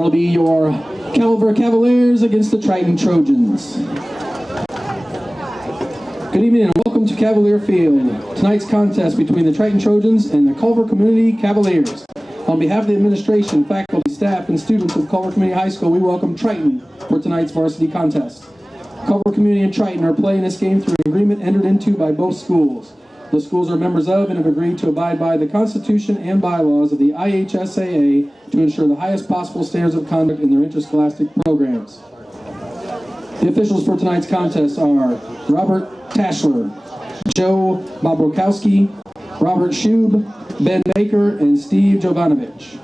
where it'll be your Culver Cavaliers against the Triton Trojans. Good evening and welcome to Cavalier Field. Tonight's contest between the Triton Trojans and the Culver Community Cavaliers. On behalf of the administration, faculty, staff, and students of Culver Community High School, we welcome Triton for tonight's varsity contest. Culver Community and Triton are playing this game through an agreement entered into by both schools. The schools are members of and have agreed to abide by the Constitution and bylaws of the IHSAA to ensure the highest possible standards of conduct in their interscholastic programs. The officials for tonight's contest are Robert Tashler, Joe Bobrokowski, Robert Schub, Ben Baker, and Steve Jovanovich.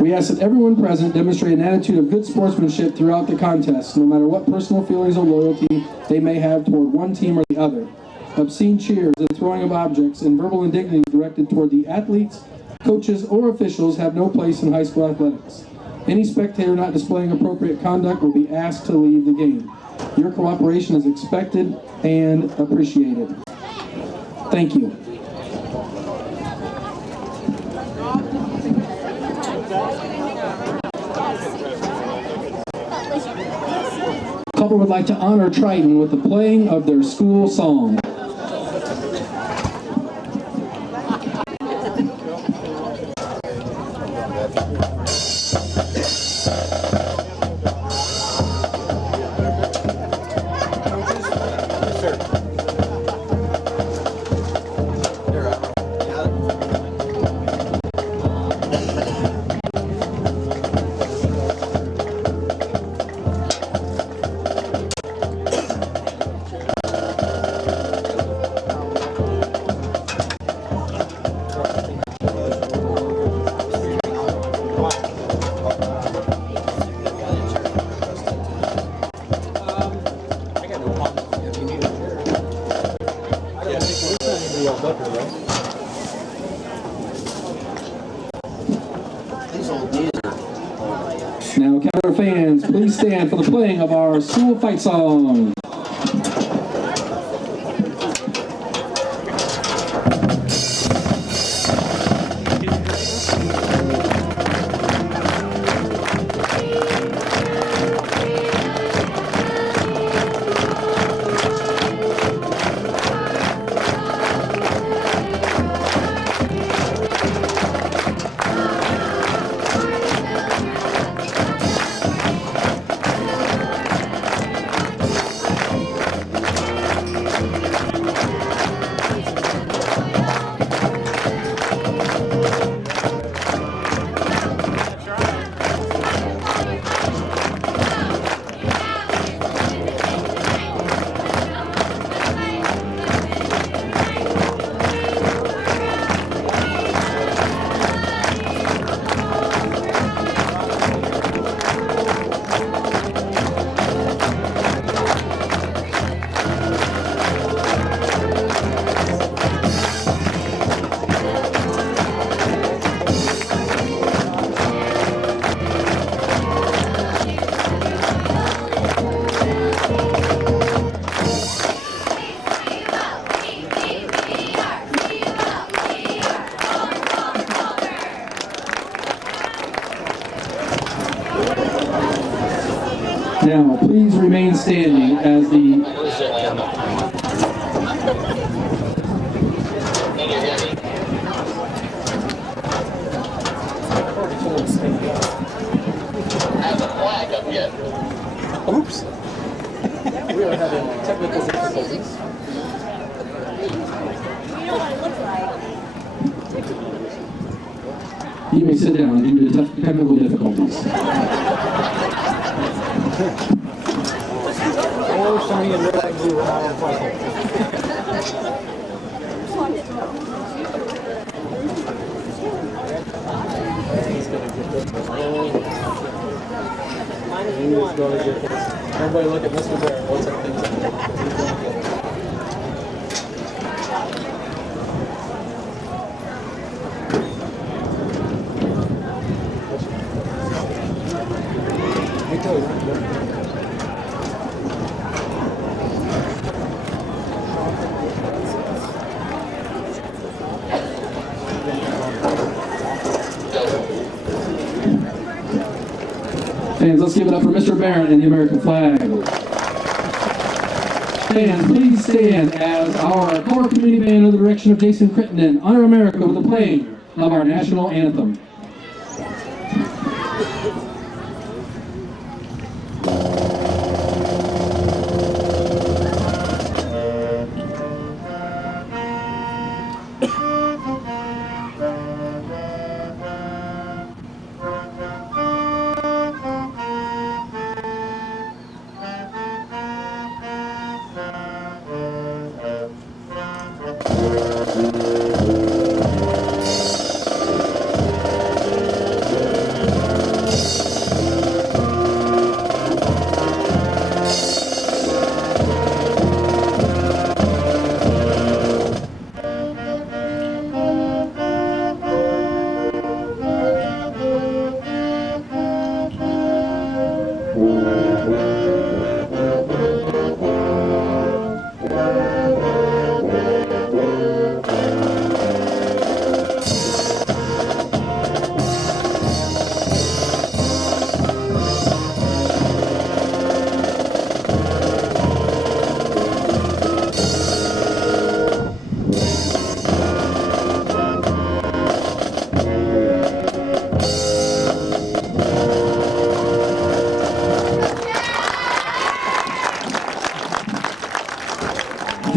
We ask that everyone present demonstrate an attitude of good sportsmanship throughout the contest, no matter what personal feelings or loyalty they may have toward one team or the other. Obscene cheers and throwing of objects and verbal indignity directed toward the athletes, coaches, or officials have no place in high school athletics. Any spectator not displaying appropriate conduct will be asked to leave the game. Your cooperation is expected and appreciated. Thank you. Culver would like to honor Triton with the playing of their school song. Now, Cavalier fans, please stand for the playing of our school fight song. Now, please remain standing as the flag up yet. Oops. We are having technical difficulties. You know what it looks like. You may sit down due to technical difficulties. Oh, somebody in red and blue are not on fire. He's going to get this. Everybody look at Mr. Bear. What's that thing? I tell you. Fans, let's give it up for Mr. Barrett and the American flag. Fans, please stand as our Culver Community Band under the direction of Jason Crittenden honor America with the playing of our national anthem.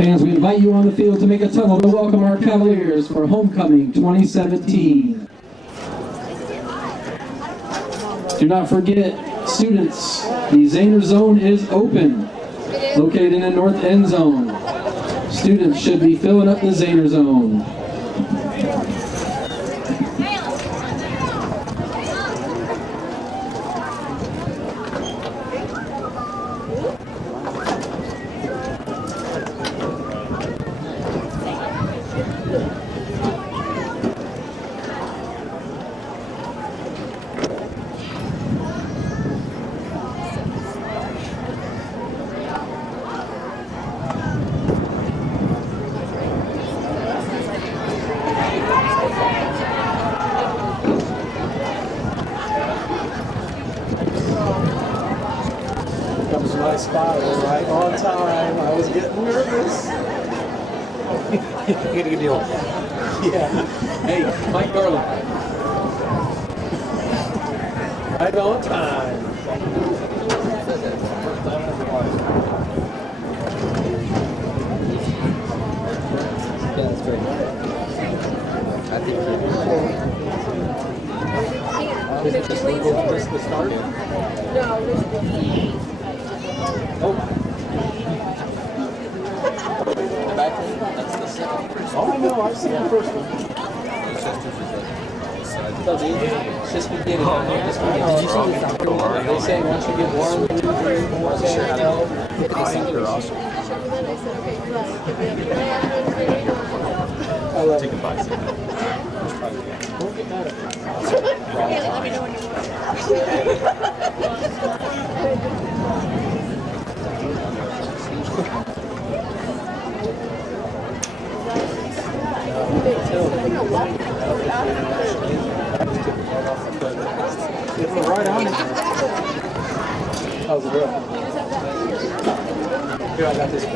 Fans, we invite you on the field to make a tunnel to welcome our Cavaliers for Homecoming 2017. Do not forget, students, the Zahner Zone is open, located in the north end zone. Students should be filling up the Zahner Zone. Comes my spot right on time. I was getting nervous. You get a good deal. Yeah. Hey, Mike Garland. Right on time. Yeah, that's great. I think Is it just the start? Oh. that's the second. Oh, I know. I've seen the first one. It's just beginning. Just beginning. Did you see the They say once you get 1, 2, 3, 4, 5, I love it. Take a bite. Don't get mad at me. It's right on it. How's it going? Here, I got this for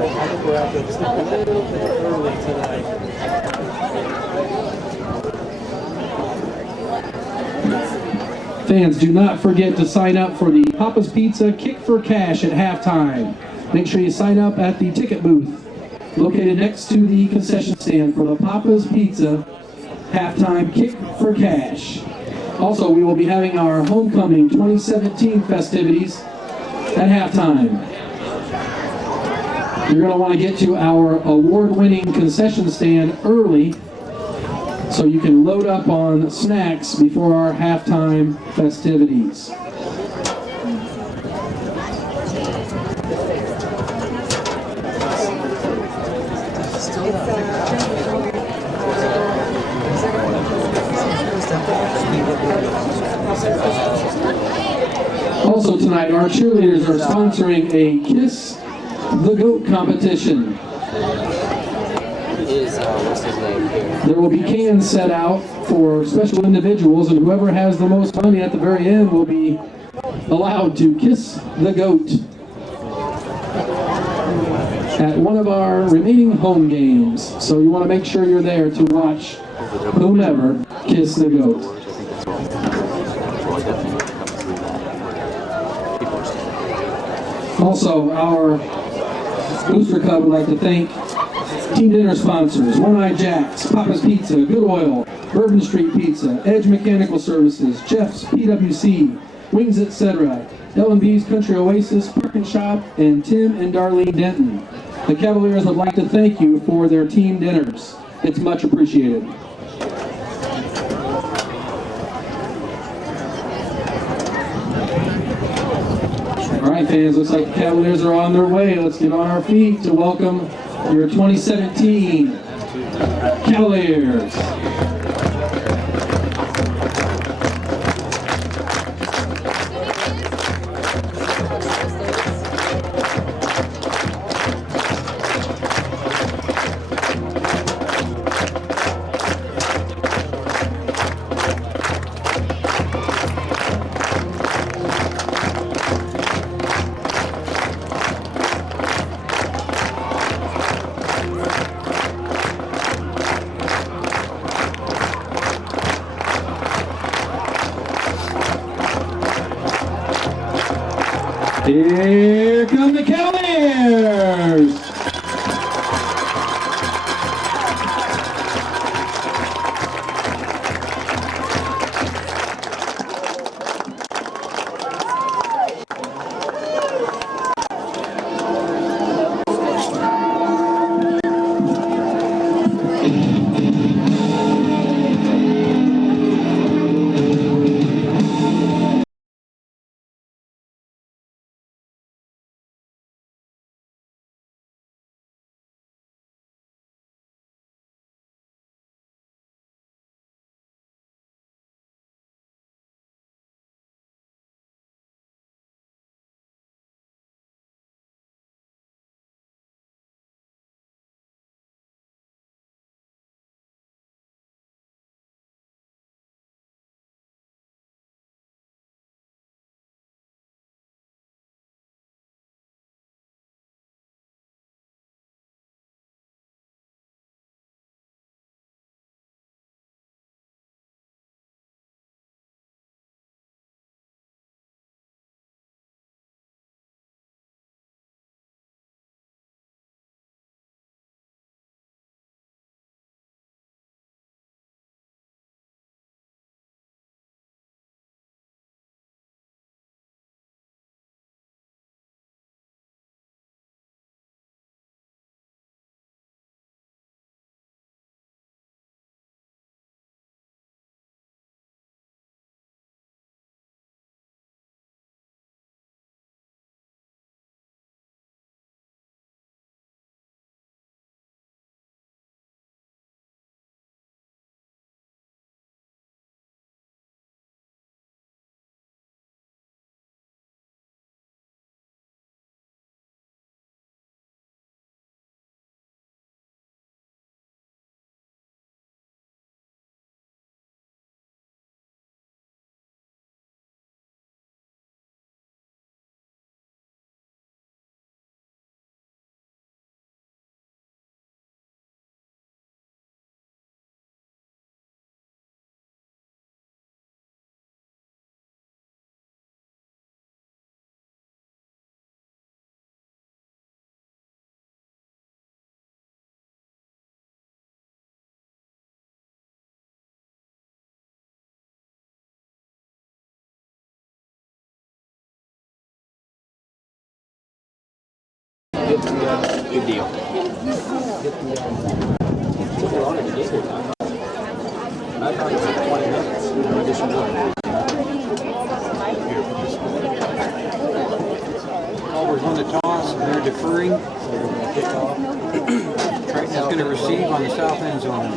I think we're out there just a little bit early tonight. Fans, do not forget to sign up for the Papa's Pizza Kick for Cash at halftime. Make sure you sign up at the ticket booth located next to the concession stand for the Papa's Pizza halftime Kick for Cash. Also, we will be having our Homecoming 2017 festivities at halftime. You're going to want to get to our award-winning concession stand early so you can load up on snacks before our halftime festivities. Also tonight, our cheerleaders are sponsoring a Kiss The GOAT competition. What's his name here? There will be cans set out for special individuals, and whoever has the most money at the very end will be allowed to kiss the GOAT at one of our remaining home games. So you want to make sure you're there to watch whomever kiss the GOAT. Also, our Booster Club would like to thank team dinner sponsors: One Eye Jacks, Papa's Pizza, Good Oil, Bourbon Street Pizza, Edge Mechanical Services, Jeff's PWC, Wings Etc., L&B's Country Oasis, Park and Shop, and Tim and Darlene Denton. The Cavaliers would like to thank you for their team dinners. It's much appreciated. All right, fans, looks like the Cavaliers are on their way. Let's get on our feet to welcome your 2017 Cavaliers. Here come the Cavaliers! Good deal. We're on at the game time. I thought it was 20 minutes. Addition one. Culver's on the toss, and they're deferring. Triton's going to receive on the south end zone.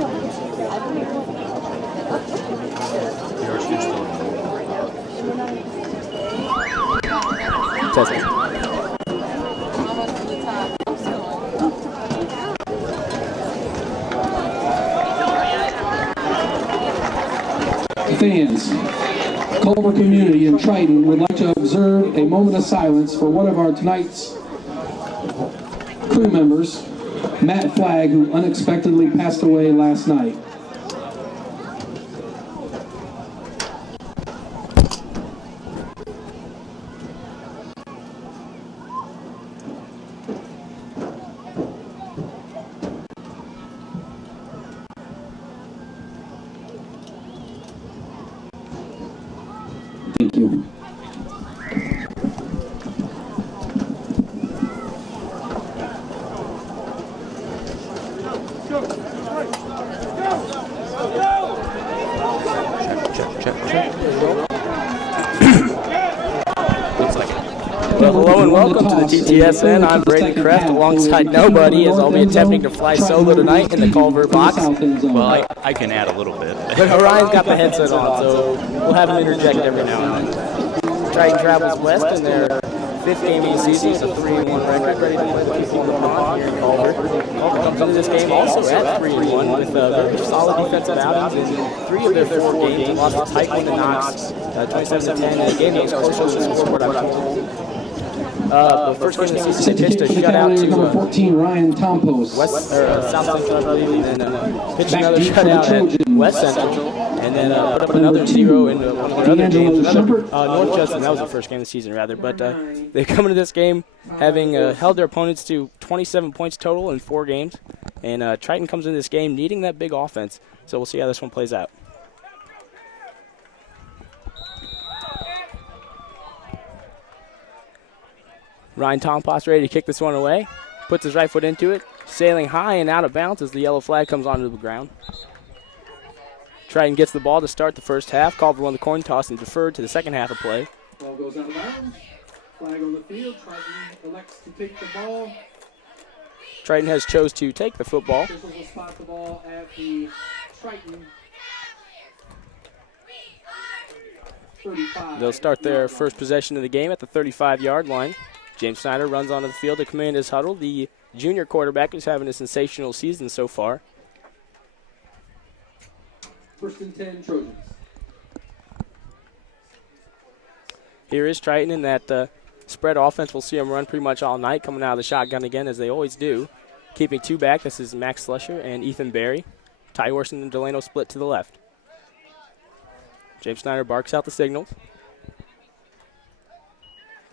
Testing. Fans, Culver community and Triton would like to observe a moment of silence for one of our tonight's crew members, Matt Flagg, who unexpectedly passed away last night. Thank you. Well, hello and welcome to the TTSN. I'm Brady Creft alongside nobody as I'll be attempting to fly solo tonight in the Culver box. Well, I can add a little bit. But Orion's got the headset on, so we'll have him interject every now and then. Triton travels west in their fifth game of the season with a 3-1 record, ready to play the people on the pond here in Culver. Culver comes into this game also at 3-1 with very solid defensive outings in 3 of their 4 games. They lost to Triton and Knox 27-10 in a game that was close to the scoreboard, I'm told. The first game of the season, they pitched a shutout to number 14, Ryan Tompos. South Central, I believe, and then pitched another shutout at West Central, and then put up another 0 in one of their other games. North Justin, that was the first game of the season, rather. But they come into this game having held their opponents to 27 points total in 4 games, and Triton comes into this game needing that big offense. So we'll see how this one plays out. Ryan Tompos ready to kick this one away. Puts his right foot into it. Sailing high and out of bounds as the yellow flag comes onto the ground. Triton gets the ball to start the first half. Culver won the coin toss and deferred to the second half of play. Ball goes out of bounds. Flag on the field. Triton elects to take the ball. Triton has chose to take the football. Officials will spot the ball at the Triton 35. They'll start their first possession of the game at the 35-yard line. James Snyder runs onto the field to command his huddle. The junior quarterback is having a sensational season so far. First and 10, Trojans. Here is Triton in that spread offense. We'll see them run pretty much all night, coming out of the shotgun again, as they always do. Keeping 2 back, this is Max Slusher and Ethan Berry. Ty Orson and Delano split to the left. James Snyder barks out the signals.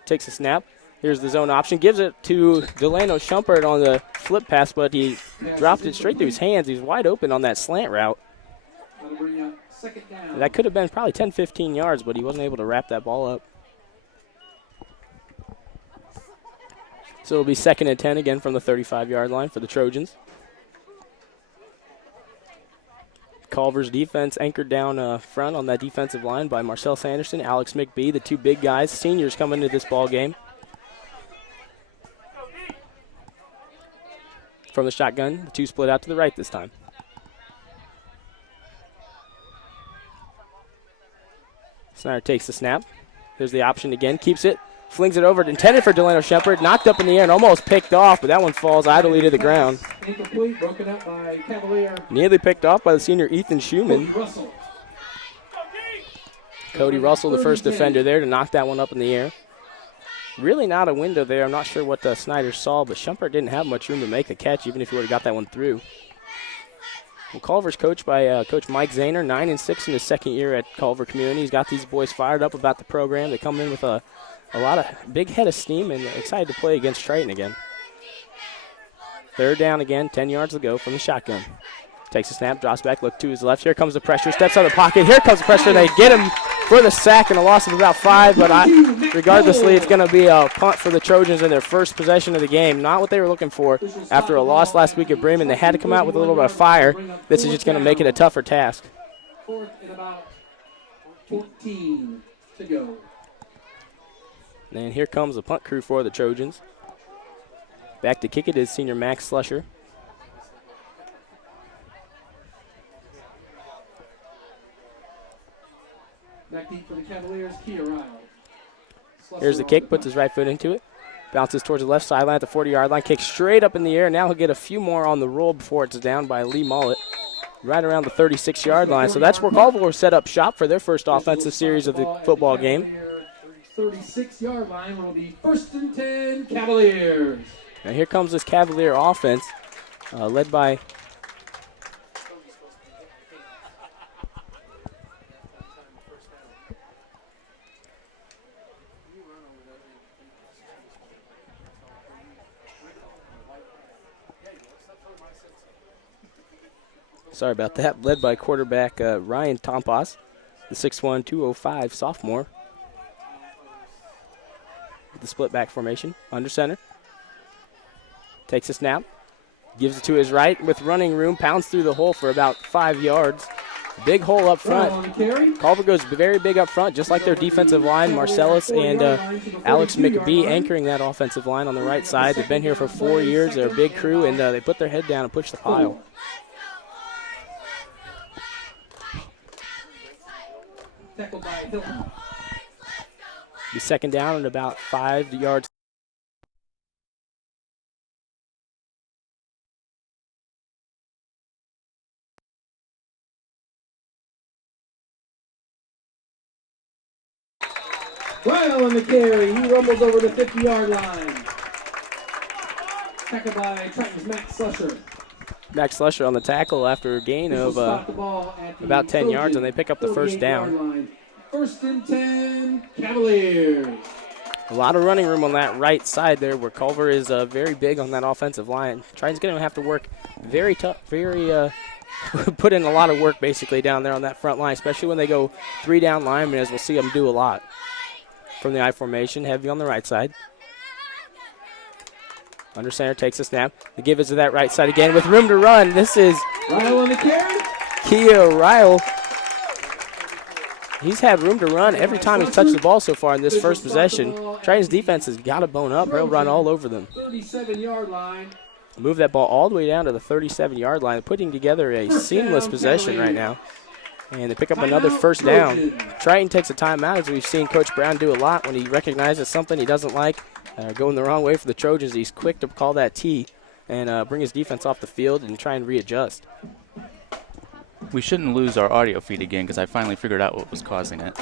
Takes a snap. Here's the zone option. Gives it to Delano Shumpert on the flip pass, but he dropped it straight through his hands. He was wide open on that slant route. That could have been probably 10, 15 yards, but he wasn't able to wrap that ball up. So it'll be 2nd and 10 again from the 35-yard line for the Trojans. Culver's defense anchored down front on that defensive line by Marcel Sanderson, Alex McBee, the 2 big guys, seniors coming into this ball game. From the shotgun, the 2 split out to the right this time. Snyder takes the snap. There's the option again, keeps it, flings it over, intended for Delano Shumpert, knocked up in the air and almost picked off, but that one falls idly to the ground. Incomplete, broken up by Cavalier. Nearly picked off by the senior Ethan Schumann. Cody Russell, the first defender there, to knock that one up in the air. Really not a window there. I'm not sure what Snyder saw, but Shumpert didn't have much room to make the catch, even if he would have got that one through. Well, Culver's coached by Coach Mike Zahner, 9-6 in his second year at Culver Community. He's got these boys fired up about the program. They come in with a lot of big head of steam and excited to play against Triton again. 3rd down again, 10 yards to go from the shotgun. Takes a snap, drops back, look to his left. Here comes the pressure, steps out of the pocket. Here comes the pressure. They get him for the sack and a loss of about 5, but regardlessly, it's going to be a punt for the Trojans in their first possession of the game. Not what they were looking for after a loss last week at Bremen. They had to come out with a little bit of fire. This is just going to make it a tougher task. 4th and about 14 to go. And here comes the punt crew for the Trojans. Back to kick it is senior Max Slusher. Back deep for the Cavaliers, Kia Ryle. Here's the kick, puts his right foot into it. Bounces towards the left sideline at the 40-yard line. Kicks straight up in the air. Now he'll get a few more on the roll before it's down by Lee Mullet. right around the 36-yard line. So that's where Culver will set up shop for their first offensive series of the football game. 36-yard line will be 1st and 10 Cavaliers. Now here comes this Cavalier offense, led by sorry about that, led by quarterback Ryan Tompas, the 6'1", 205 sophomore. The split back formation, under center. Takes a snap, gives it to his right with running room, pounds through the hole for about 5 yards. Big hole up front. Culver goes very big up front, just like their defensive line, Marcellus and Alex McBee anchoring that offensive line on the right side. They've been here for 4 years. They're a big crew, and they put their head down and push the pile. Tackled by Hilton. Be second down and about 5 yards. Ryle on the carry. He rumbles over the 50-yard line. Tackled by Triton's Max Slusher. Max Slusher on the tackle after a gain of about 10 yards, and they pick up the first down. 1st and 10 Cavaliers. A lot of running room on that right side there where Culver is very big on that offensive line. Triton's going to have to work very tough, put in a lot of work basically down there on that front line, especially when they go 3 down linemen, as we'll see them do a lot. From the I formation, heavy on the right side. Under center takes a snap. They give it to that right side again with room to run. This is Ryle on the carry. Kia Ryle. He's had room to run every time he's touched the ball so far in this first possession. Triton's defense has got to bone up. He'll run all over them. 37-yard line. Move that ball all the way down to the 37-yard line, putting together a seamless possession right now. And they pick up another first down. Triton takes a timeout, as we've seen Coach Brown do a lot when he recognizes something he doesn't like going the wrong way for the Trojans. He's quick to call that T and bring his defense off the field and try and readjust. We shouldn't lose our audio feed again because I finally figured out what was causing it.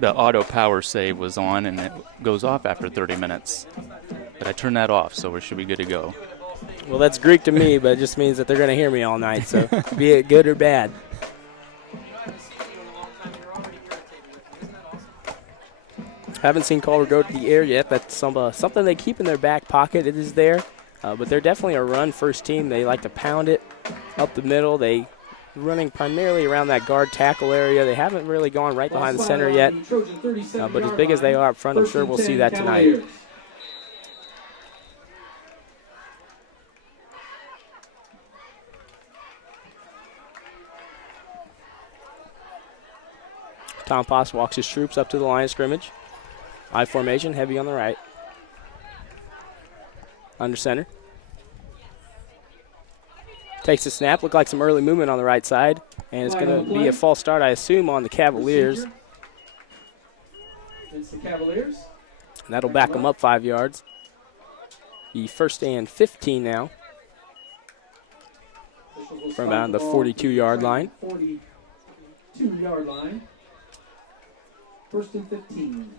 The auto power save was on and it goes off after 30 minutes. But I turned that off, so we should be good to go. Well, that's Greek to me, but it just means that they're going to hear me all night, so be it good or bad. Haven't seen Culver go to the air yet. That's something they keep in their back pocket. It is there, but they're definitely a run-first team. They like to pound it up the middle. They running primarily around that guard tackle area. They haven't really gone right behind the center yet, but as big as they are up front, I'm sure we'll see that tonight. Tom Poss walks his troops up to the line of scrimmage. I formation, heavy on the right. Under center. Takes the snap. Look like some early movement on the right side. And it's going to be a false start, I assume, on the Cavaliers. It's the Cavaliers. And that'll back them up 5 yards. Be 1st and 15 now. From about the 42-yard line. 42-yard line. 1st and 15.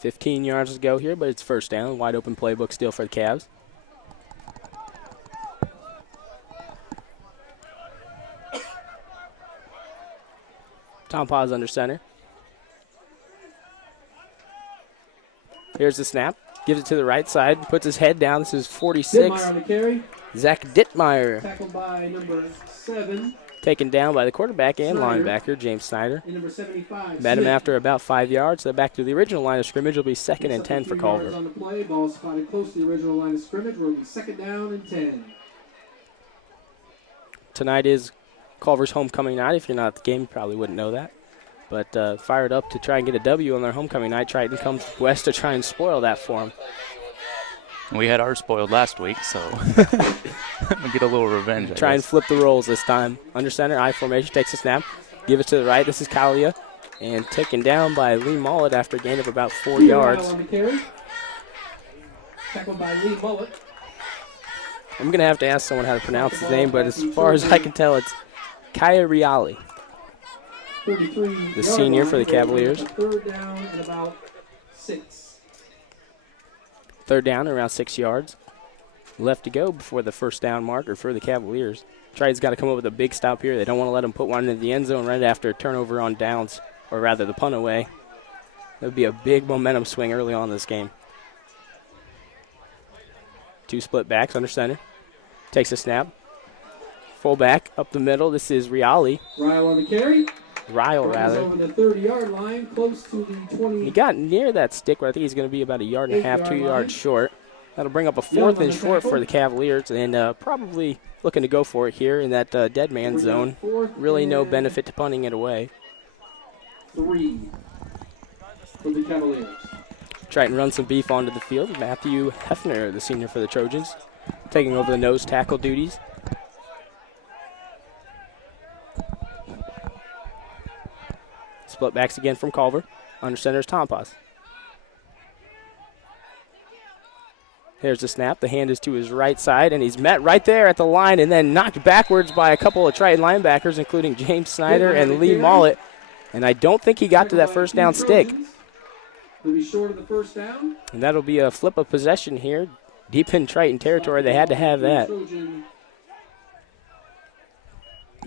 15 yards to go here, but it's first down. Wide open playbook still for the Cavs. Tom Paz under center. Here's the snap. Gives it to the right side. Puts his head down. This is 46. Dittmeyer on the carry. Zach Dittmeyer. Tackled by number 7. Taken down by the quarterback and linebacker, James Snyder. And number 75. Met him after about 5 yards. So back to the original line of scrimmage. Will be 2nd and 10 for Culver. On the play. Ball spotted close to the original line of scrimmage. Will be 2nd down and 10. Tonight is Culver's homecoming night. If you're not at the game, you probably wouldn't know that. But fired up to try and get a W on their homecoming night. Triton comes west to try and spoil that for them. We had ours spoiled last week, so we'll get a little revenge, I Try and guess. flip the roles this time. Under center, I formation, takes a snap. Give it to the right. This is Kalia. And taken down by Lee Mullet after a gain of about 4 yards. On the carry. Tackled by Lee Mullet. I'm going to have to ask someone how to pronounce his name, but as far as I can tell, it's Kaya Riali, the senior for the Cavaliers. Third down and about 6. Third down, around 6 yards. Left to go before the first down marker for the Cavaliers. Triton's got to come up with a big stop here. They don't want to let him put one into the end zone right after a turnover on downs, or rather the punt away. That would be a big momentum swing early on in this game. 2 split backs under center. Takes a snap. Full back up the middle. This is Riali. Ryle on the carry. Ryle, Runs rather. over the 30-yard line, close to the 20. He got near that stick where I think he's going to be about a yard and a half, 2 yards short. That'll bring up a 4th and short for the Cavaliers, and probably looking to go for it here in that dead man zone. Really no benefit to punting it away. 3 for the Cavaliers. Triton runs some beef onto the field. Matthew Hefner, the senior for the Trojans, taking over the nose tackle duties. Split backs again from Culver. Under center is Tompas. Here's the snap. The hand is to his right side, and he's met right there at the line and then knocked backwards by a couple of Triton linebackers, including James Snyder and Lee Mollett. And I don't think he got to that first down stick. Will be short of the first down. And that'll be a flip of possession here. Deep in Triton territory, they had to have that. And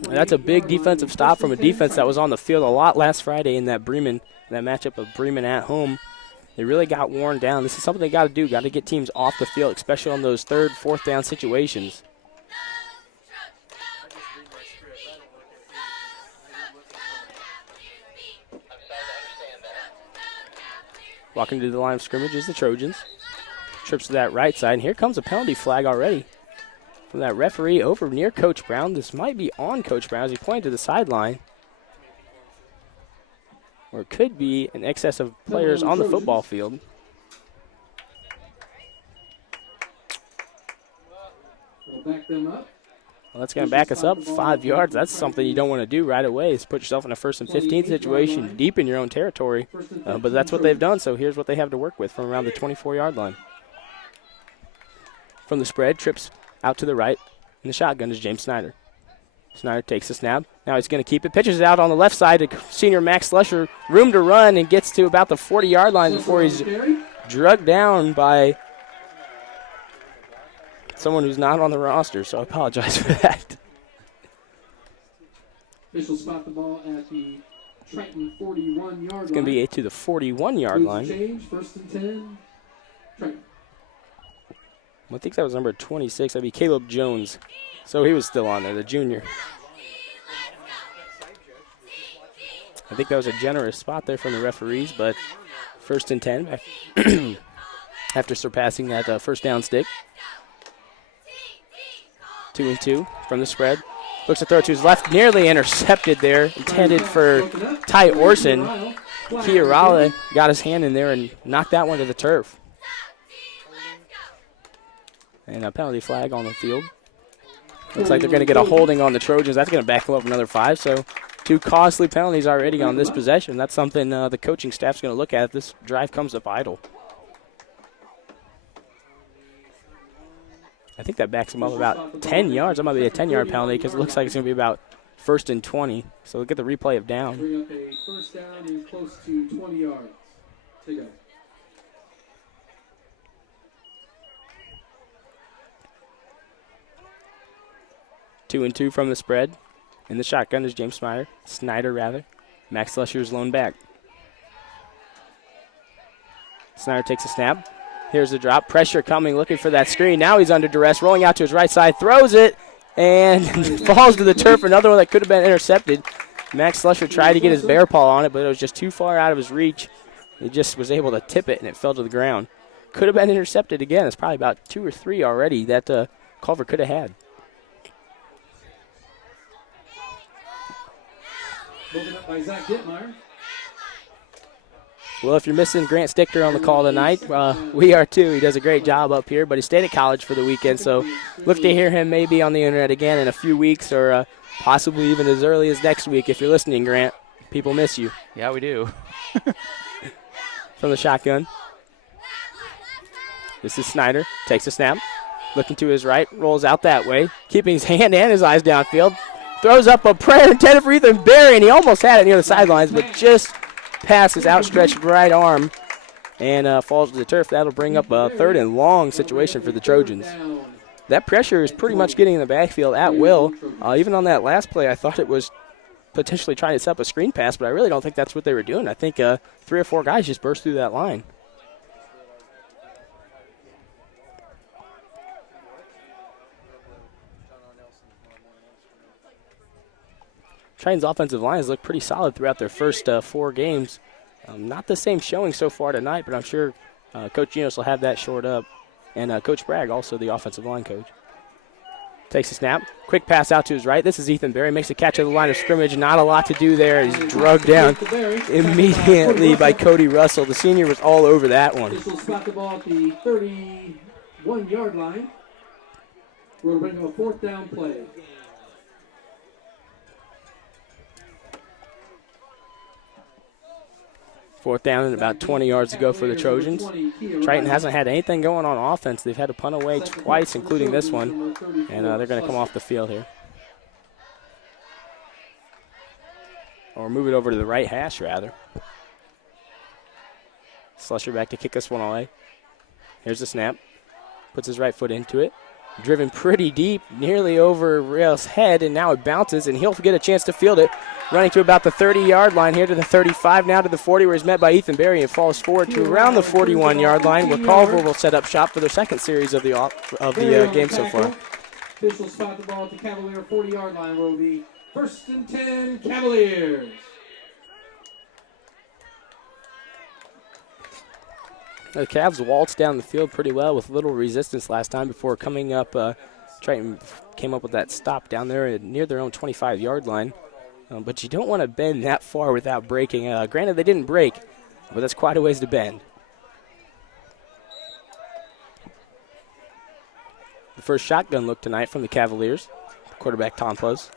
that's a big defensive stop from a defense that was on the field a lot last Friday in that matchup of Bremen at home. They really got worn down. This is something they got to do. Got to get teams off the field, especially on those 3rd, 4th down situations. Walking to the line of scrimmage is the Trojans. Trips to that right side. And here comes a penalty flag already from that referee over near Coach Brown. This might be on Coach Brown as he pointed to the sideline. Or it could be an excess of players on the football field. We'll back them up. Well, that's going to back us up 5 yards. That's something you don't want to do right away, is put yourself in a 1st and 15 situation deep in your own territory. But that's what they've done, so here's what they have to work with from around the 24-yard line. From the spread, trips out to the right, and the shotgun is James Snyder. Snyder takes the snap. Now he's going to keep it. Pitches it out on the left side to senior Max Slusher. Room to run, and gets to about the 40-yard line before he's drugged down by someone who's not on the roster, so I apologize for that. Officials spot the ball at the Triton 41-yard line. It's going to be to the 41-yard line. Change, 1st and 10. Triton. I think that was number 26. That'd be Caleb Jones. So he was still on there, the junior. I think that was a generous spot there from the referees, but 1st and 10 after surpassing that 1st down stick. 2 and 2 from the spread. Looks to throw to his left, nearly intercepted there, intended for Ty Orson. Kiarala got his hand in there and knocked that one to the turf. And a penalty flag on the field. Looks like they're going to get a holding on the Trojans. That's going to back them up another 5. So 2 costly penalties already on this possession. That's something the coaching staff's going to look at if this drive comes up idle. I think that backs them up about 10 yards. That might be a 10-yard penalty because it looks like it's going to be about 1st and 20. So we'll get the replay of down. Bring up a first down and close to 20 yards. Take it. 2 and 2 from the spread. In the shotgun is James Snyder. Max Slusher's lone back. Snyder takes a snap. Here's the drop. Pressure coming, looking for that screen. Now he's under duress, rolling out to his right side, throws it, and falls to the turf. Another one that could have been intercepted. Max Slusher tried to get his bear paw on it, but it was just too far out of his reach. He just was able to tip it, and it fell to the ground. Could have been intercepted again. It's probably about 2 or 3 already that Culver could have had. Broken up by Zach Dittmeyer. Well, if you're missing Grant Stichter on the call tonight, we are too. He does a great job up here, but he stayed at college for the weekend, so look to hear him maybe on the internet again in a few weeks or possibly even as early as next week if you're listening, Grant. People miss you. Yeah, we do. From the shotgun. This is Snyder. Takes a snap. Looking to his right, rolls out that way, keeping his hand and his eyes downfield. Throws up a prayer intended for Ethan Berry, and he almost had it near the sidelines, but just past his outstretched right arm and falls to the turf. That'll bring up a 3rd and long situation for the Trojans. That pressure is pretty much getting in the backfield at will. Even on that last play, I thought it was potentially trying to set up a screen pass, but I really don't think that's what they were doing. I think 3 or 4 guys just burst through that line. Triton's offensive line has looked pretty solid throughout their first 4 games. Not the same showing so far tonight, but I'm sure Coach Enos will have that shored up. And Coach Bragg, also the offensive line coach. Takes a snap. Quick pass out to his right. This is Ethan Berry. Makes a catch at the line of scrimmage. Not a lot to do there. He's drugged down immediately by Cody Russell. The senior was all over that one. This will spot the ball at the 31-yard line. We're going to bring up a 4th down play. Fourth down and about 20 yards to go for the Trojans. Triton hasn't had anything going on offense. They've had to punt away twice, including this one, and they're going to come off the field here. Or move it over to the right hash, rather. Slusher back to kick this one away. Here's the snap. Puts his right foot into it. Driven pretty deep, nearly over Rail's head, and now it bounces, and he'll get a chance to field it. Running to about the 30-yard line here to the 35, now to the 40, where he's met by Ethan Berry and falls forward to around the 41-yard line, where Culver will set up shop for their 2nd series of the game so far. Officials spot the ball at the Cavalier 40-yard line, where it will be 1st and 10 Cavaliers. The Cavs waltzed down the field pretty well with little resistance last time before coming up. Triton came up with that stop down there near their own 25-yard line. But you don't want to bend that far without breaking. Granted, they didn't break, but that's quite a ways to bend. The first shotgun look tonight from the Cavaliers. Quarterback Tomplos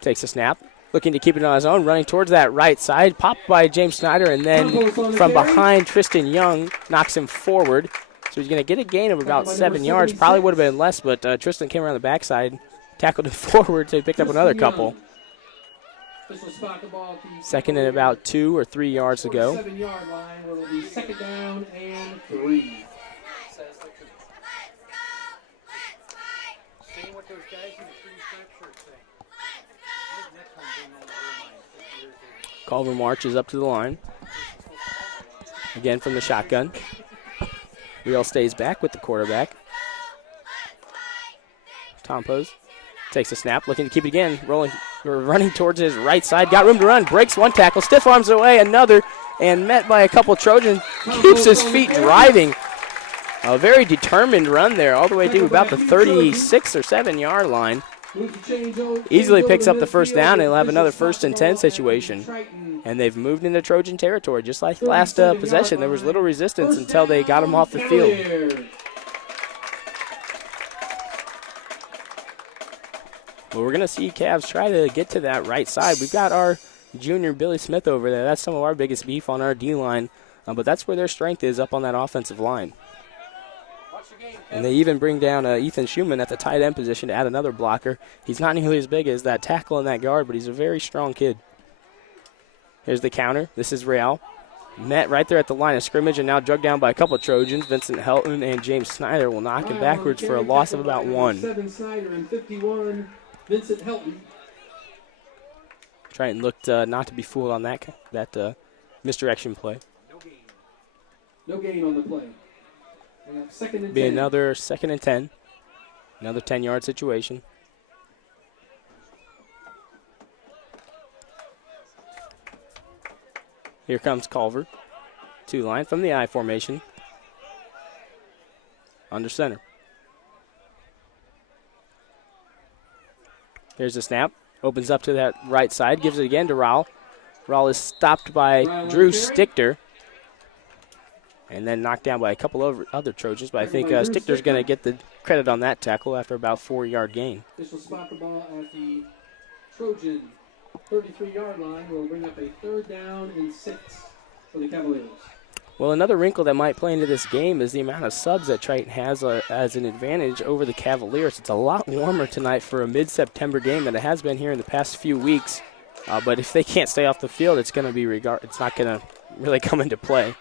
takes a snap. Looking to keep it on his own, running towards that right side. Popped by James Snyder, and then from behind, Tristan Young knocks him forward. So he's going to get a gain of about 7 yards. Probably would have been less, but Tristan came around the backside, tackled him forward, so he picked up another couple. 2nd and about 2 or 3 yards to go. 7-yard line, where it'll be 2nd down and 3. Culver marches up to the line. Again from the shotgun. Real stays back with the quarterback. Tompos takes a snap, looking to keep it again. Running towards his right side. Got room to run. Breaks one tackle. Stiff arms away another. And met by a couple Trojans. Keeps his feet driving. A very determined run there, all the way to about the 36 or 7-yard line. Easily picks up the 1st down, and he'll have another 1st and 10 situation. And they've moved into Trojan territory. Just like last possession, there was little resistance until they got him off the field. Well, we're going to see Cavs try to get to that right side. We've got our junior Billy Smith over there. That's some of our biggest beef on our D-line. But that's where their strength is, up on that offensive line. And they even bring down Ethan Schumann at the tight end position to add another blocker. He's not nearly as big as that tackle and that guard, but he's a very strong kid. Here's the counter. This is Real. Met right there at the line of scrimmage and now drugged down by a couple of Trojans. Vincent Helton and James Snyder will knock him backwards for a loss of about 1. 7 Snyder and 51 Vincent Helton. Triton looked not to be fooled on that misdirection play. No gain on the play. Be another 2nd and 10. Another 10-yard situation. Here comes Culver. 2-line from the I formation. Under center. Here's the snap. Opens up to that right side. Gives it again to Raul. Raul is stopped by Drew Stichter. And then knocked down by a couple of other Trojans. But I think Stichter's going to get the credit on that tackle after about 4-yard gain. This will spot the ball at the Trojan 33-yard line. We'll bring up a 3rd down and 6 for the Cavaliers. Well, another wrinkle that might play into this game is the amount of subs that Triton has as an advantage over the Cavaliers. It's a lot warmer tonight for a mid-September game than it has been here in the past few weeks. But if they can't stay off the field, it's going to be it's not going to really come into play.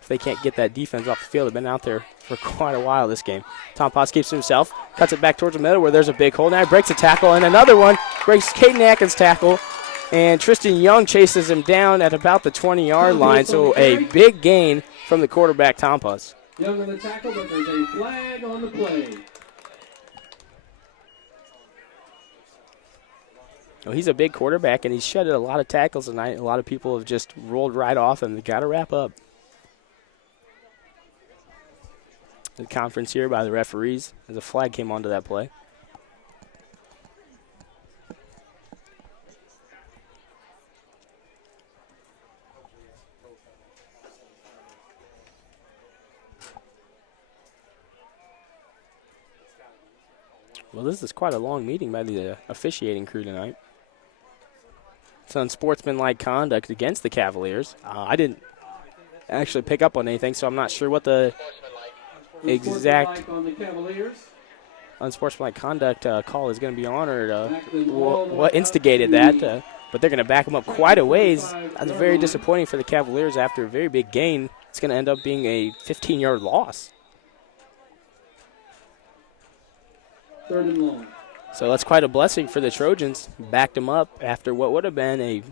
If they can't get that defense off the field, they've been out there for quite a while this game. Tom Potts keeps to himself, cuts it back towards the middle where there's a big hole. Now he breaks a tackle, and another one breaks Caden Atkins' tackle. And Tristan Young chases him down at about the 20-yard line. So a big gain from the quarterback, Tom Potts. Young on the tackle, but there's a flag on the play. Well, he's a big quarterback, and he's shedded a lot of tackles tonight. A lot of people have just rolled right off him. They've got to wrap up. The conference here by the referees as a flag came onto that play. Well, this is quite a long meeting by the officiating crew tonight. It's unsportsmanlike conduct against the Cavaliers. I didn't actually pick up on anything, so I'm not sure what the exact unsportsmanlike conduct call is going to be on or what instigated that. But they're going to back them up quite a ways. That's very disappointing for the Cavaliers after a very big gain. It's going to end up being a 15-yard loss. 3rd and long. So that's quite a blessing for the Trojans. Backed them up after what would have been a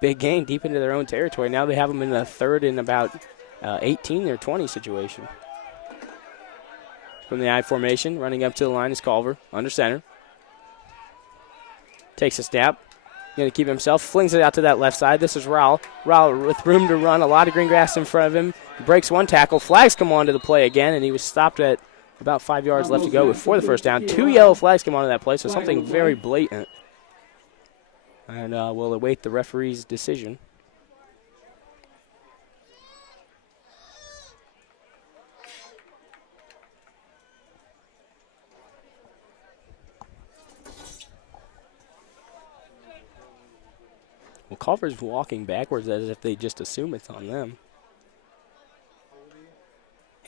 big gain deep into their own territory. Now they have them in a 3rd and about 18 or 20 situation. From the I formation, running up to the line is Culver, under center. Takes a snap. Going to keep himself, flings it out to that left side. This is Rowell. Rowell with room to run, a lot of green grass in front of him. Breaks one tackle. Flags come onto the play again, and he was stopped at about 5 yards left to go before the first down. 2 yellow flags come onto that play, so something very blatant. And we'll await the referee's decision. Well, Culver's walking backwards as if they just assume it's on them.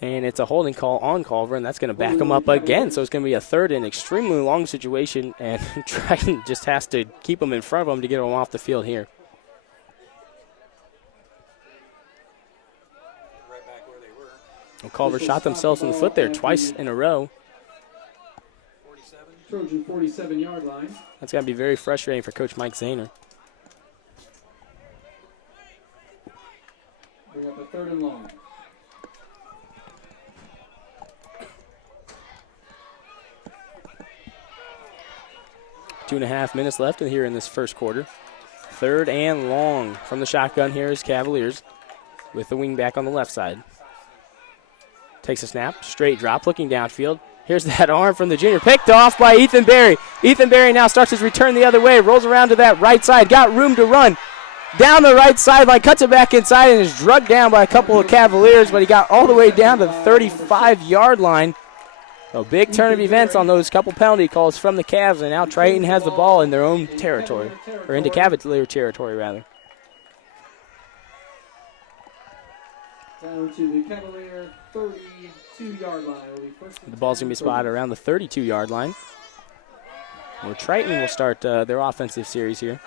And it's a holding call on Culver, and that's going to back him up again. So it's going to be a 3rd and extremely long situation, and Triton just has to keep him in front of him to get him off the field here. Well, Culver shot themselves in the foot there twice in a row. Trojan 47-yard line. That's going to be very frustrating for Coach Mike Zahner. Bring up a 3rd and long. 2.5 minutes left here in this first quarter. 3rd and long from the shotgun here is Cavaliers with the wing back on the left side. Takes a snap, straight drop, looking downfield. Here's that arm from the junior, picked off by Ethan Berry. Ethan Berry now starts his return the other way, rolls around to that right side, got room to run. Down the right sideline, cuts it back inside, and is drugged down by a couple of Cavaliers, but he got all the way down to the 35-yard line. A big turn of events on those couple penalty calls from the Cavs, and now Triton has the ball in their own territory, or into Cavalier territory, rather. Down to the Cavalier 32-yard line. The ball's going to be spotted around the 32-yard line, where Triton will start their offensive series here.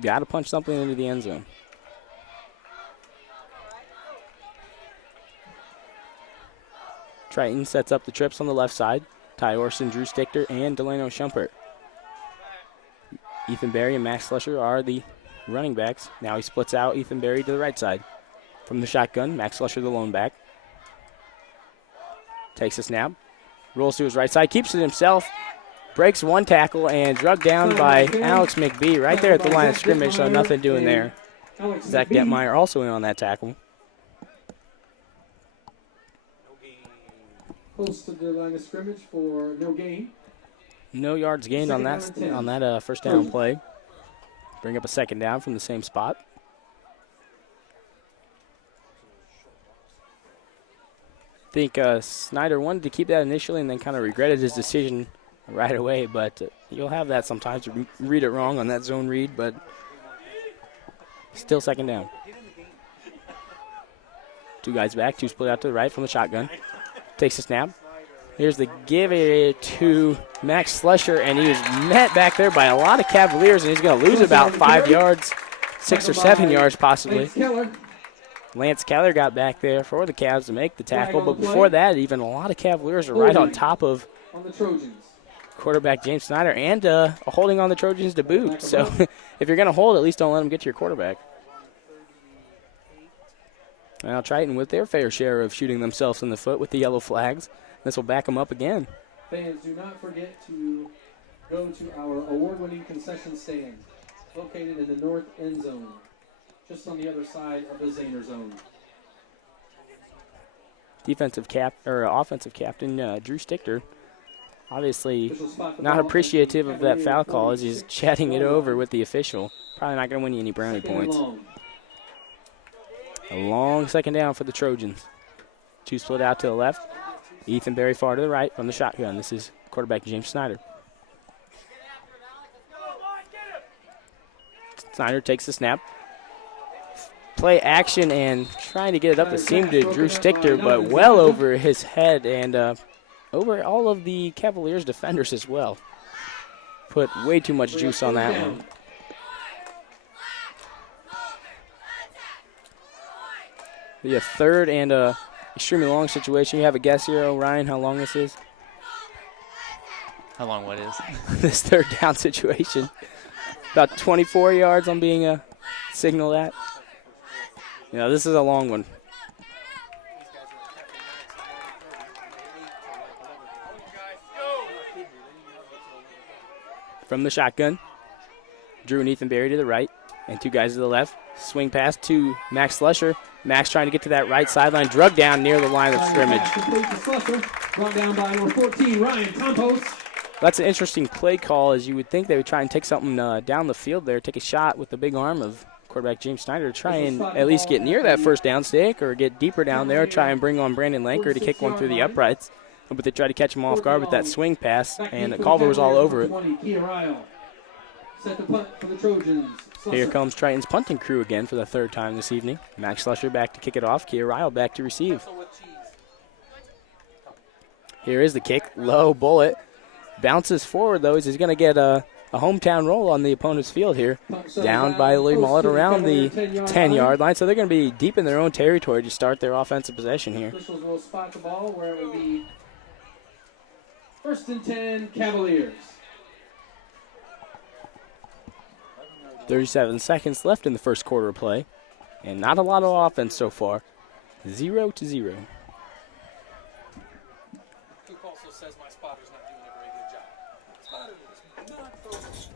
Got to punch something into the end zone. Triton sets up the trips on the left side. Ty Orson, Drew Stichter, and Delano Schumpert. Ethan Berry and Max Slusher are the running backs. Now he splits out Ethan Berry to the right side. From the shotgun, Max Slusher the lone back. Takes a snap. Rolls to his right side, keeps it himself. Breaks one tackle and drugged down by Alex McBee right there at the line of scrimmage, so nothing doing there. Zach Detmeyer also in on that tackle. Close to the line of scrimmage for no gain. No yards gained on that first down play. Bring up a second down from the same spot. I think Snyder wanted to keep that initially and then kind of regretted his decision right away, but you'll have that sometimes. You read it wrong on that zone read, but Still second down. Two guys back, two split out to the right from the shotgun. Takes a snap. Here's the give it to Max Slusher, and he was met back there by a lot of Cavaliers, and he's going to lose about 5 yards, 6 or 7 yards possibly. Lance Keller got back there for the Cavs to make the tackle, but before that, even a lot of Cavaliers are right on top of quarterback James Snyder, and holding on the Trojans to boot. So if you're going to hold, at least don't let them get to your quarterback. Now Triton with their fair share of shooting themselves in the foot with the yellow flags. This will back them up again. Fans, do not forget to go to our award-winning concession stand located in the north end zone, just on the other side of the Zahner zone. Offensive captain Drew Stichter, obviously not appreciative of that foul call as he's chatting it over with the official. Probably not going to win you any brownie points. A long second down for the Trojans. Two split out to the left. Ethan Berry far to the right from the shotgun. This is quarterback James Snyder. Snyder takes the snap. Play action and trying to get it up the seam to Drew Stichter, but well over his head and over all of the Cavaliers defenders as well. Put way too much juice on that one. Be a third and extremely long situation. You have a guess here, Orion, how long this is? How long what is? This third down situation. About 24 yards on being signaled at. Yeah, this is a long one. From the shotgun, Drew and Ethan Berry to the right, and two guys to the left. Swing pass to Max Slusher. Max trying to get to that right sideline, drug down near the line of scrimmage. Brought down by number 14, Ryan Campos. That's an interesting play call, as you would think they would try and take something down the field there, take a shot with the big arm of quarterback James Snyder to try and at least get near that first down stick or get deeper down there, try and bring on Brandon Lanker to kick one through the uprights. But they tried to catch him off guard with that swing pass, and Culver was all over it. Set the punt for the Trojans. Here comes Triton's punting crew again for the third time this evening. Max Slusher back to kick it off. Kia Ryle back to receive. Here is the kick. Low bullet. Bounces forward, though, as he's going to get a hometown roll on the opponent's field here. Down by Lee Mullet around the 10-yard line. So they're going to be deep in their own territory to start their offensive possession here. Officials will spot the ball where it will be 1st and 10, Cavaliers. 37 seconds left in the first quarter of play. And not a lot of offense so far. 0-0. Coop also says my spotter's not doing a very good job. Spotter is not focused.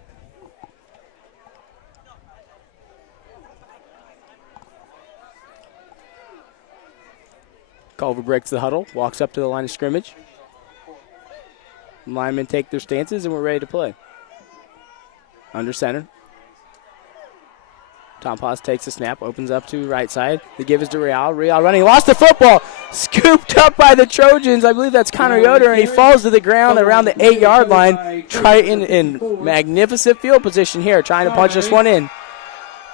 Culver breaks the huddle, walks up to the line of scrimmage. Linemen take their stances, and we're ready to play. Under center. Tom Paz takes the snap, opens up to right side. The give is to Real. Real running, lost the football. Scooped up by the Trojans. I believe that's Connor Yoder, and he falls to the ground around the 8-yard line. Triton in magnificent field position here, trying to punch this one in.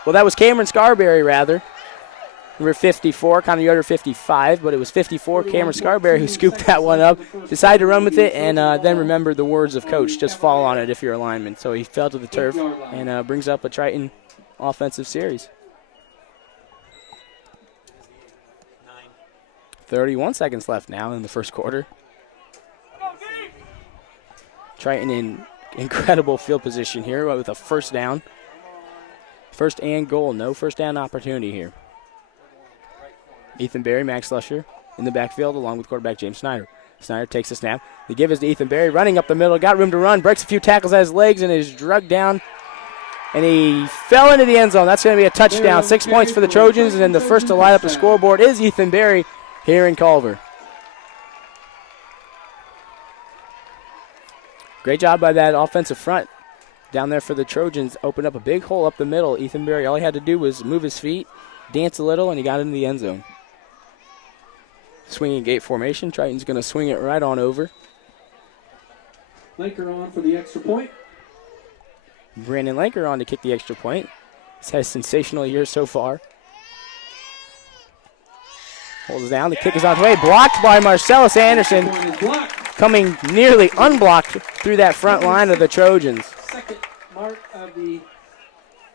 Well, that was Cameron Scarberry, rather. Number 54, Connor Yoder 55, but it was 54, Cameron Scarberry, who scooped that one up, decided to run with it, and then remembered the words of coach, just fall on it if you're a lineman. So he fell to the turf and brings up a Triton offensive series. 31 seconds left now in the first quarter. Triton in incredible field position here with a first down. First and goal, no first down opportunity here. Ethan Berry, Max Slusher in the backfield along with quarterback James Snyder. Snyder takes the snap. The give is to Ethan Berry, running up the middle, got room to run, breaks a few tackles at his legs, and is drugged down. And he fell into the end zone. That's going to be a touchdown. 6 points for the Trojans, and then the first to light up the scoreboard is Ethan Berry here in Culver. Great job by that offensive front down there for the Trojans. Opened up a big hole up the middle. Ethan Berry, all he had to do was move his feet, dance a little, and he got into the end zone. Swinging gate formation. Triton's going to swing it right on over. Lanker on for the extra point. Brandon Lanker on to kick the extra point. He's had a sensational year so far. Holds down. The kick is out the way. Blocked by Marcellus Anderson. Point is blocked. Coming nearly unblocked through that front line of the Trojans. Second mark of the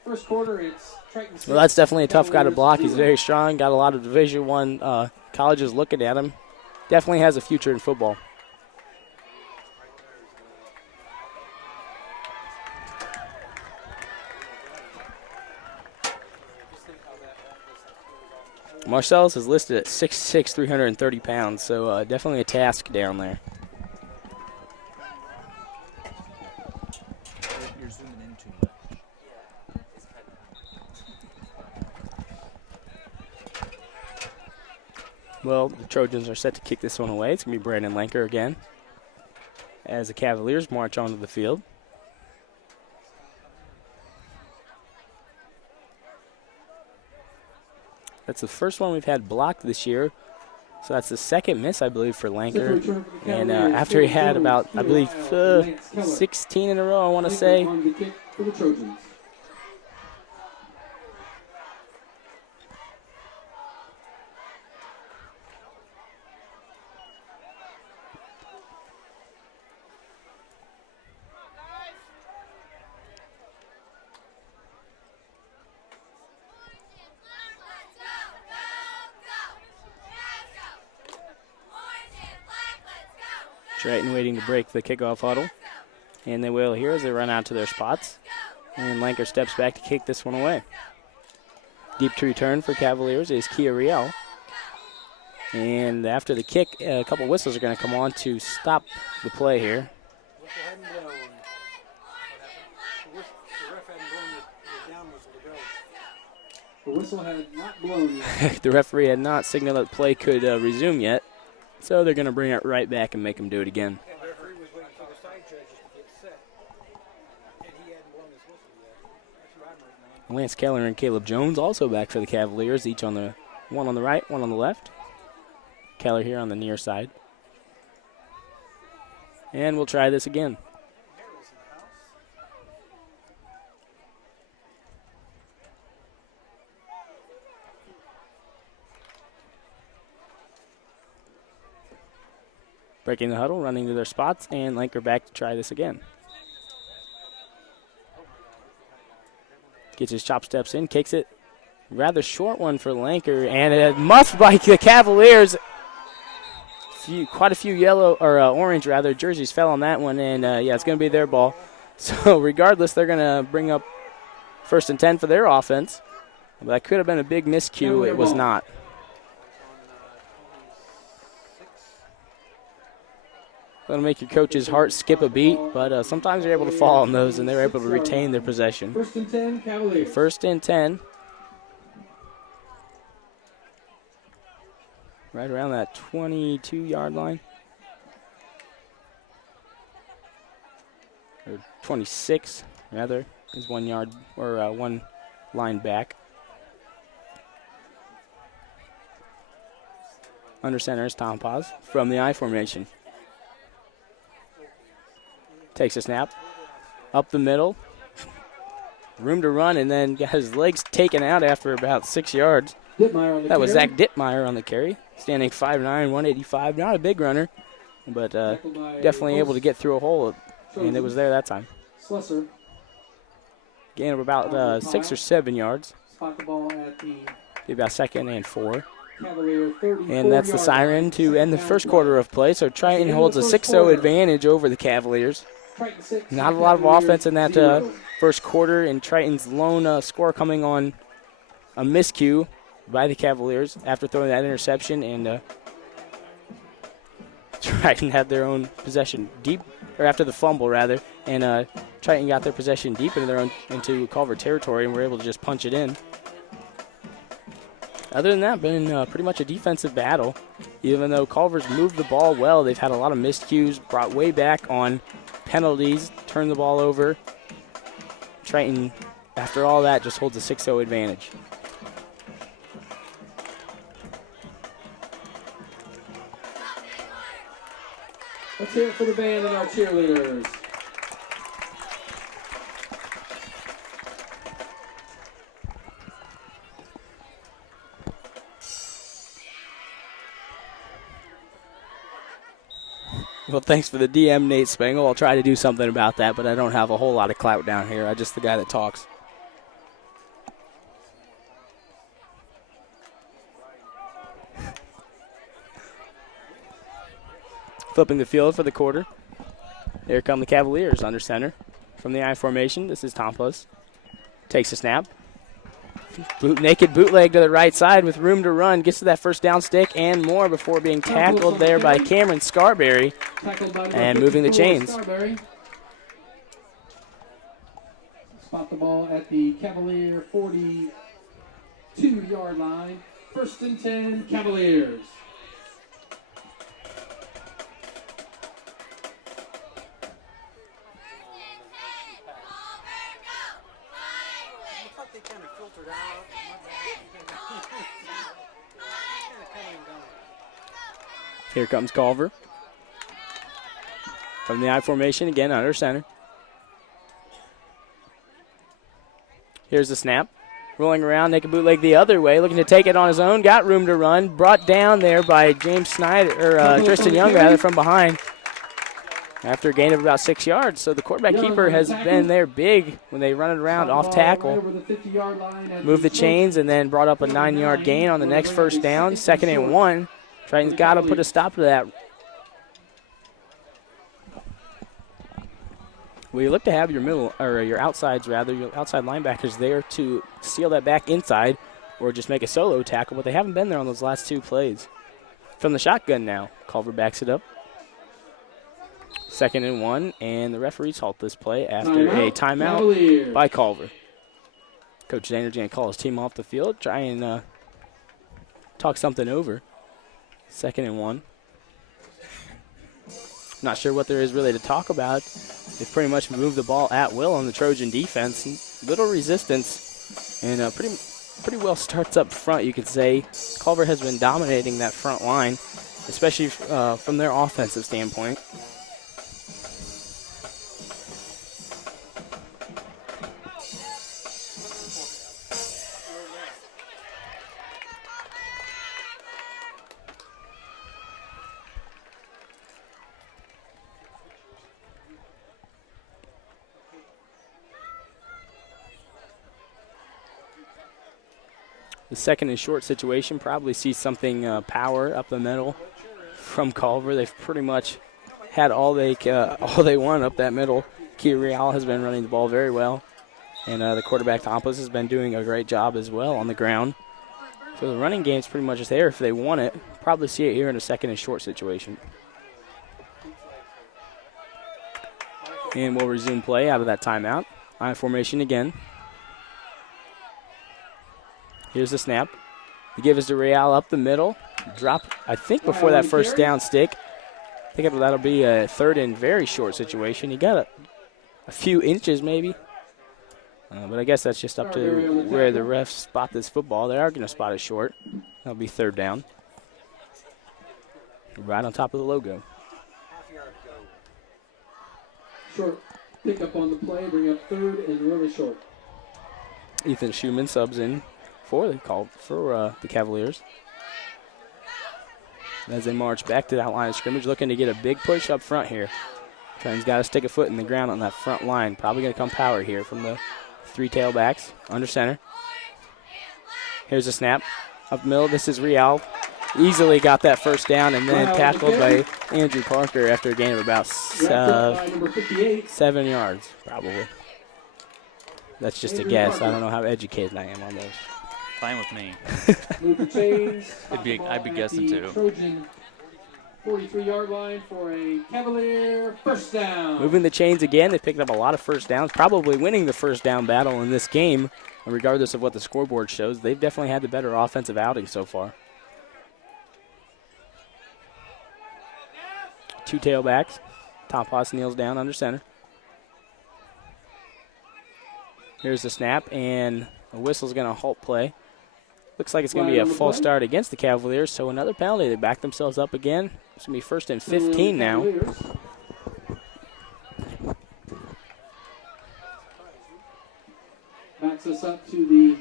first quarter. It's Triton. Well, that's definitely a tough guy to block. He's very strong. Got a lot of Division I colleges looking at him. Definitely has a future in football. Marcellus is listed at 6'6", 330 pounds, so definitely a task down there. You're zooming in too much. Well, the Trojans are set to kick this one away. It's going to be Brandon Lanker again as the Cavaliers march onto the field. That's the first one we've had blocked this year. So that's the second miss, I believe, for Lanker. And after he had about, I believe, 16 in a row, I want to say. On the kick for the Trojans. Triton waiting to break the kickoff huddle. And they will here as they run out to their spots. And Lanker steps back to kick this one away. Deep to return for Cavaliers is Kia Riel. And after the kick, a couple whistles are going to come on to stop the play here. The whistle had not blown yet. The referee had not signaled that play could resume yet. So they're going to bring it right back and make him do it again. The referee was waiting for the side judges to get set. And he hadn't blown his whistle yet. That's what I'm right now. Lance Keller and Caleb Jones also back for the Cavaliers, each on the one on the right, one on the left. Keller here on the near side. And we'll try this again. Breaking the huddle, running to their spots, and Lanker back to try this again. Gets his chop steps in, kicks it. Rather short one for Lanker, and a muff by the Cavaliers. Quite a few yellow, or orange rather, jerseys fell on that one, and yeah, it's going to be their ball. So regardless, they're going to bring up 1st and 10 for their offense. But that could have been a big miscue. It was not. That'll make your coach's heart skip a beat, but sometimes they're able to fall on those, and they're able to retain their possession. 1st and 10, Cavaliers. 1st and 10. Right around that 22-yard line. Or 26, rather, is 1 yard, or 1 line back. Under center is Tom Paz from the I formation. Takes a snap. Up the middle. Room to run, and then got his legs taken out after about 6 yards. That was Zach Dittmeyer on the carry. Standing 5'9", 185. Not a big runner, but definitely able to get through a hole, and it was there that time. Slusser. Gain of about 6 or 7 yards. Spot the ball at the About 2nd and 4. Cavalier 34 And that's the siren to end the first quarter of play. So Triton holds a 6-0 advantage over the Cavaliers. Not a lot of offense in that first quarter, and Triton's lone score coming on a miscue by the Cavaliers after throwing that interception, and Triton had their own possession deep, or after the fumble rather, and Triton got their possession deep into Culver territory and were able to just punch it in. Other than that, been pretty much a defensive battle. Even though Culver's moved the ball well, they've had a lot of miscues, brought way back on penalties, turned the ball over. Triton, after all that, just holds a 6-0 advantage. Let's hear it for the band and our cheerleaders. Well, thanks for the DM, Nate Spangle. I'll try to do something about that, but I don't have a whole lot of clout down here. I'm just the guy that talks. Flipping the field for the quarter. Here come the Cavaliers under center. From the I formation, this is Tompos. Takes a snap. Naked bootleg to the right side with room to run. Gets to that first down stick and more before being tackled there by Cameron Scarberry and moving the chains. Spot the ball at the Cavalier 42-yard line. 1st and 10, Cavaliers. They kind of filtered out. Here comes Culver. From the I formation, again under center. Here's the snap. Rolling around, naked bootleg the other way, looking to take it on his own. Got room to run. Brought down there by James Snyder, or Tristan Young, rather, from behind. After a gain of about 6 yards. So the quarterback keeper has been there big when they run it around off tackle. Move the chains and then brought up a 9-yard gain on the next first down. 2nd and 1. Triton's got to put a stop to that. Well, you look to have your middle, or your outsides rather, your outside linebackers there to seal that back inside or just make a solo tackle, but they haven't been there on those last 2 plays. From the shotgun now, Culver backs it up. 2nd and 1, and the referees halt this play after a timeout by Culver. Coach Zanergy going to call his team off the field, try and talk something over. 2nd and 1. Not sure what there is really to talk about. They've pretty much moved the ball at will on the Trojan defense. Little resistance, and pretty well starts up front, you could say. Culver has been dominating that front line, especially from their offensive standpoint. The 2nd and short situation probably sees something power up the middle from Culver. They've pretty much had all they want up that middle. Kia Real has been running the ball very well, and the quarterback Tompos has been doing a great job as well on the ground. So the running game's pretty much there if they want it. Probably see it here in a 2nd and short situation. And we'll resume play out of that timeout. I formation again. Here's the snap. The give is to Real up the middle. Drop, I think, before that first down stick. I think that'll be a 3rd and very short situation. He got a few inches maybe. But I guess that's just up to where the refs spot this football. They are going to spot it short. That'll be 3rd down. Right on top of the logo. Short pickup on the play, bring up 3rd and really short. Ethan Schumann subs in for the Cavaliers. As they march back to that line of scrimmage, looking to get a big push up front here. Triton's got to stick a foot in the ground on that front line. Probably going to come power here from the 3 tailbacks under center. Here's a snap up the middle. This is Real. Easily got that first down and then tackled by Andrew Parker after a gain of about 7 yards, probably. That's just a guess. I don't know how educated I am on those. Fine with me. Move the chains. I'd be guessing too. Trojan 43-yard line for a Cavalier first down. Moving the chains again. They picked up a lot of first downs, probably winning the first down battle in this game. And regardless of what the scoreboard shows, they've definitely had the better offensive outing so far. 2 tailbacks. Tompos kneels down under center. Here's the snap, and the whistle's going to halt play. Looks like it's going to be a false start against the Cavaliers, so another penalty. They back themselves up again. It's going to be 1st and 15 now. Backs us up to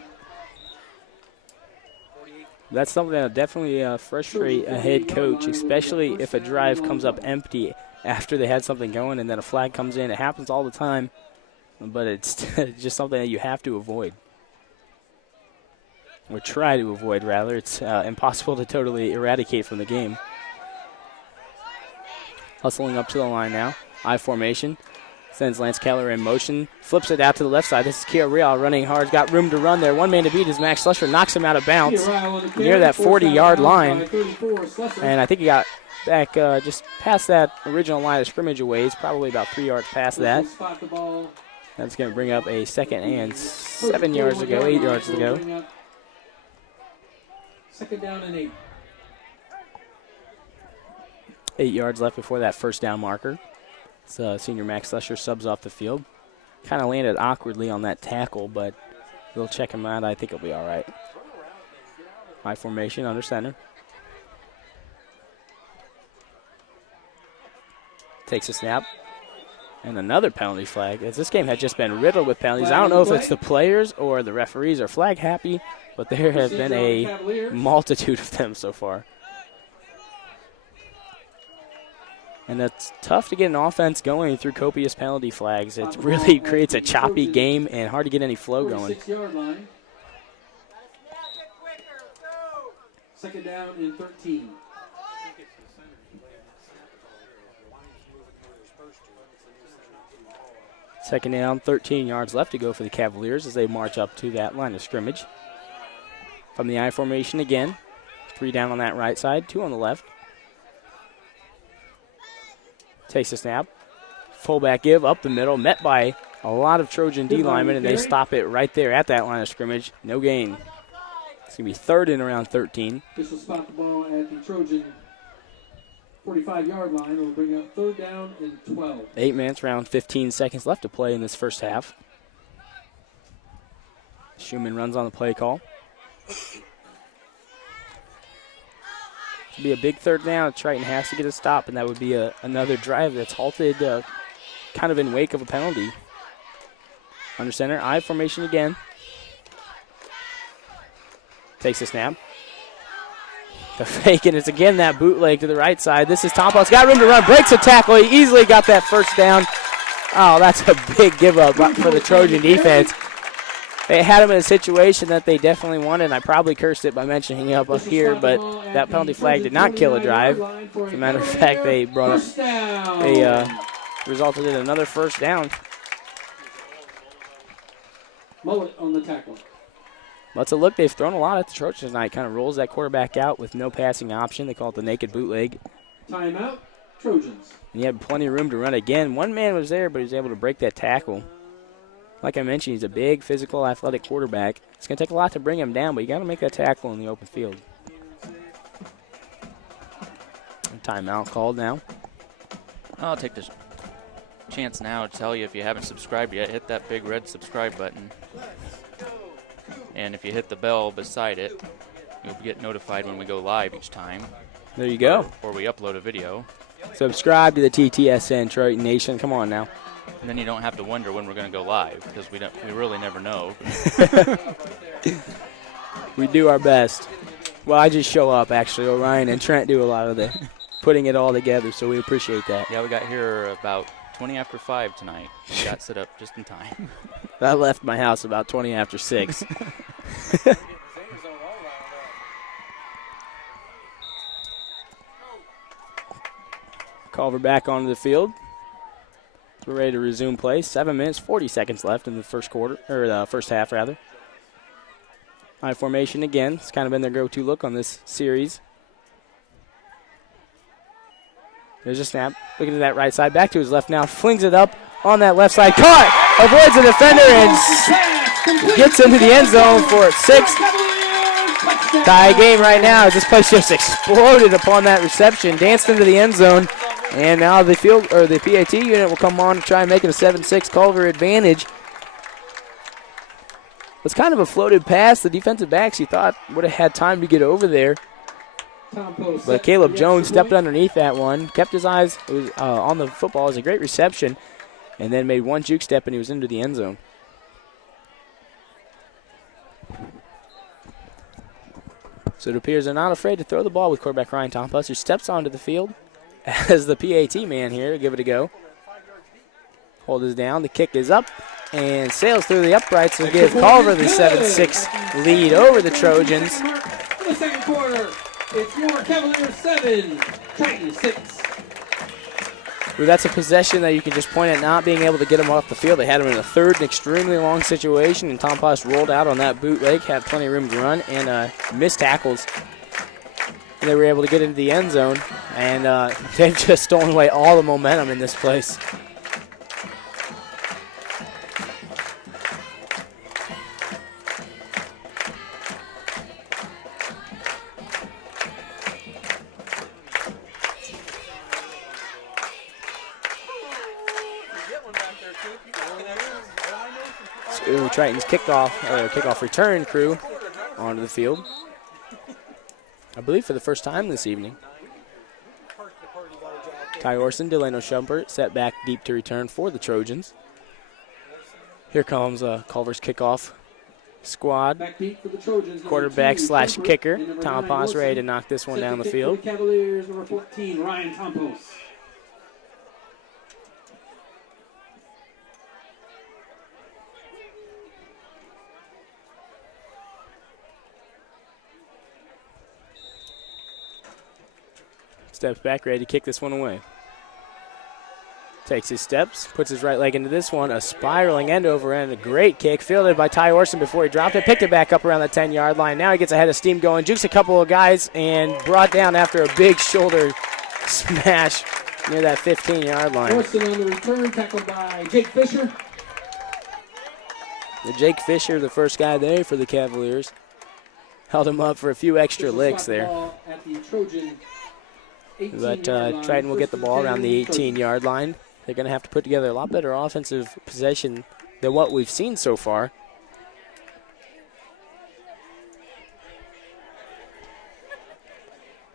the That's something that'll definitely frustrate a head coach, especially if a drive comes up empty after they had something going and then a flag comes in. It happens all the time, but it's just something that you have to avoid. Or try to avoid, rather. It's impossible to totally eradicate from the game. Hustling up to the line now. I formation. Sends Lance Keller in motion. Flips it out to the left side. This is Kia Real running hard. Got room to run there. One man to beat is Max Slusher. Knocks him out of bounds near that 40-yard line. And I think he got back just past that original line of scrimmage away. He's probably about 3 yards past that. That's going to bring up a second and 7 yards to go, 8 yards to go. Second down and 8. 8 yards left before that first down marker. So senior Max Slusher subs off the field. Kind of landed awkwardly on that tackle, but they'll check him out. I think he'll be all right. High formation under center. Takes a snap. And another penalty flag. As this game has just been riddled with penalties. I don't know if it's the players or the referees are flag happy, but there has been a multitude of them so far. And it's tough to get an offense going through copious penalty flags. It really creates a choppy game and hard to get any flow going. 46-yard line. Second down and 13. Second down, 13 yards left to go for the Cavaliers as they march up to that line of scrimmage. From the I formation again. 3 down on that right side, 2 on the left. Takes a snap. Fullback give up the middle, met by a lot of Trojan D linemen, and they stop it right there at that line of scrimmage. No gain. It's going to be third and around 13. This will spot the ball at the Trojan 45-yard line. It will bring up third down and 12. 8 minutes, around 15 seconds left to play in this first half. Schumann runs on the play call. It'll be a big third down. Triton has to get a stop, and that would be another drive that's halted kind of in wake of a penalty. Under center, I formation again. Takes a snap. The fake, and it's again that bootleg to the right side. This is Tompos. Got room to run. Breaks a tackle. He easily got that first down. Oh, that's a big give up for the Trojan defense. They had him in a situation that they definitely wanted, and I probably cursed it by mentioning him up here, but that penalty flag did not kill a drive. As a matter of fact, they resulted in another first down. Mullet on the tackle. Let's look. They've thrown a lot at the Trojans tonight. Kind of rolls that quarterback out with no passing option. They call it the naked bootleg. Timeout, Trojans. And he had plenty of room to run again. One man was there, but he was able to break that tackle. Like I mentioned, he's a big, physical, athletic quarterback. It's going to take a lot to bring him down, but you got to make that tackle in the open field. Timeout called now. I'll take this chance now to tell you, if you haven't subscribed yet, hit that big red subscribe button. And if you hit the bell beside it, you'll get notified when we go live each time. There you go. Or we upload a video. Subscribe to the TTSN Triton Nation. Come on now. And then you don't have to wonder when we're going to go live, because we really never know. We do our best. Well, I just show up, actually. Orion and Trent do a lot of the putting it all together, so we appreciate that. Yeah, we got here about 20 after 5 tonight. We got set up just in time. I left my house about 20 after 6. Culver back onto the field. We're ready to resume play. 7 minutes, 40 seconds left in the first quarter, or the first half, rather. High formation again. It's kind of been their go-to look on this series. There's a snap. Looking to that right side. Back to his left now. Flings it up on that left side. Caught! Avoids the defender and gets into the end zone for a 6th tie game right now. This place just exploded upon that reception. Danced into the end zone. And now the PAT unit will come on to try and make it a 7-6 Culver advantage. It's kind of a floated pass. The defensive backs, you thought, would have had time to get over there. But Caleb Jones stepped underneath that one, kept his eyes on the football. It was a great reception, and then made one juke step, and he was into the end zone. So it appears they're not afraid to throw the ball with quarterback Ryan Tompus, who steps onto the field as the PAT man here to give it a go. Hold this down. The kick is up and sails through the uprights to give Culver the 7-6 lead over the Trojans. In the second quarter, it's your Cavaliers 7, Triton 6. Well, that's a possession that you can just point at not being able to get them off the field. They had him in a third and extremely long situation, and Tompus rolled out on that bootleg, had plenty of room to run, and missed tackles. And they were able to get into the end zone, and they've just stolen away all the momentum in this place. So Triton's kickoff return crew onto the field. I believe for the first time this evening. Ty Orson, Delano Shumpert set back deep to return for the Trojans. Here comes Culver's kickoff squad. Backbeat for the Trojans. Quarterback slash Shumpert, kicker. and number Tom 9, Pons ready to Orson. knock this one Set down the kick field. for the Cavaliers, number 14, Ryan Tompos. Steps back, ready to kick this one away. Takes his steps, puts his right leg into this one. A spiraling end over end. A great kick, fielded by Ty Orson before he dropped it. Picked it back up around the 10-yard line. Now he gets ahead of steam going. Jukes a couple of guys and brought down after a big shoulder smash near that 15-yard line. Orson on the return, tackled by Jake Fisher. Jake Fisher, the first guy there for the Cavaliers, held him up for a few extra licks there. At the Trojan But Triton will get the ball around the 18-yard line. They're going to have to put together a lot better offensive possession than what we've seen so far.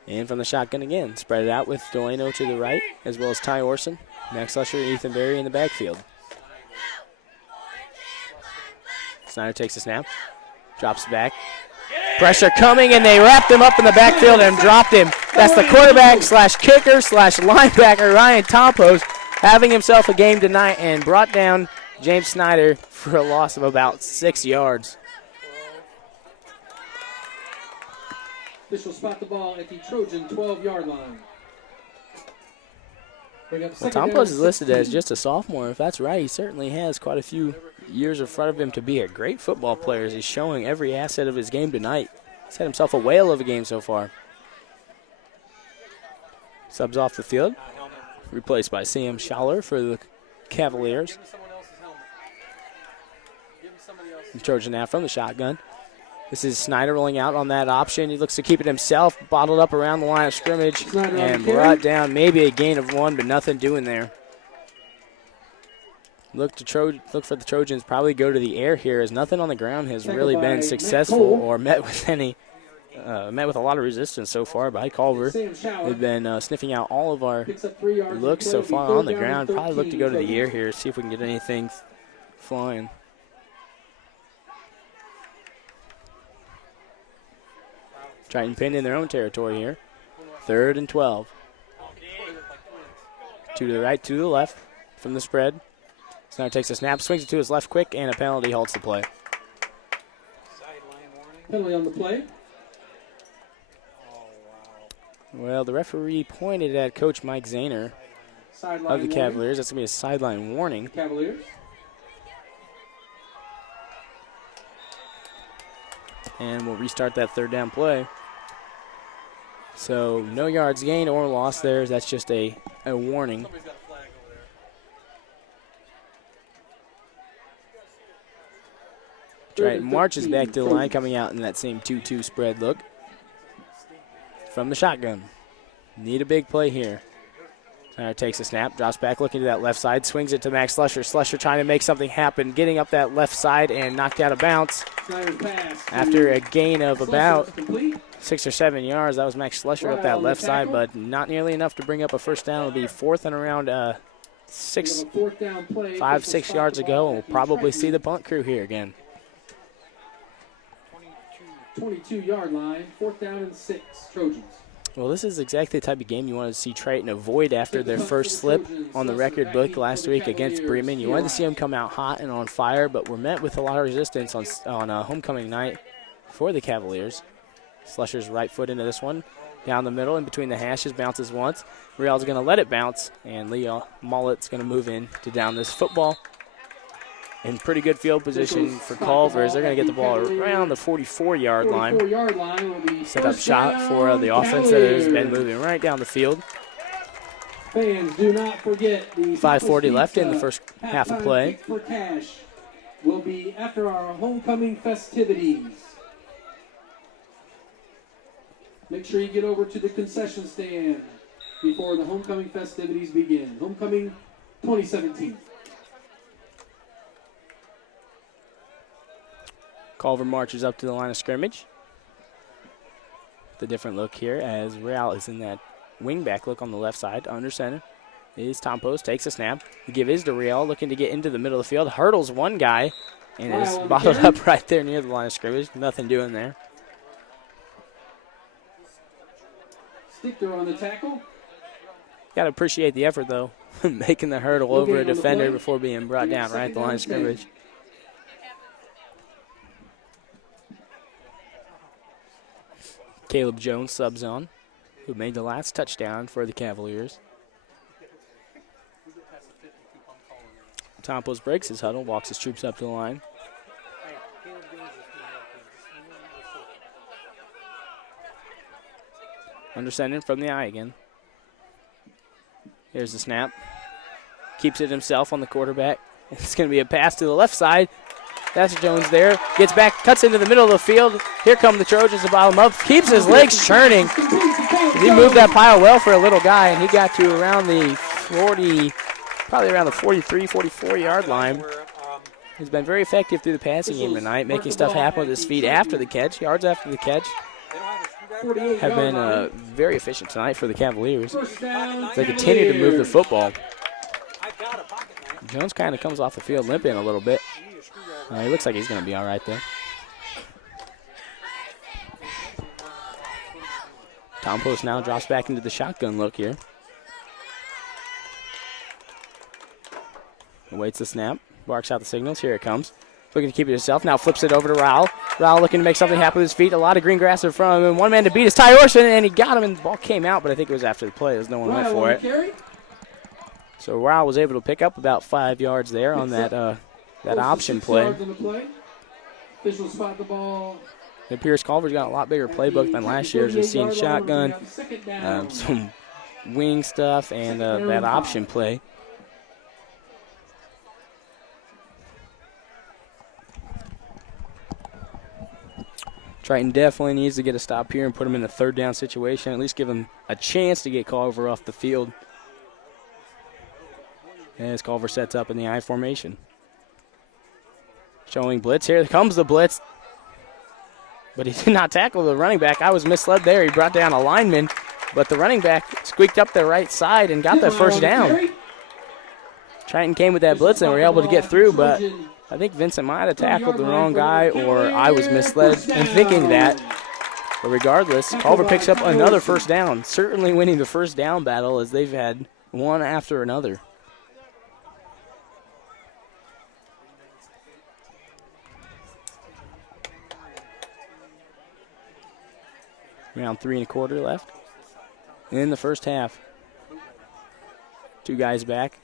And from the shotgun again, spread it out with Delano to the right, as well as Ty Orson, Max Lusher, and Ethan Berry in the backfield. Snyder takes a snap, drops back. Pressure coming, and they wrapped him up in the backfield and dropped him. That's the quarterback slash kicker slash linebacker, Ryan Tompos, having himself a game tonight and brought down James Snyder for a loss of about 6 yards. Official spot the ball at the Trojan 12-yard line. Well, Tompos is listed as just a sophomore. If that's right, he certainly has quite a few years in front of him to be a great football player, as he's showing every asset of his game tonight. He's had himself a whale of a game so far. Subs off the field, replaced by Sam Schaller for the Cavaliers. The Trojan now from the shotgun. This is Snyder rolling out on that option. He looks to keep it himself, bottled up around the line of scrimmage, and brought down. Maybe a gain of 1, but nothing doing there. Look for the Trojans probably go to the air here, as nothing on the ground has really been successful or met with a lot of resistance so far by Culver. They've been sniffing out all of our looks so far on the ground. Probably look to go to the air here, see if we can get anything flying. Triton pinned in their own territory here. 3rd and 12. 2 to the right, 2 to the left from the spread. Snyder takes a snap, swings it to his left quick, and a penalty halts the play. Penalty on the play. Well, the referee pointed at Coach Mike Zahner of the Cavaliers. That's going to be a sideline warning. Cavaliers. And we'll restart that 3rd down play. So no yards gained or lost there. That's just a warning. Triton marches back to the line, coming out in that same 2-2 spread look. From the shotgun. Need a big play here. Snyder takes a snap, drops back, looking to that left side, swings it to Max Slusher. Slusher trying to make something happen, getting up that left side and knocked out of bounds. After a gain of about 6 or 7 yards, that was Max Slusher up that left side, but not nearly enough to bring up a first down. It'll be 4th and around 5-6 yards ago, and we'll probably see the punt crew here again. 22-yard line, 4th down and 6, Trojans. Well, this is exactly the type of game you wanted to see Triton avoid after their first slip on the record book last week against Bremen. You wanted to see them come out hot and on fire, but were met with a lot of resistance on homecoming night for the Cavaliers. Slusher's right foot into this one. Down the middle, in between the hashes, bounces once. Real's going to let it bounce, and Leo Mullet's going to move in to down this football. In pretty good field position for Culver as they're going to get the ball around the 44-yard line. Set up shot for the offense that has been moving right down the field. Fans, do not forget the 5:40 left in the first half of play. Kick for cash will be after our homecoming festivities. Make sure you get over to the concession stand before the homecoming festivities begin. Homecoming 2017. Culver marches up to the line of scrimmage. The different look here as Real is in that wingback look on the left side. Under center is Tompos, takes a snap. The give is to Real, looking to get into the middle of the field. Hurdles one guy and is bottled up right there near the line of scrimmage. Nothing doing there. Sticker on the tackle. Got to appreciate the effort, though, making the hurdle over a defender before being brought down right at the line of scrimmage. Caleb Jones subs on, who made the last touchdown for the Cavaliers. Tompos breaks his huddle, walks his troops up to the line. Under center from the eye again. Here's the snap. Keeps it himself on the quarterback. It's going to be a pass to the left side. That's Jones there. Gets back, cuts into the middle of the field. Here come the Trojans to bottom up. Keeps his legs churning. He moved that pile well for a little guy, and he got to around the 40, probably around the 43, 44-yard line. He's been very effective through the passing game tonight, making stuff happen with his feet after the catch, yards after the catch. Have been very efficient tonight for the Cavaliers. They continue to move the football. Jones kind of comes off the field limping a little bit. He looks like he's going to be all right there. Tompos now drops back into the shotgun look here. Awaits the snap, barks out the signals. Here it comes. Looking to keep it himself. Now flips it over to Rowell. Rowell looking to make something happen with his feet. A lot of green grass in front of him. And one man to beat is Ty Orson, and he got him, and the ball came out, but I think it was after the play as no one went for it. So Rowell was able to pick up about 5 yards there on that option play. Officials spot the ball. It appears Culver's got a lot bigger playbook than last year. We've seen shotgun, some wing stuff, and that option play. Triton definitely needs to get a stop here and put him in a third down situation, at least give him a chance to get Culver off the field. As Culver sets up in the I formation. Showing blitz. Here comes the blitz. But he did not tackle the running back. I was misled there. He brought down a lineman, but the running back squeaked up the right side and got that first down. Triton came with that blitz and were able to get through, but I think Vincent might have tackled the wrong guy, or I was misled in thinking that. But regardless, Culver picks up another first down, certainly winning the first down battle as they've had one after another. Around 3 1/4 left in the first half. Two guys back.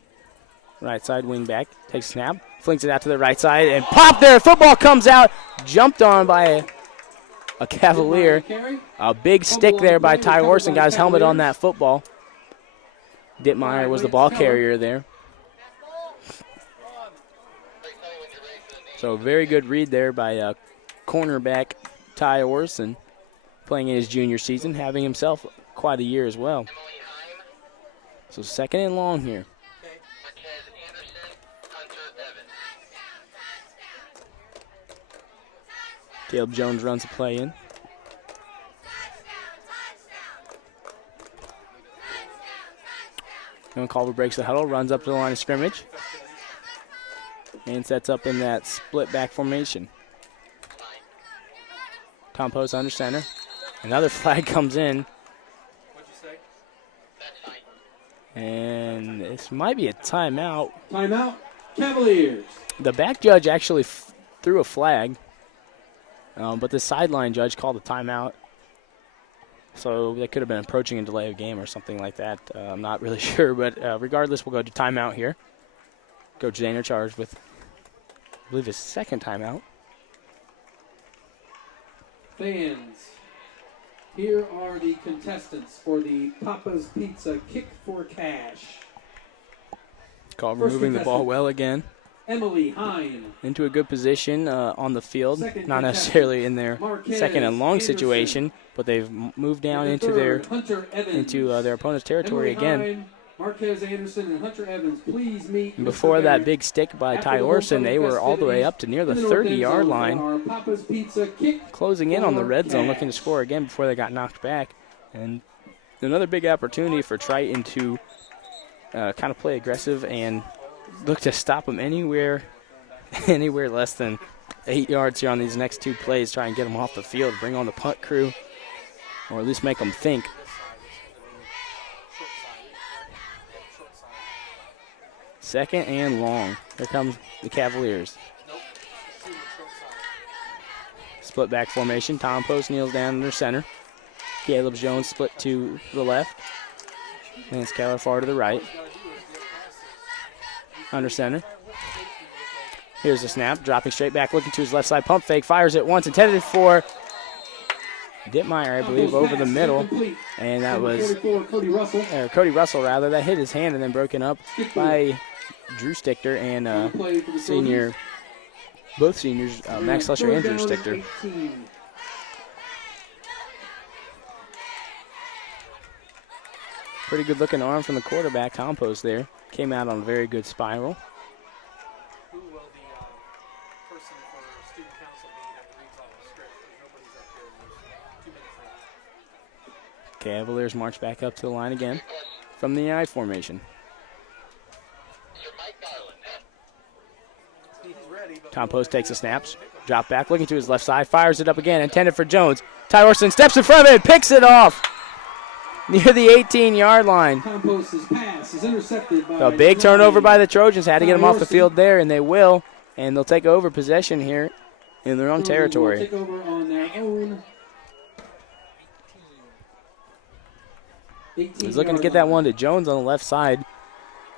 Right side wing back. Takes a snap. Flings it out to the right side and pop there. Football comes out. Jumped on by a Cavalier. A big stick there by Ty Orson. Got his helmet on that football. Dittmeyer was the ball carrier there. So very good read there by cornerback Ty Orson. Playing in his junior season, having himself quite a year as well. So second and long here. Caleb Jones runs a play in. And Culver breaks the huddle, runs up to the line of scrimmage, and sets up in that split back formation. Tom Post under center. Another flag comes in. What'd you say? And this might be a timeout. Timeout, Cavaliers. The back judge actually threw a flag, but the sideline judge called a timeout. So they could have been approaching a delay of game or something like that. I'm not really sure, but regardless, we'll go to timeout here. Coach Zaner charged with, I believe, his second timeout. Fans, here are the contestants for the Papa's Pizza Kick for Cash. Culver First moving the ball contestant. well again. Emily Hine. Into a good position on the field. Second Not contestant, necessarily in their Marquez second and long Anderson. situation, but they've moved down And the into their third, Hunter Evans. into their opponent's territory Emily again. Hine, Marquez Anderson, and Hunter Evans, please meet. And Mr. before that Barrett. big stick by After Ty the Orson, they were all the way festivities up to near the in north end 30-yard zone line, for our Papa's Pizza Kick closing in on the for red zone, cash. looking to score again before they got knocked back. And another big opportunity for Triton to kind of play aggressive and look to stop them anywhere less than 8 yards here on these next two plays. Try and get them off the field, bring on the punt crew, or at least make them think. Second and long. Here comes the Cavaliers. Split back formation. Tom Post kneels down under center. Caleb Jones split to the left. Lance Keller far to the right. Under center. Here's the snap. Dropping straight back, looking to his left side. Pump fake. Fires it once. Intended for Dittmeyer, I believe, over the middle. And that was Cody Russell. Cody Russell, rather. That hit his hand and then broken up by Drew Stichter and senior, both seniors, Max Slusher and Drew Stichter. 18. Pretty good looking arm from the quarterback, Tom Post there. Came out on a very good spiral. Who will the person for student council be that reads off the script? Nobody's up here. There's 2 minutes left. Cavaliers march back up to the line again from the I formation. Sir Mike Garland. He's ready, but Tom Post takes a snap, drop back, looking to his left side, fires it up again, intended for Jones. Ty Orson steps in front of it, picks it off near the 18-yard line. Tom Post's pass is intercepted by A big turnover Ryan. by the Trojans. Had to get Ty them off the Orson. field there, and they will. And they'll take over possession here in their own Trojans will territory. Take over on their own. He's looking to get that one to Jones on the left side.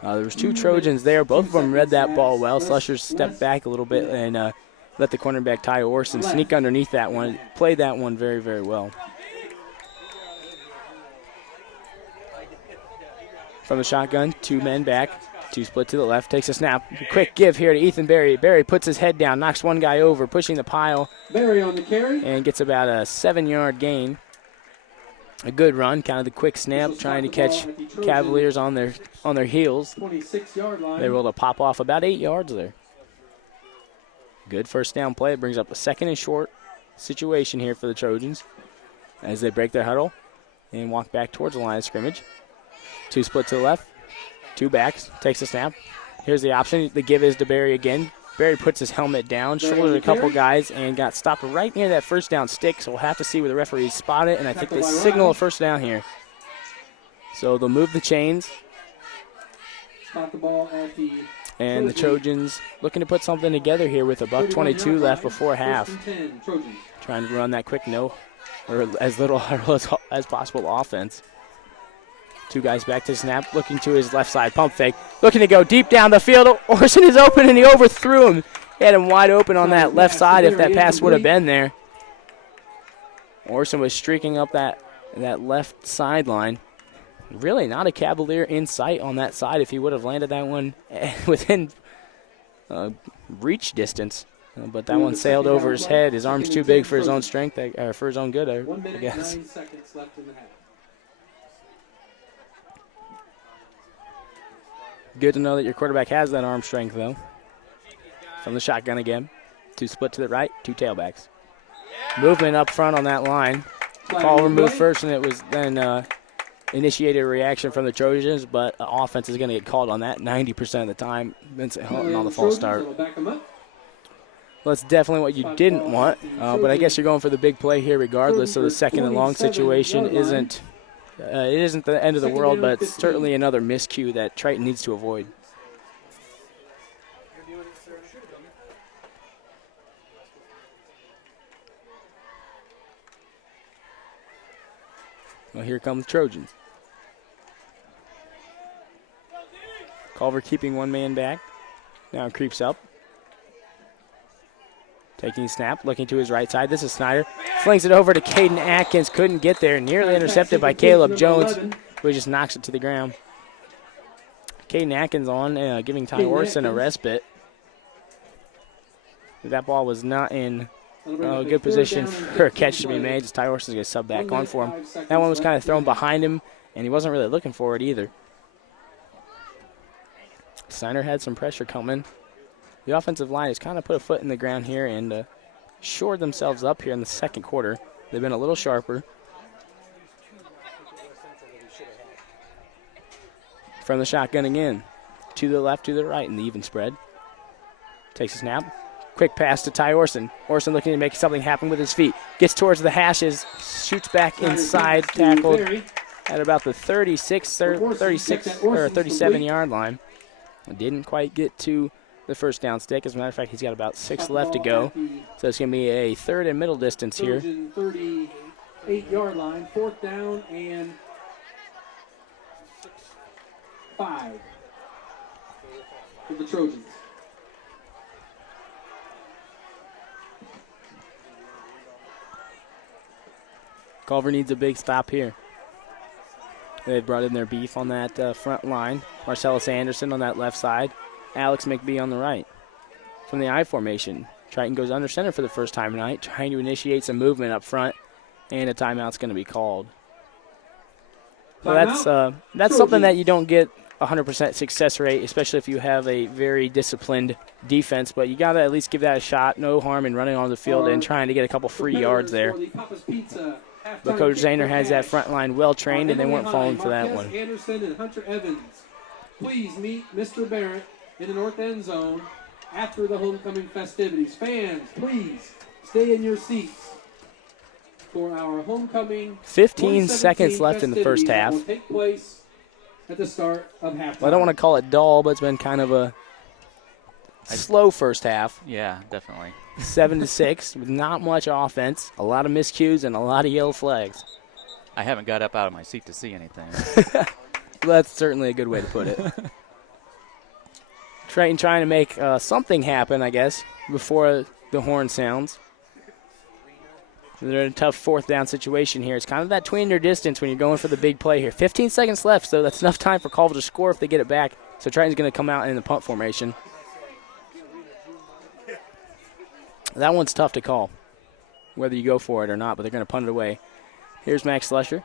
There was two Trojans there. Both of them read that ball well. Slusher stepped back a little bit and let the cornerback Ty Orson sneak underneath that one. Played that one very, very well. From the shotgun, 2 men back. 2 split to the left. Takes a snap. Quick give here to Ethan Berry. Berry puts his head down, knocks one guy over, pushing the pile, Barry on the carry. and gets about a 7-yard gain. A good run, kind of the quick snap, trying to catch Cavaliers on their heels. 26-yard line. They were able to pop off about 8 yards there. Good first down play. It brings up a 2nd and short situation here for the Trojans as they break their huddle and walk back towards the line of scrimmage. 2 split to the left, 2 backs, takes a snap. Here's the option. The give is to Barry again. Barry puts his helmet down, shouldered a couple guys, and got stopped right near that first down stick, so we'll have to see where the referees spot it, and I think they signal a first down here. So they'll move the chains, Spot the ball at the and the Trojans looking to put something together here with a $1:22 left before half. 10, Trojans. Trying to run that quick or as little as possible offense. 2 guys back to snap, looking to his left side, pump fake, looking to go deep down the field. Orson is open, and he overthrew him. He had him wide open on that left side if that pass would have been there. Orson was streaking up that left sideline. Really not a Cavalier in sight on that side if he would have landed that one within reach distance. But that one sailed over his head. His arm's too big for his own strength, for his own good, 1 I minute, guess. 9 seconds left in the half. Good to know that your quarterback has that arm strength, though. From the shotgun again. 2 split to the right, 2 tailbacks. Movement up front on that line. Culver moved first, and it was then initiated a reaction from the Trojans, but offense is going to get called on that 90% of the time. Vincent Houghton on the false start. Well, that's definitely what you didn't want, but I guess you're going for the big play here regardless, so the second and long situation isn't the end of the world, but it's certainly another miscue that Triton needs to avoid. Well, here come the Trojans. Culver keeping one man back. Now creeps up. Taking snap, looking to his right side. This is Snyder. Flings it over to Caden Atkins. Couldn't get there. Nearly intercepted by Caleb Jones, who just knocks it to the ground. Caden Atkins on, giving Ty Orson a respite. That ball was not in good position for a catch to be made. As Ty Orson's going to sub back on for him. That one was kind of thrown behind him, and he wasn't really looking for it either. Snyder had some pressure coming. The offensive line has kind of put a foot in the ground here and shored themselves up here in the second quarter. They've been a little sharper. From the shotgun again. To the left, to the right in the even spread. Takes a snap. Quick pass to Ty Orson. Orson looking to make something happen with his feet. Gets towards the hashes. Shoots back inside. Tackled at about the 36 or 37-yard line. Didn't quite get to the first down stick. As a matter of fact, he's got about 6 left to go. So it's going to be a third and middle distance here. 38-yard line, 4th down and 5 for the Trojans. Culver needs a big stop here. They've brought in their beef on that front line. Marcellus Anderson on that left side. Alex McBee on the right. From the I formation, Triton goes under center for the first time tonight, trying to initiate some movement up front, and a timeout's going to be called. So that's something that you don't get 100% success rate, especially if you have a very disciplined defense, but you got to at least give that a shot. No harm in running on the field and trying to get a couple free yards there. But Coach Zahner has that front line well trained, and they weren't falling for that one. Anderson and Hunter Evans, please meet Mr. Barrett in the north end zone after the homecoming festivities. Fans, please stay in your seats for our homecoming. 15 seconds left in the first half. Will take place at the start of halftime. Well, I don't want to call it dull, but it's been kind of a slow first half. Yeah, definitely. 7-6 with not much offense, a lot of miscues, and a lot of yellow flags. I haven't got up out of my seat to see anything. That's certainly a good way to put it. Triton trying to make something happen, I guess, before the horn sounds. They're in a tough 4th down situation here. It's kind of that tweener distance when you're going for the big play here. 15 seconds left, so that's enough time for Culver to score if they get it back. So Triton's going to come out in the punt formation. That one's tough to call, whether you go for it or not, but they're going to punt it away. Here's Max Slusher.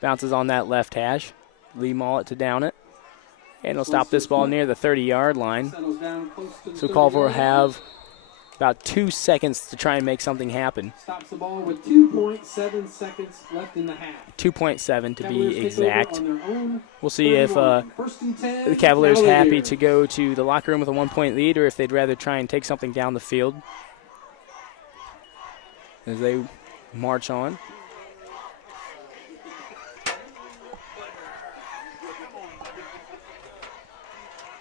Bounces on that left hash. Lee Mollett to down it. And he'll stop this ball near the 30-yard line. So Culver will have about 2 seconds to try and make something happen. Stops the ball with 2.7 seconds left in the half. 2.7 to be exact. We'll see if the Cavaliers happy to go to the locker room with a 1-point lead or if they'd rather try and take something down the field as they march on.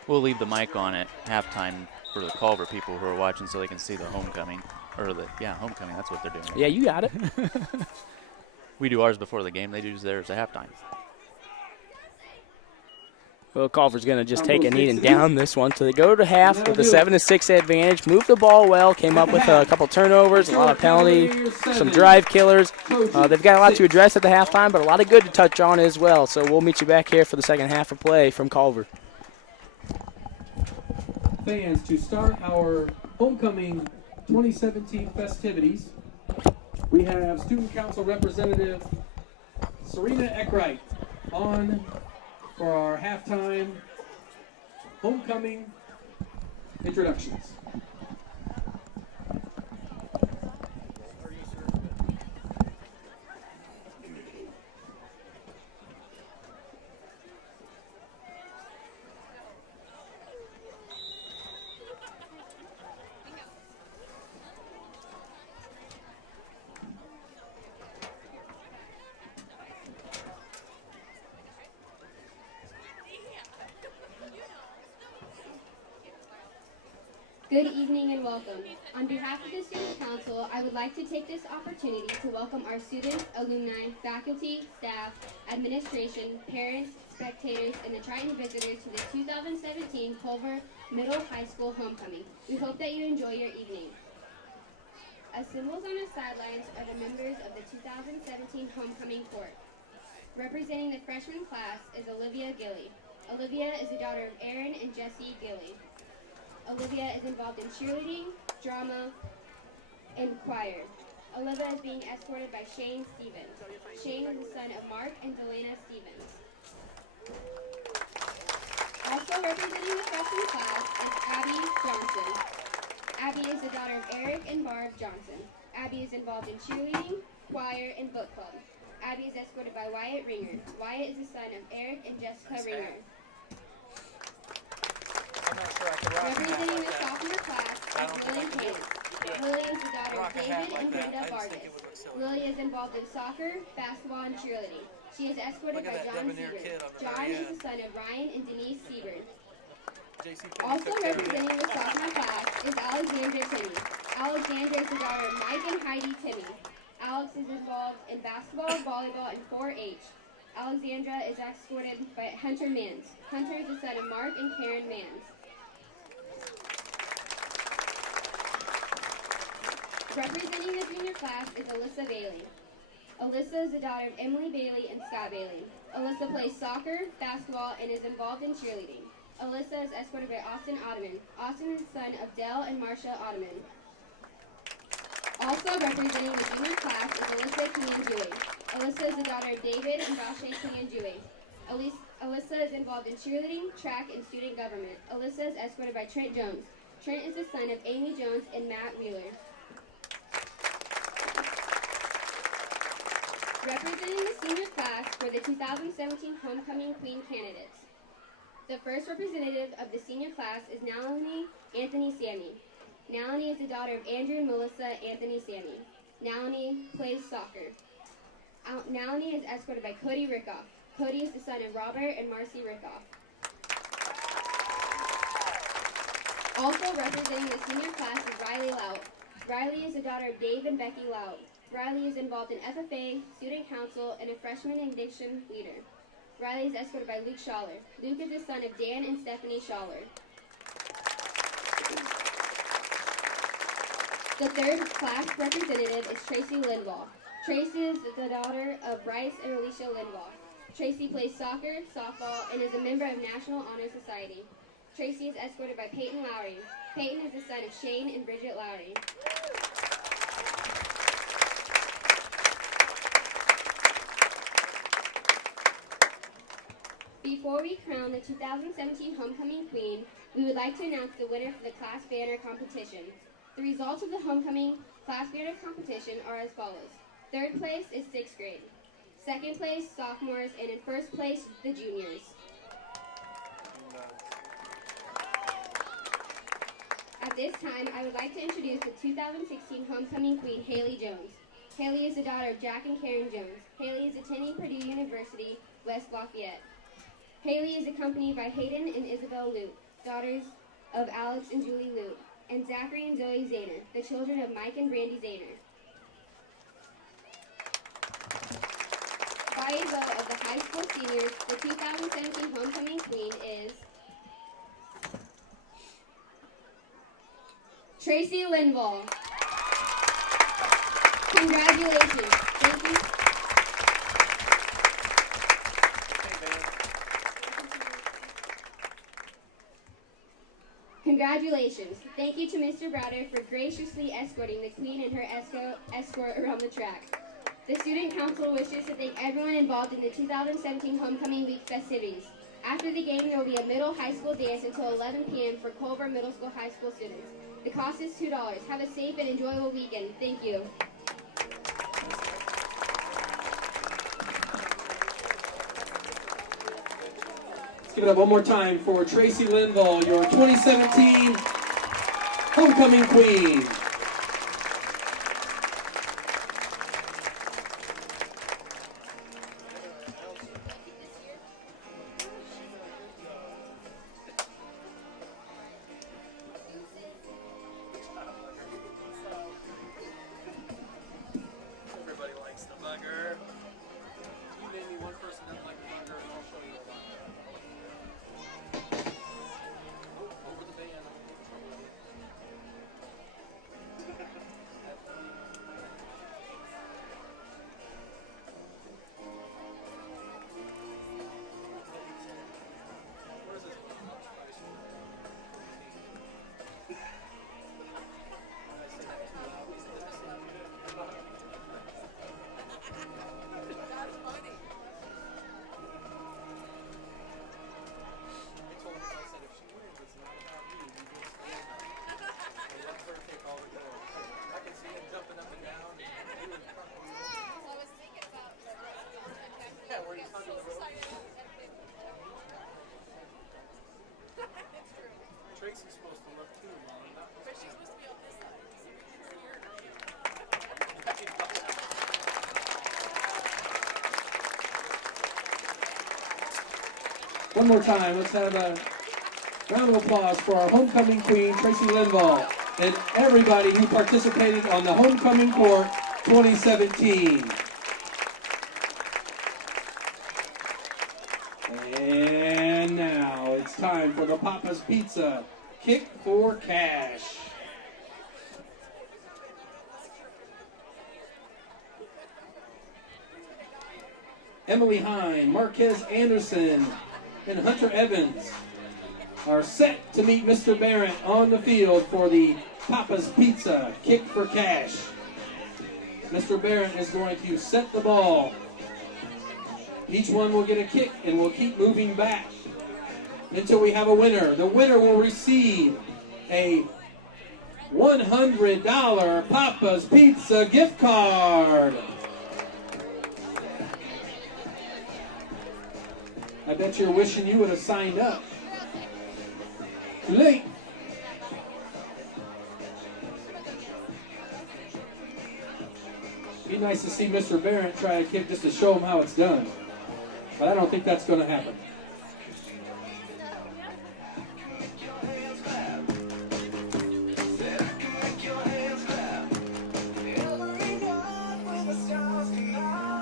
We'll leave the mic on at halftime for the Culver people who are watching so they can see the homecoming. Homecoming, that's what they're doing. Yeah, you got it. We do ours before the game. They do theirs at halftime. Well, Culver's going to just take a knee and down this one. So they go to half with a 7-6 advantage. Moved the ball well. Came up with a couple turnovers, a lot of penalties, some drive killers. They've got a lot to address at the halftime, but a lot of good to touch on as well. So we'll meet you back here for the second half of play from Culver. Fans, to start our homecoming 2017 festivities, we have Student Council Representative Serena Eckwright on for our halftime homecoming introductions. Good evening and welcome. On behalf of the Student Council, I would like to take this opportunity to welcome our students, alumni, faculty, staff, administration, parents, spectators, and the Triton visitors to the 2017 Culver Middle High School Homecoming. We hope that you enjoy your evening. Assembled on the sidelines are the members of the 2017 Homecoming Court. Representing the freshman class is Olivia Gilley. Olivia is the daughter of Aaron and Jesse Gilley. Olivia is involved in cheerleading, drama, and choir. Olivia is being escorted by Shane Stevens. Shane is the son of Mark and Delana Stevens. Also representing the freshman class is Abby Johnson. Abby is the daughter of Eric and Barb Johnson. Abby is involved in cheerleading, choir, and book club. Abby is escorted by Wyatt Ringer. Wyatt is the son of Eric and Jessica Ringer. Representing the sophomore class is Lily Hayes. Lily is the daughter of David and Brenda Vargas. Lily is involved in soccer, basketball, and cheerleading. She is escorted by John Seaburn. John is the son of Ryan and Denise Seaburn. Also representing the sophomore class is Alexandra Timmy. Alexandra is the daughter of Mike and Heidi Timmy. Alex is involved in basketball, volleyball, and 4-H. Alexandra is escorted by Hunter Mans. Hunter is the son of Mark and Karen Mans. Representing the junior class is Alyssa Bailey. Alyssa is the daughter of Emily Bailey and Scott Bailey. Alyssa plays soccer, basketball, and is involved in cheerleading. Alyssa is escorted by Austin Ottoman. Austin is the son of Dell and Marcia Ottoman. Also representing the junior class is Alyssa Kingan-Dewey. Alyssa is the daughter of David and Vashay Kingan-Dewey. Alyssa is involved in cheerleading, track, and student government. Alyssa is escorted by Trent Jones. Trent is the son of Amy Jones and Matt Wheeler. Representing the senior class for the 2017 Homecoming Queen candidates. The first representative of the senior class is Nalini Anthony Sammy. Nalini is the daughter of Andrew and Melissa Anthony Sammy. Nalini plays soccer. Nalini is escorted by Cody Rickoff. Cody is the son of Robert and Marcy Rickoff. Also representing the senior class is Riley Lout. Riley is the daughter of Dave and Becky Lout. Riley is involved in FFA, student council, and a freshman addiction leader. Riley is escorted by Luke Schaller. Luke is the son of Dan and Stephanie Schaller. The third class representative is Tracy Linvall. Tracy is the daughter of Bryce and Alicia Linvall. Tracy plays soccer, softball, and is a member of National Honor Society. Tracy is escorted by Peyton Lowry. Peyton is the son of Shane and Bridget Lowry. Before we crown the 2017 Homecoming Queen, we would like to announce the winner for the class banner competition. The results of the Homecoming class banner competition are as follows. Third place is 6th grade. Second place, sophomores, and in first place, the juniors. At this time, I would like to introduce the 2016 Homecoming Queen, Haley Jones. Haley is the daughter of Jack and Karen Jones. Haley is attending Purdue University, West Lafayette. Haley is accompanied by Hayden and Isabel Lute, daughters of Alex and Julie Lute, and Zachary and Zoe Zahner, the children of Mike and Brandy Zahner. By a vote of the high school seniors, the 2017 Homecoming Queen is Tracy Linvall. Congratulations. Thank you. Congratulations. Thank you to Mr. Browder for graciously escorting the Queen and her escort around the track. The Student Council wishes to thank everyone involved in the 2017 Homecoming Week festivities. After the game, there will be a middle high school dance until 11 p.m. for Culver Middle School high school students. The cost is $2. Have a safe and enjoyable weekend. Thank you. Let's give it up one more time for Tracy Linvall, your 2017 Homecoming Queen. One more time, let's have a round of applause for our homecoming queen, Tracy Linval, and everybody who participated on the Homecoming Court 2017. And now it's time for the Papa's Pizza Kick for Cash. Emily Hine, Marquez Anderson, and Hunter Evans are set to meet Mr. Barrett on the field for the Papa's Pizza Kick for Cash. Mr. Barrett is going to set the ball. Each one will get a kick and we'll keep moving back until we have a winner. The winner will receive a $100 Papa's Pizza gift card. I bet you're wishing you would have signed up. Too late. Be nice to see Mr. Barrett try a kick just to show him how it's done. But I don't think that's going to happen.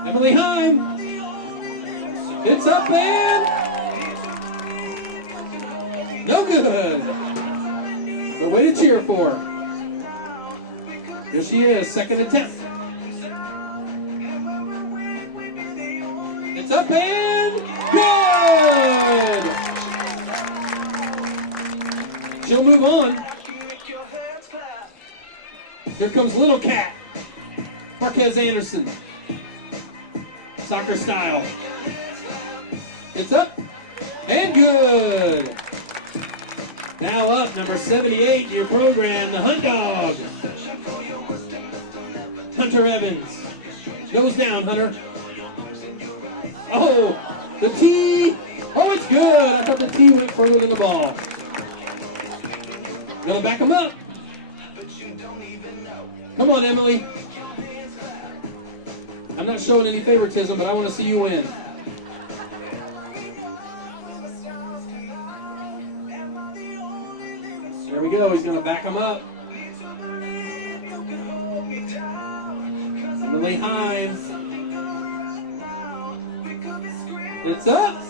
Emily Heim. It's up and no good. But way to cheer for her. Here she is, second attempt. It's up and good. She'll move on. Here comes Little Cat. Marquez Anderson. Soccer style. It's up and good. Now up, number 78 in your program, the Hunt Dog. Hunter Evans. Goes down, Hunter. Oh, the tee. Oh, it's good. I thought the tee went further than the ball. Gonna back him up. Come on, Emily. I'm not showing any favoritism, but I want to see you win. There we go. He's going to back him up. Emily Hines. It's up.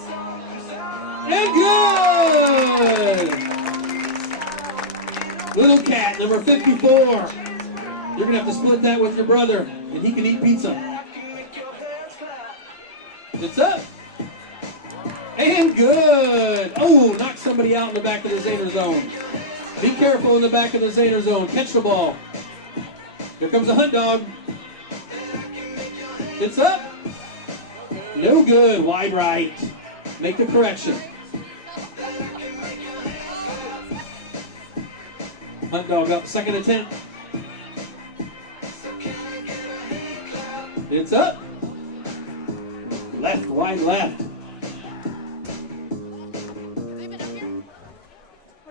And good! Little Cat, number 54. You're going to have to split that with your brother, and he can eat pizza. It's up. And good. Oh, knocked somebody out in the back of the Zahner zone. Be careful in the back of the Zahner zone. Catch the ball. Here comes the Hunt Dog. It's up. No good. Wide right. Make the correction. Hunt Dog up. Second attempt. It's up. Left, wide left.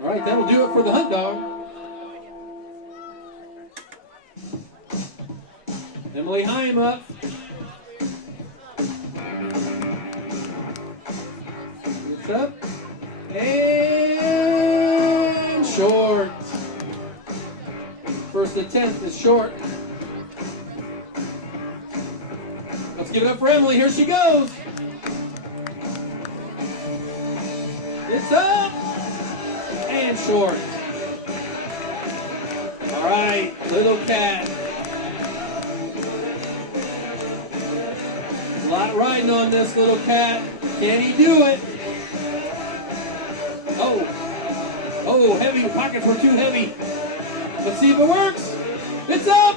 All right, that'll do it for the Hunt Dog. Emily Heim up. It's up. And short. First attempt is short. Let's give it up for Emily. Here she goes. It's up. And short. All right, Little Cat. A lot riding on this Little Cat. Can he do it? Oh, heavy. Pockets were too heavy. Let's see if it works. It's up.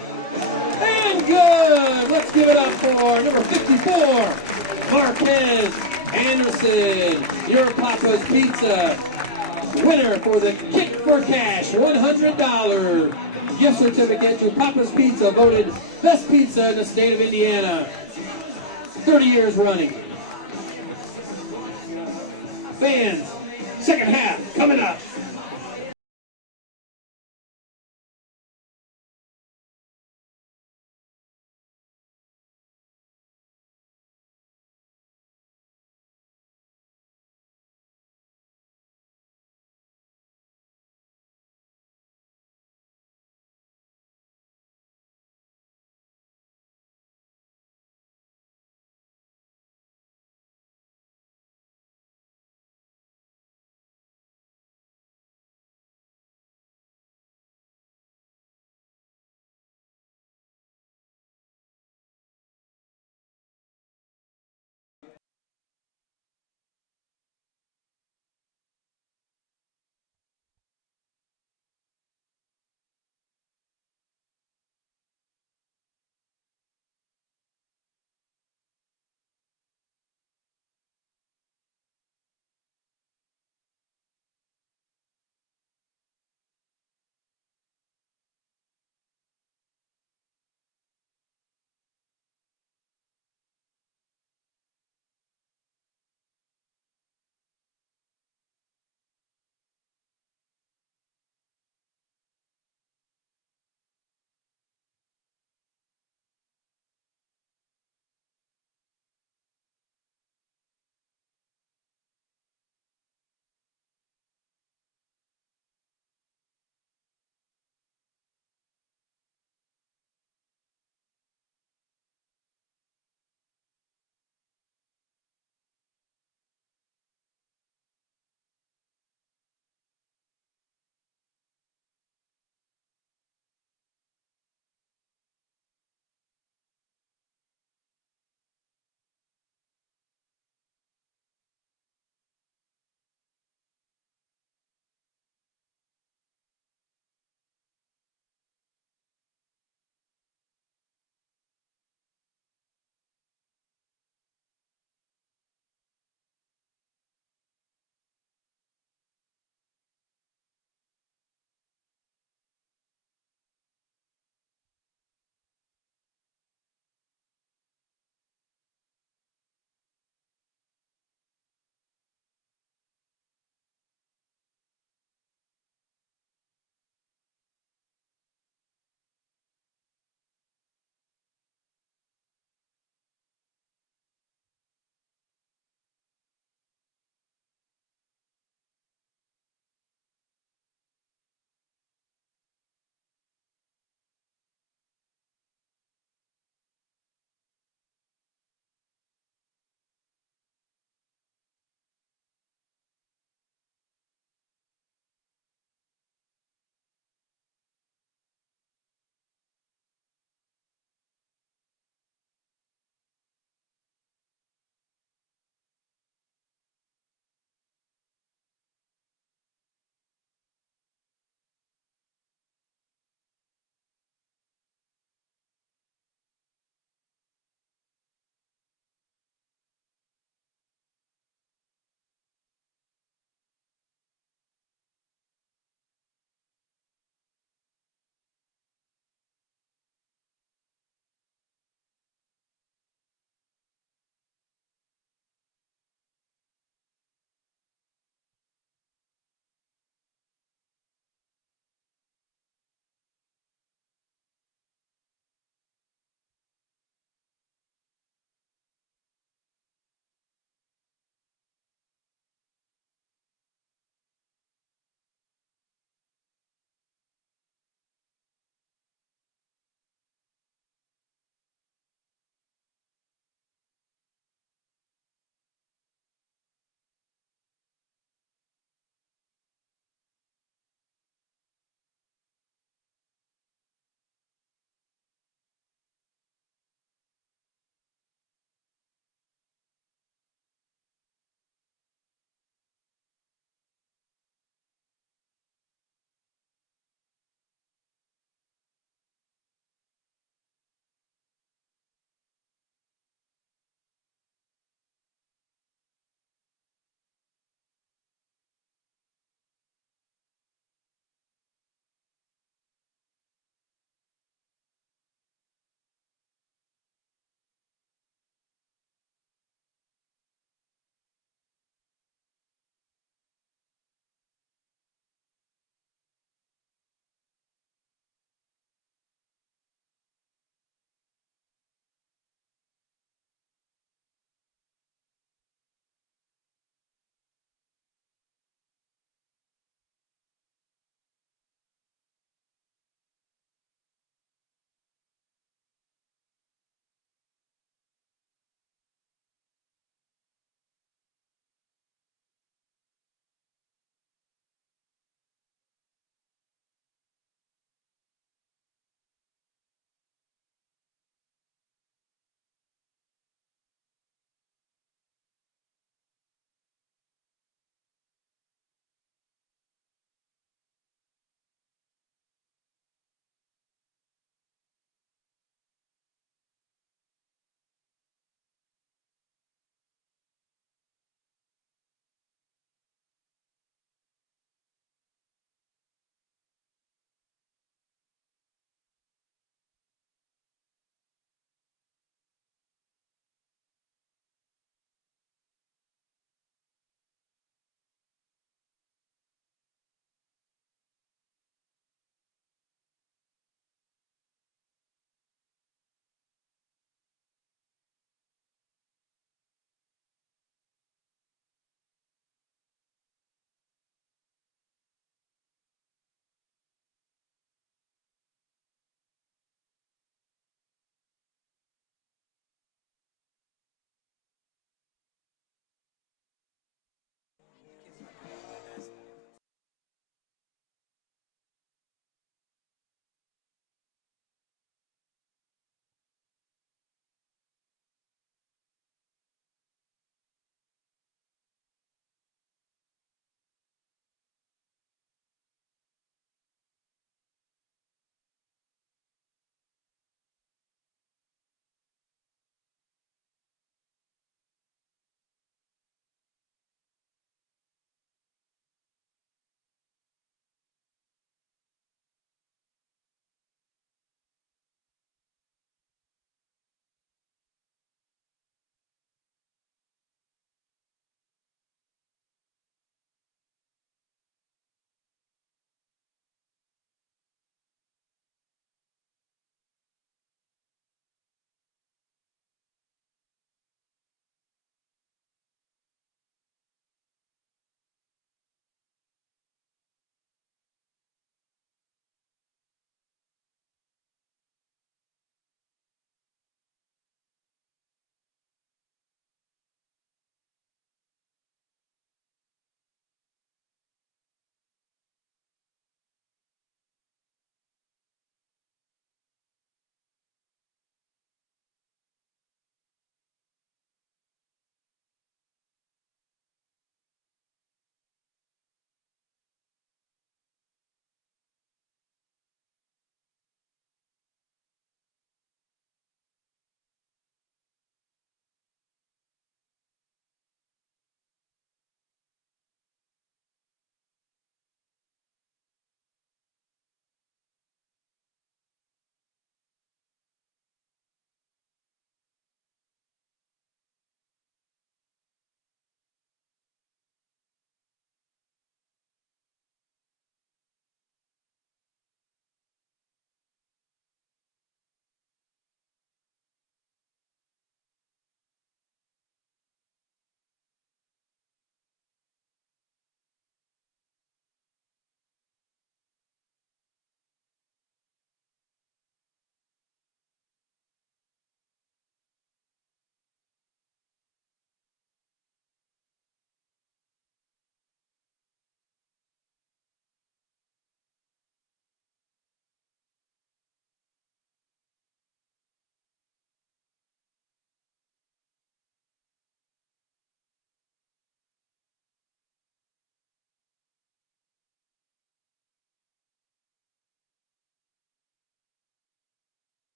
And good. Let's give it up for number 54, Marquez Anderson. Your Papa's Pizza winner for the Kick for Cash $100 gift certificate to Papa's Pizza, voted best pizza in the state of Indiana. 30 years running. Fans, second half coming up.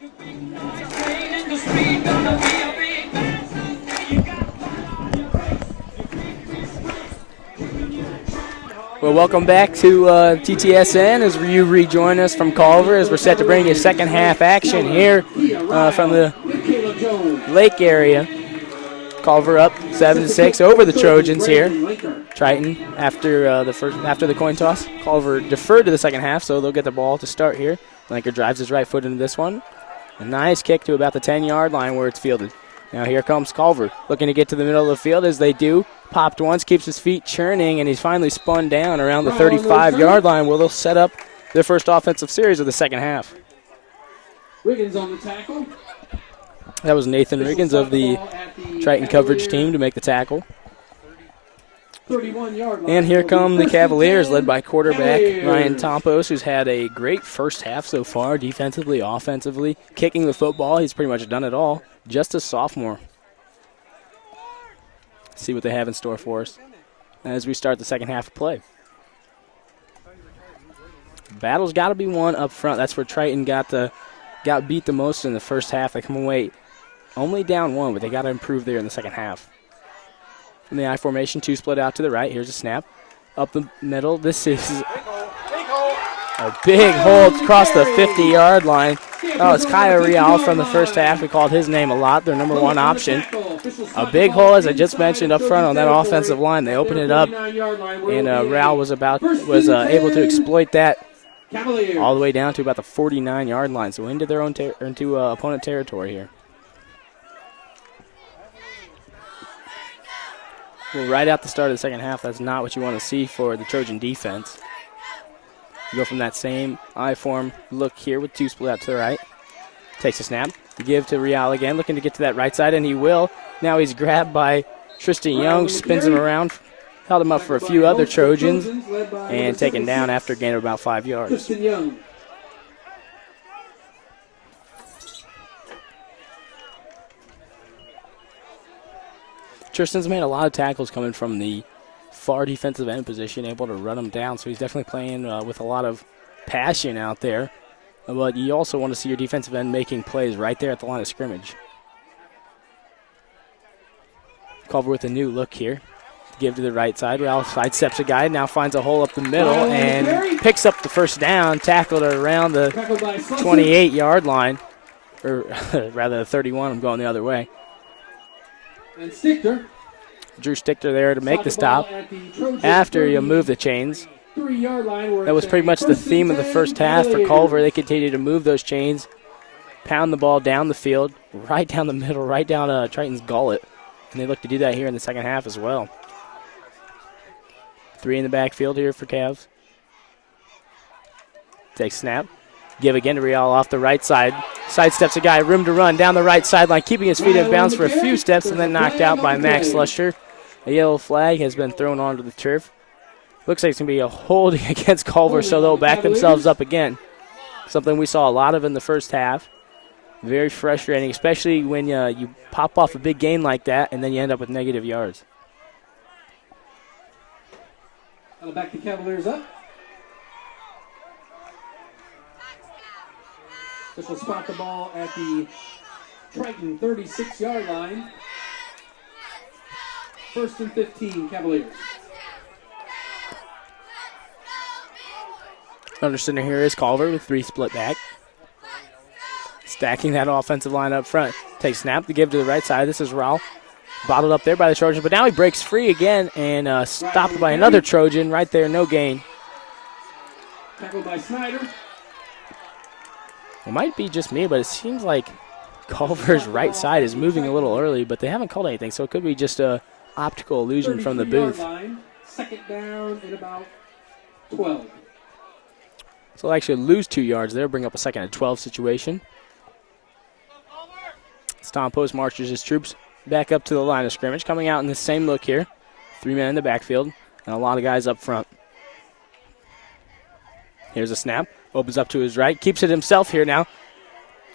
Well, welcome back to TTSN as you rejoin us from Culver as we're set to bring you second half action here from the Lake area. Culver up 7-6 over the Trojans here. Triton after the coin toss. Culver deferred to the second half, so they'll get the ball to start here. Lanker drives his right foot into this one. A nice kick to about the 10-yard line where it's fielded. Now here comes Culver, looking to get to the middle of the field as they do. Popped once, keeps his feet churning, and he's finally spun down around the 35-yard line where they'll set up their first offensive series of the second half. Wiggins on the tackle. That was Nathan Riggins of the Triton coverage team to make the tackle. 31-yard line. And here come the Cavaliers, led by quarterback Ryan Tompos, who's had a great first half so far, defensively, offensively. Kicking the football, he's pretty much done it all, just a sophomore. See what they have in store for us as we start the second half of play. Battle's got to be won up front. That's where Triton got beat the most in the first half. They come away only down one, but they got to improve there in the second half. From the I formation, two split out to the right. Here's a snap. Up the middle. This is a big hole across the 50-yard line. Oh, it's Kyle Real from the first half. We called his name a lot, their number one option. A big hole, as I just mentioned, up front on that offensive line. They opened it up, and Real was able to exploit that all the way down to about the 49-yard line. So into their own opponent territory here. Well, right at the start of the second half, that's not what you want to see for the Trojan defense. You go from that same I-form look here with two split out to the right. Takes a snap. Give to Real again, looking to get to that right side, and he will. Now he's grabbed by Tristan Young, spins him around, held him up for a few other Trojans, and taken down after a gain of about 5 yards. Tristan's made a lot of tackles coming from the far defensive end position, able to run him down, so he's definitely playing with a lot of passion out there. But you also want to see your defensive end making plays right there at the line of scrimmage. Culver with a new look here. Give to the right side. Real sidesteps a guy, now finds a hole up the middle and picks up the first down, tackled around the 28-yard line, or rather the 31. I'm going the other way. And Stichter. Drew Stichter there to make the stop after you move the chains. That was pretty much the theme of the first half for Culver. They continue to move those chains, pound the ball down the field, right down the middle, right down Triton's gullet. And they look to do that here in the second half as well. 3 in the backfield here for Cavs. Takes snap. Give again to Real off the right side. Sidesteps a guy, room to run down the right sideline, keeping his feet in bounds for a few steps and then knocked out by Max Lusher. A yellow flag has been thrown onto the turf. Looks like it's going to be a holding against Culver, so they'll back themselves up again. Something we saw a lot of in the first half. Very frustrating, especially when you pop off a big gain like that and then you end up with negative yards. That'll back the Cavaliers up. This will spot the ball at the Triton 36-yard line. 1st and 15, Cavaliers. Under center here is Culver with 3 split back. Stacking that offensive line up front. Takes snap to give to the right side. This is Raul. Bottled up there by the Trojans, but now he breaks free again and stopped by another Trojan right there, no gain. Tackled by Snyder. It might be just me, but it seems like Culver's right side is moving a little early, but they haven't called anything, so it could be just a optical illusion from the booth. Line, 2nd down and about 12. So they'll actually lose 2 yards there, bring up a 2nd and 12 situation. Tom Post marches his troops back up to the line of scrimmage, coming out in the same look here. 3 men in the backfield and a lot of guys up front. Here's a snap. Opens up to his right. Keeps it himself here now.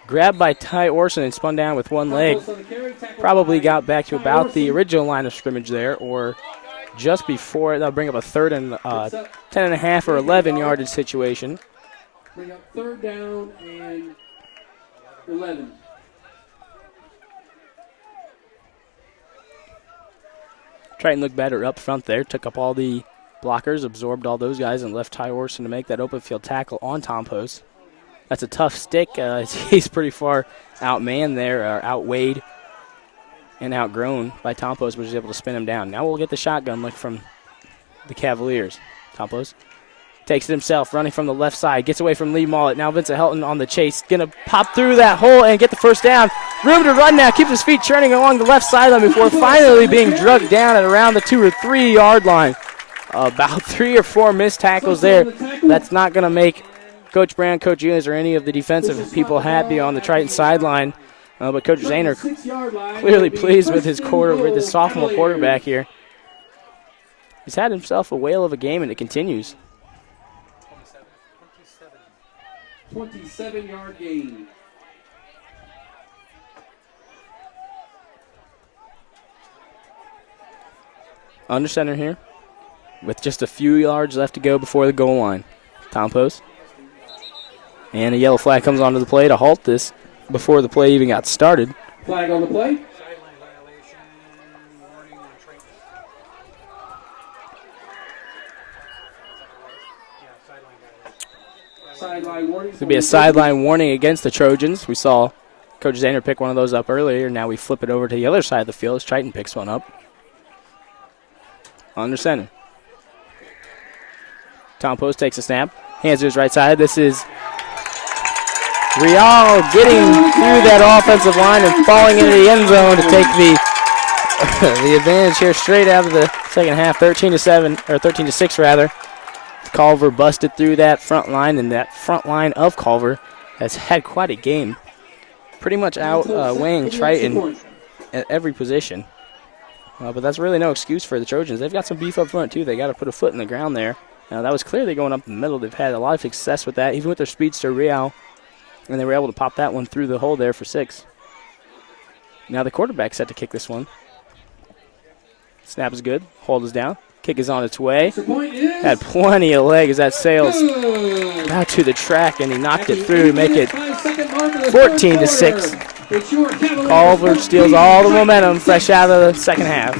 Grabbed by Ty Orson and spun down with one leg. Probably got back to about the original line of scrimmage there, or just before it. That'll bring up a 3rd and 10 and a half or 11 yardage situation. Bring up 3rd down and 11. Triton looked better up front there, took up all the blockers, absorbed all those guys, and left Ty Orson to make that open field tackle on Tom Post. That's a tough stick. He's pretty far outmanned there, or outweighed and outgrown by Tom Post, but was able to spin him down. Now we'll get the shotgun look from the Cavaliers. Tom Post takes it himself, running from the left side, gets away from Lee Mollett. Now Vincent Helton on the chase, gonna pop through that hole and get the first down. Room to run now, keeps his feet churning along the left sideline before finally being drugged down at around the 2 or 3 yard line. About 3 or 4 missed tackles there. That's not gonna make Coach Brown, Coach Eunice, or any of the defensive people happy on the Triton sideline. But Coach Zahner clearly pleased with his sophomore quarterback here. He's had himself a whale of a game, and it continues. 27-yard gain. Under center here, with just a few yards left to go before the goal line. Tom Post. And a yellow flag comes onto the play to halt this before the play even got started. Flag on the play. Sideline violation, warning on Triton. Yeah, sideline violation. Sideline warning. It's going to be a sideline warning against the Trojans. We saw Coach Zahner pick one of those up earlier. Now we flip it over to the other side of the field as Triton picks one up. Under center. Tom Post takes a snap. Hands to his right side. This is Rial getting through that offensive line and falling into the end zone to take the advantage here straight out of the second half. 13-7 or 13-6 rather. Culver busted through that front line, and that front line of Culver has had quite a game. Pretty much outweighing Triton at every position. But that's really no excuse for the Trojans. They've got some beef up front, too. They got to put a foot in the ground there. That was clearly going up the middle. They've had a lot of success with that, even with their speedster, Rial. And they were able to pop that one through the hole there for 6. Now the quarterback's set to kick this one. Snap is good. Hold is down. Kick is on its way. Had plenty of leg as that sails out to the track, and he knocked it through to make it 14-6. Culver steals all the momentum fresh out of the second half.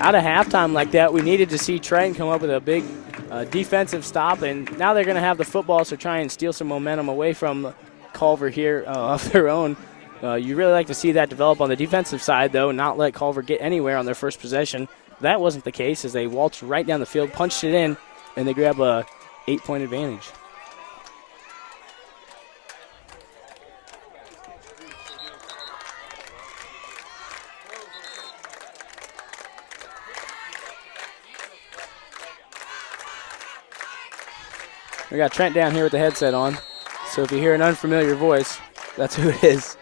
Out of halftime like that, we needed to see Triton come up with a big defensive stop, and now they're going to have the football, so try and steal some momentum away from Culver here of their own. You really like to see that develop on the defensive side, though, and not let Culver get anywhere on their first possession. That wasn't the case as they waltzed right down the field, punched it in, and they grab a 8-point advantage. We got Trent down here with the headset on, so if you hear an unfamiliar voice, that's who it is.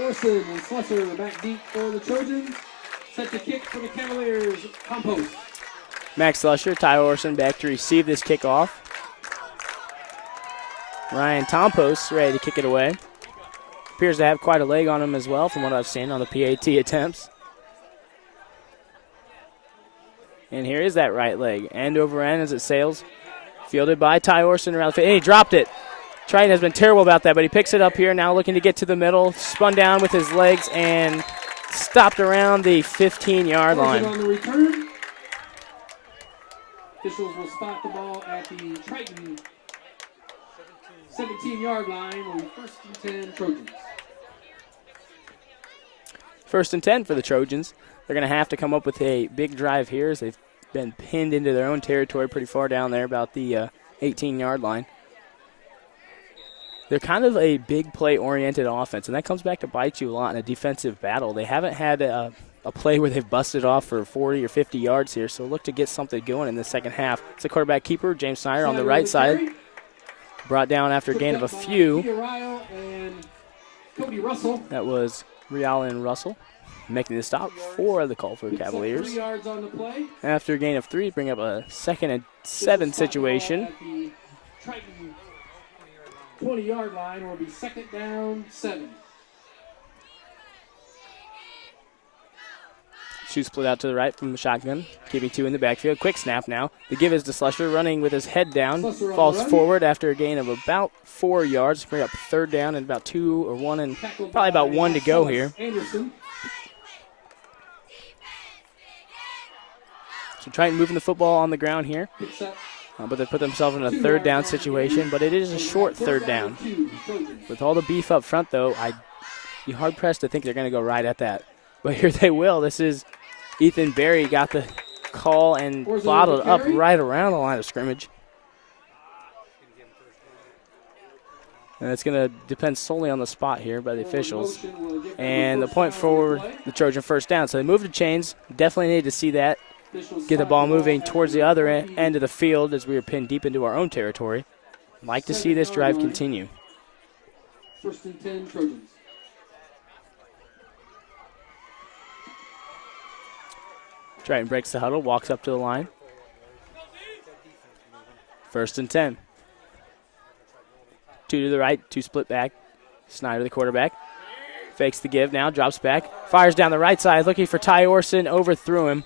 Orson and Slusser, the back deep for the Trojans. Set to kick for the Cavaliers. Compost. Max Slusher, Ty Orson back to receive this kickoff. Ryan Tompost ready to kick it away. Appears to have quite a leg on him as well from what I've seen on the PAT attempts. And here is that right leg. End over end as it sails. Fielded by Ty Orson around the field. And he dropped it. Triton has been terrible about that, but he picks it up here. Now looking to get to the middle. Spun down with his legs and stopped around the 15-yard line. On the return. Officials will spot the ball at the Triton 17-yard line on first and 10 Trojans. First and 10 for the Trojans. They're going to have to come up with a big drive here as they've been pinned into their own territory pretty far down there, about the 18-yard line. They're kind of a big play-oriented offense, and that comes back to bite you a lot in a defensive battle. They haven't had a play where they've busted off for 40 or 50 yards here, so look to get something going in the second half. It's a quarterback keeper, James Snyder, on the right side. Brought down after a gain of a few. That was Rial and Russell making the stop for the Culver Cavaliers. After a gain of 3, bring up a 2nd and 7 situation. 20-yard line will be 2nd down, 7. Two split out to the right from the shotgun, keeping two in the backfield. Quick snap now. The give is to Slusher, running with his head down. Falls forward after a gain of about 4 yards. Bring up third down and about 2 or 1 and probably about 1 to go here. So Triton moving the football on the ground here. But they put themselves in a third down situation, but it is a short third down. With all the beef up front, though, I'd be hard-pressed to think they're going to go right at that. But here they will. This is Ethan Berry got the call and bottled up right around the line of scrimmage. And it's going to depend solely on the spot here by the officials. And the point forward, the Trojan first down. So they moved the chains. Definitely need to see that. Get the ball moving towards the other end of the field as we are pinned deep into our own territory. Like to see this drive continue. First and 10 Trojans. Triton breaks the huddle, walks up to the line. First and 10. Two to the right, two split back. Snyder, the quarterback. Fakes the give now, drops back. Fires down the right side, looking for Ty Orson, overthrew him.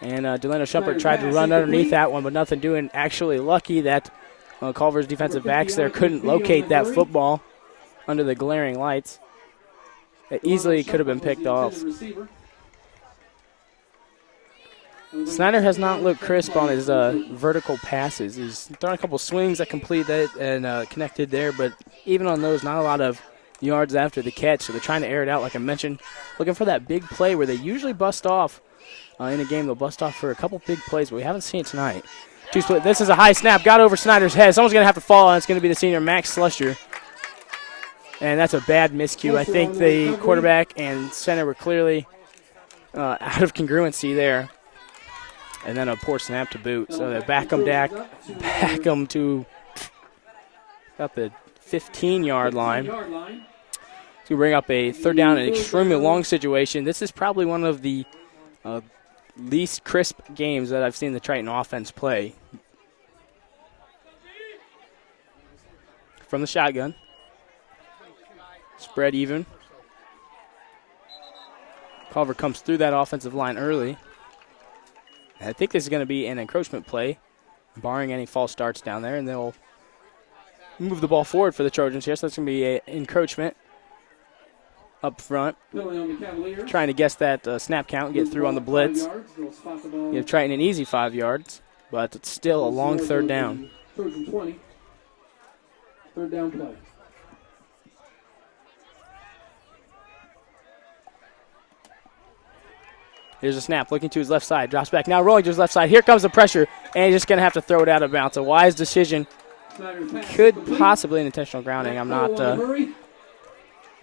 And Delano Shumpert tried to run underneath that one, but nothing doing. Actually lucky that Culver's defensive backs there couldn't locate that football under the glaring lights. It easily could have been picked off. Snyder has not looked crisp on his vertical passes. He's thrown a couple swings that completed and connected there, but even on those, not a lot of yards after the catch. So they're trying to air it out, like I mentioned, looking for that big play where they usually bust off. In a game, they'll bust off for a couple big plays, but we haven't seen it tonight. Two split. This is a high snap. Got over Snyder's head. Someone's going to have to fall, and it's going to be the senior, Max Slusher. And that's a bad miscue. I think the quarterback and center were clearly out of congruency there. And then a poor snap to boot. So they back them to about the 15-yard line. To bring up a third down, an extremely long situation. This is probably one of the least crisp games that I've seen the Triton offense play. From the shotgun. Spread even. Culver comes through that offensive line early. I think this is going to be an encroachment play, barring any false starts down there, and they'll move the ball forward for the Trojans here. So that's going to be an encroachment up front. Trying to guess that snap count, get through on the blitz. Give Triton an easy 5 yards, but it's still a long third down. Trojan 20. Third down play. Here's a snap, looking to his left side, drops back, now rolling to his left side. Here comes the pressure, and he's just going to have to throw it out of bounds. A wise decision. Could possibly an intentional grounding. I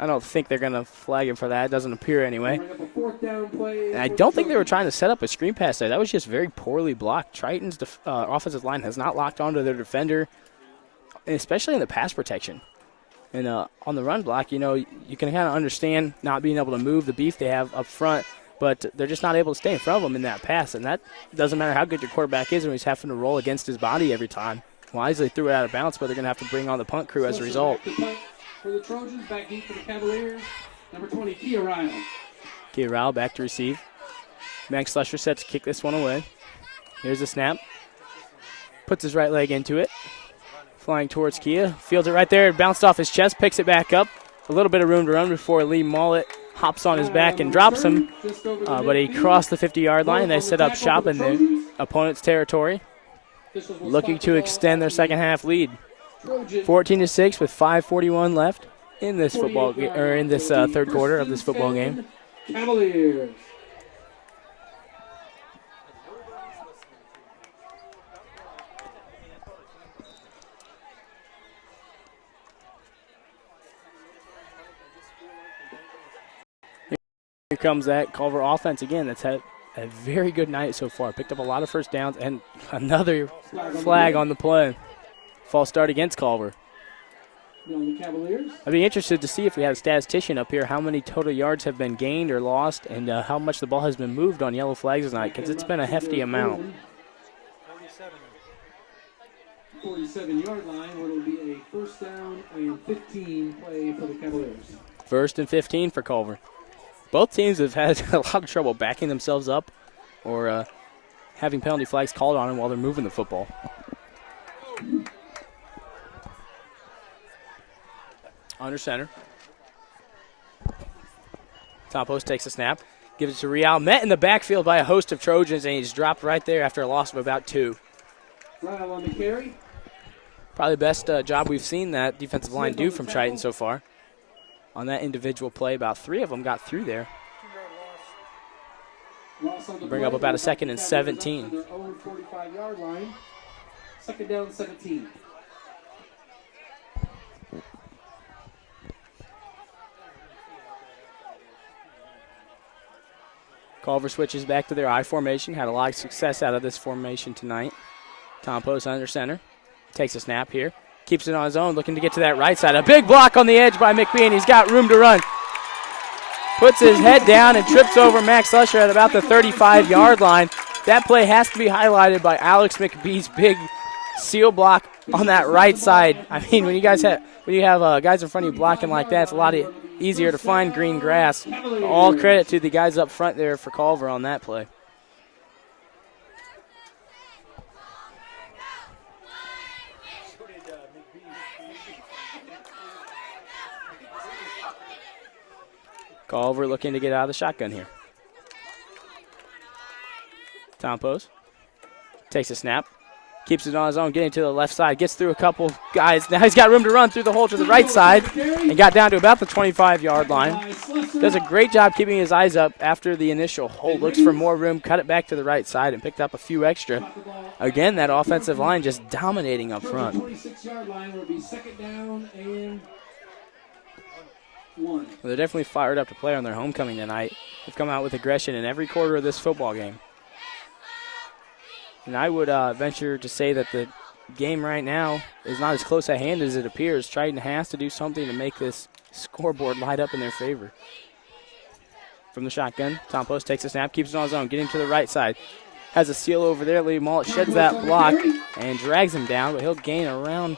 don't think they're going to flag him for that. It doesn't appear anyway. And I don't think they were trying to set up a screen pass there. That was just very poorly blocked. Triton's offensive line has not locked onto their defender, especially in the pass protection. And on the run block, you can kind of understand not being able to move the beef they have up front, but they're just not able to stay in front of them in that pass. And that doesn't matter how good your quarterback is when he's having to roll against his body every time. Wisely threw it out of bounds, but they're going to have to bring on the punt crew as a result. For the Trojans, back deep for the Cavaliers, number 20, Kia Ryle. Kia Ryle back to receive. Max Slusher set to kick this one away. Here's the snap. Puts his right leg into it. Flying towards Kia. Fields it right there. It bounced off his chest. Picks it back up. A little bit of room to run before Lee Mollett hops on his back and drops him. But he crossed the 50-yard line, and they set up shop in the opponent's territory, looking to extend their second half lead. 14-6 with 5:41 left in this football in this third quarter of this football game. Cavaliers. Here comes that Culver offense again. That's had a very good night so far. Picked up a lot of first downs and another flag on the play. False start against Culver. I'd be interested to see if we have a statistician up here how many total yards have been gained or lost and how much the ball has been moved on yellow flags tonight, because it's been a hefty amount. 47-yard line, where it'll be a first down and 15 play for the Cavaliers. First and 15 for Culver. Both teams have had a lot of trouble backing themselves up or having penalty flags called on them while they're moving the football. Under center. Top post takes a snap. Gives it to Real. Met in the backfield by a host of Trojans, and he's dropped right there after a loss of about 2. Real on the carry. Probably the best job we've seen that defensive line do from Triton so far. On that individual play, about 3 of them got through there. Bring up about a 2nd and 17. Their own 45-yard line. 2nd down, 17. Culver switches back to their I formation. Had a lot of success out of this formation tonight. Tom Post under center. Takes a snap here. Keeps it on his own, looking to get to that right side. A big block on the edge by McBee, and he's got room to run. Puts his head down and trips over Max Usher at about the 35-yard line. That play has to be highlighted by Alex McBee's big seal block on that right side. I mean, when you have guys in front of you blocking like that, it's a lot easier to find green grass. All credit to the guys up front there for Culver on that play. Culver looking to get out of the shotgun here. Tom Post takes a snap. Keeps it on his own, getting to the left side. Gets through a couple guys. Now he's got room to run through the hole to the right side and got down to about the 25-yard line. Does a great job keeping his eyes up after the initial hole. Looks for more room, cut it back to the right side, and picked up a few extra. Again, that offensive line just dominating up front. 26-yard line will be 2nd down and 1. Well, they're definitely fired up to play on their homecoming tonight. They've come out with aggression in every quarter of this football game. And I would venture to say that the game right now is not as close at hand as it appears. Triton has to do something to make this scoreboard light up in their favor. From the shotgun, Tom Post takes a snap, keeps it on his own, getting to the right side. Has a seal over there. Lee Mullet sheds that block and drags him down, but he'll gain around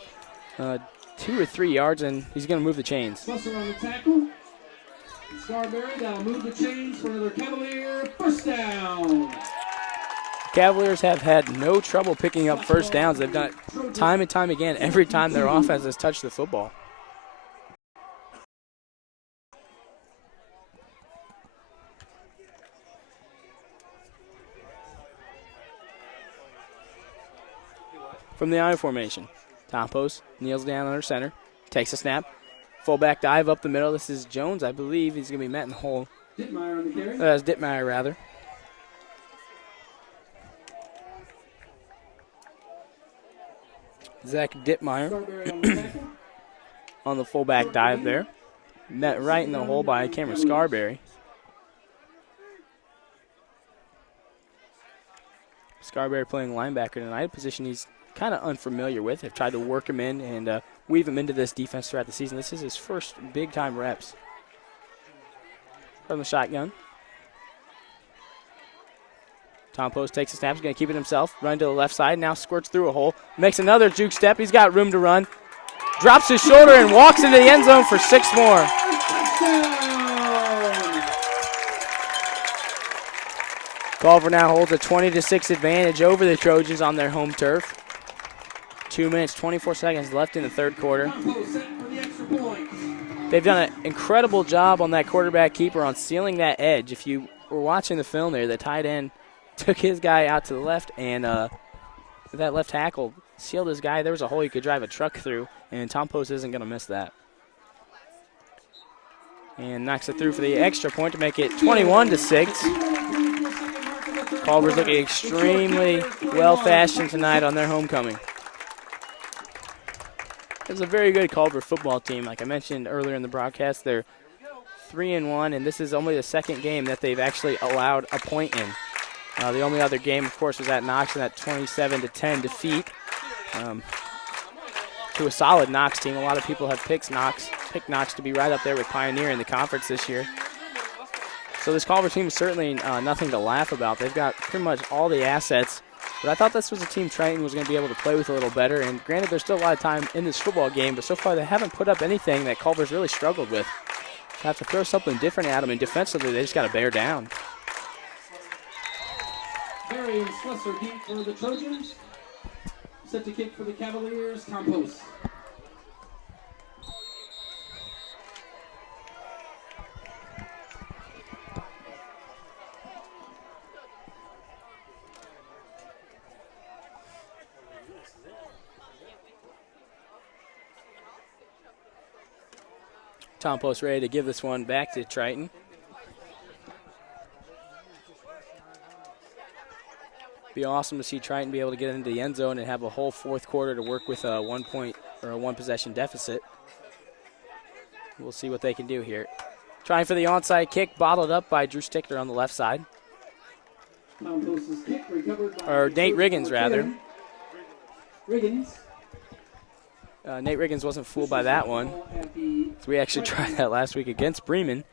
2 or 3 yards, and he's going to move the chains. Busser on the tackle. Scarberry, that'll move the chains for another Cavalier. First down. Cavaliers have had no trouble picking up first downs. They've done it time and time again every time their offense has touched the football. From the I formation, Tom Post kneels down under center, takes a snap, fullback dive up the middle. This is Jones, I believe. He's going to be met in the hole. Dittmeyer on the carry. That's Dittmeyer, rather. Zach Dittmeyer on the fullback dive there. Met right in the hole by Cameron Scarberry. Scarberry playing linebacker tonight, a position he's kind of unfamiliar with. They've tried to work him in and weave him into this defense throughout the season. This is his first big-time reps. From the shotgun. Tom Post takes a snap. He's going to keep it himself. Run to the left side. Now squirts through a hole. Makes another juke step. He's got room to run. Drops his shoulder and walks into the end zone for 6 more. Culver now holds a 20-6 advantage over the Trojans on their home turf. 2 minutes, 24 seconds left in the third quarter. They've done an incredible job on that quarterback keeper on sealing that edge. If you were watching the film there, the tight end took his guy out to the left, and that left tackle sealed his guy. There was a hole you could drive a truck through, and Tom Post isn't going to miss that. And knocks it through for the extra point to make it 21-6. Culver's looking extremely well-fashioned tonight on their homecoming. It's a very good Culver football team. Like I mentioned earlier in the broadcast, they're 3-1, and this is only the second game that they've actually allowed a point in. The only other game, of course, was at Knox in that 27-10 defeat to a solid Knox team. A lot of people have picked Knox to be right up there with Pioneer in the conference this year. So this Culver team is certainly nothing to laugh about. They've got pretty much all the assets. But I thought this was a team Triton was going to be able to play with a little better. And granted, there's still a lot of time in this football game, but so far they haven't put up anything that Culver's really struggled with. have to throw something different at them, and defensively they just got to bear down. Barry and Slusser deep for the Trojans. Set to kick for the Cavaliers, Tom Post. Tom Post ready to give this one back to Triton. Be awesome to see Triton be able to get into the end zone and have a whole fourth quarter to work with a 1 point or a 1 possession deficit. We'll see what they can do here. Trying for the onside kick, bottled up by Drew Stickler on the left side. Tom Post's kick recovered by Or Nate Riggins, rather. Riggins. Nate Riggins wasn't fooled by that one. So we actually tried that last week against Bremen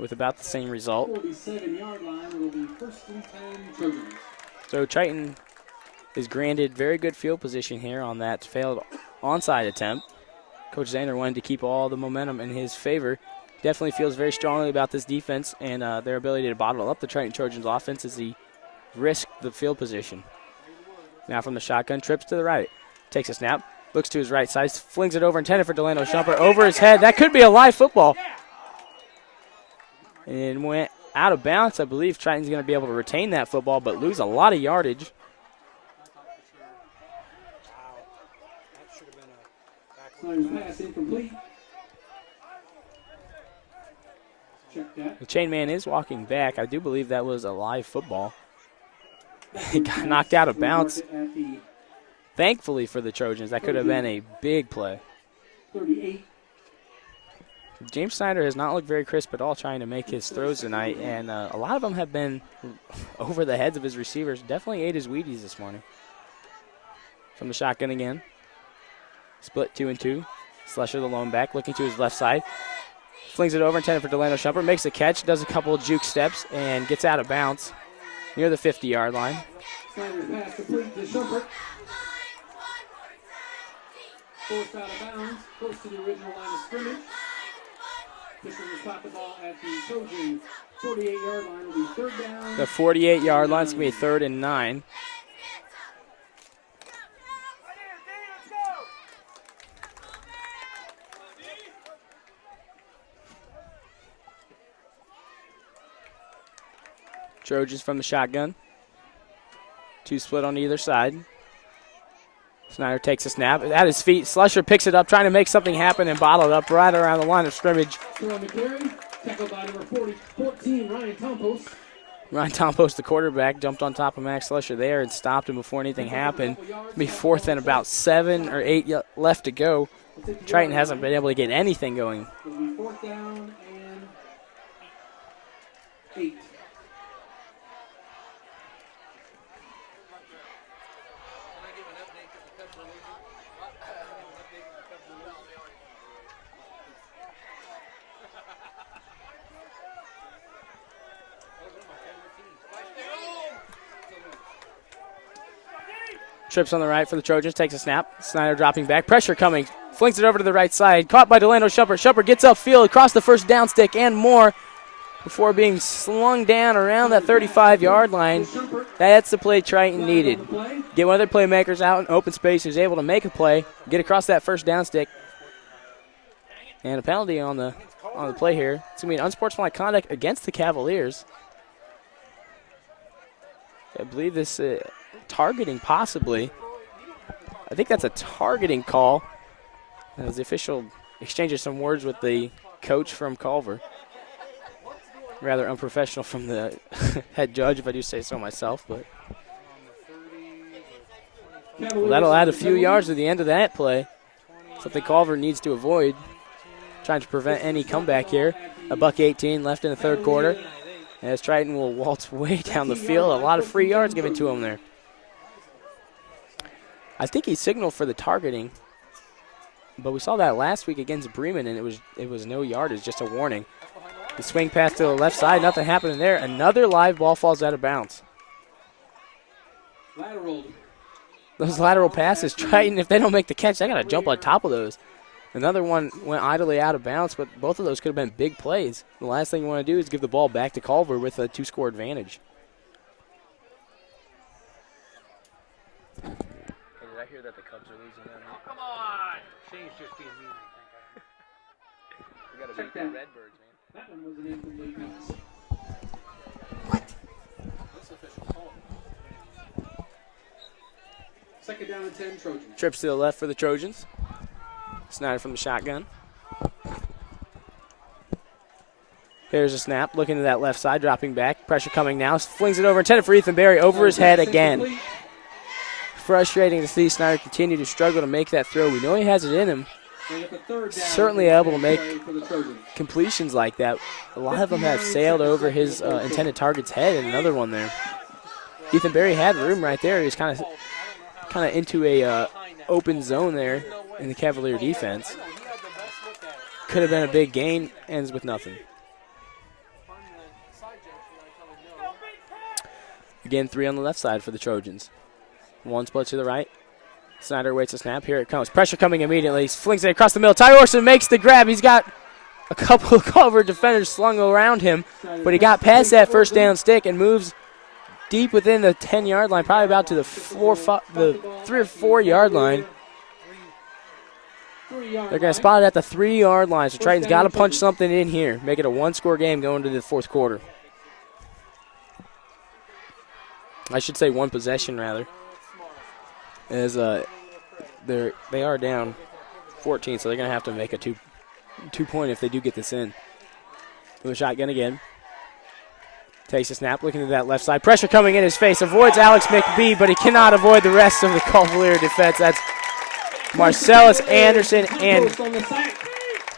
with about the same result. 47-yard line. It will be first and 10 Trojans. So Triton is granted very good field position here on that failed onside attempt. Coach Zander wanted to keep all the momentum in his favor. Definitely feels very strongly about this defense and their ability to bottle up the Triton Trojans offense as he risked the field position. Now from the shotgun, trips to the right. Takes a snap, looks to his right side, flings it over, intended for Delano Shumpert, over his head. That could be a live football. And went out of bounds. I believe Triton's going to be able to retain that football, but lose a lot of yardage. Pass incomplete. Check that. The chain man is walking back. I do believe that was a live football. He got knocked out of bounds. Thankfully for the Trojans, that could have been a big play. 38. James Snyder has not looked very crisp at all trying to make his throws tonight, and a lot of them have been over the heads of his receivers. Definitely ate his Wheaties this morning. From the shotgun again. Split 2 and 2. Slusher, the lone back, looking to his left side. Flings it over, intended for Delano Shumpert. Makes a catch, does a couple of juke steps, and gets out of bounds near the 50-yard line. Snyder's pass complete to Shumpert. Forced out of bounds, close to the original line of scrimmage. Fisher will spot the ball at the Trojan 48-yard line. Will be third down. The 48-yard line is going to be 3rd and 9. Trojans from the shotgun. 2 split on either side. Snyder takes a snap at his feet. Slusher picks it up, trying to make something happen and bottle it up right around the line of scrimmage. Throw on the carry. Tackled by number 14, Ryan Tompost. Ryan Tompost, the quarterback, jumped on top of Max Slusher there and stopped him before anything happened. It'll be 4th and about 7 or 8 left to go. Triton hasn't been able to get anything going. It'll be 4th down and 8. Trips on the right for the Trojans, takes a snap. Snyder dropping back, pressure coming, flings it over to the right side. Caught by Delano Shumpert. Shumpert gets upfield, across the first down stick and more before being slung down around that 35-yard line. That's the play Triton needed. Get one of their playmakers out in open space who's able to make a play, get across that first down stick. And a penalty on the play here. It's going to be an unsportsmanlike conduct against the Cavaliers. I believe this targeting possibly. I think that's a targeting call. As the official exchanges some words with the coach from Culver. Rather unprofessional from the head judge, if I do say so myself. But well, that'll add a few yards to the end of that play. Something Culver needs to avoid. Trying to prevent any comeback here. $1:18 left in the third quarter. As Triton will waltz way down the field. A lot of free yards given to him there. I think he signaled for the targeting. But we saw that last week against Bremen, and it was no yardage, just a warning. The swing pass to the left side, nothing happening there. Another live ball falls out of bounds. Lateral. Those lateral passes, Triton, if they don't make the catch, they got to jump on top of those. Another one went idly out of bounds, but both of those could have been big plays. The last thing you want to do is give the ball back to Culver with a 2-score advantage. Hey, did I hear that the Cubs are losing them? Oh, come on! Shane's just being mean, I think. We gotta Check beat the that. Redbirds, man. That one was an incomplete pass. This official call. Second down and 10, Trojans. Trips to the left for the Trojans. Snyder from the shotgun. Here's a snap, looking to that left side, dropping back. Pressure coming now. Flings it over, intended for Ethan Berry, over his head again. Frustrating to see Snyder continue to struggle to make that throw. We know he has it in him. Certainly able to make completions like that. A lot of them have sailed over his intended target's head, and another one there. Ethan Berry had room right there. He was kind of into a open zone there in the Cavalier defense. Could have been a big gain, ends with nothing. Again, 3 on the left side for the Trojans. 1 split to the right. Snyder waits a snap. Here it comes. Pressure coming immediately. He flings it across the middle. Ty Orson makes the grab. He's got a couple of Culver defenders slung around him, but he got past that first down stick and moves deep within the 10-yard line, probably about to the 3 or 4 yard line. They're going to spot it at the 3-yard line, so Triton's got to punch something in here, make it a 1-score game going to the fourth quarter. I should say 1 possession, rather, as they are down 14, so they're going to have to make a two-point if they do get this in. With a shotgun again. Takes a snap, looking to that left side. Pressure coming in his face. Avoids Alex McBee, but he cannot avoid the rest of the Cavalier defense. That's Marcellus Anderson and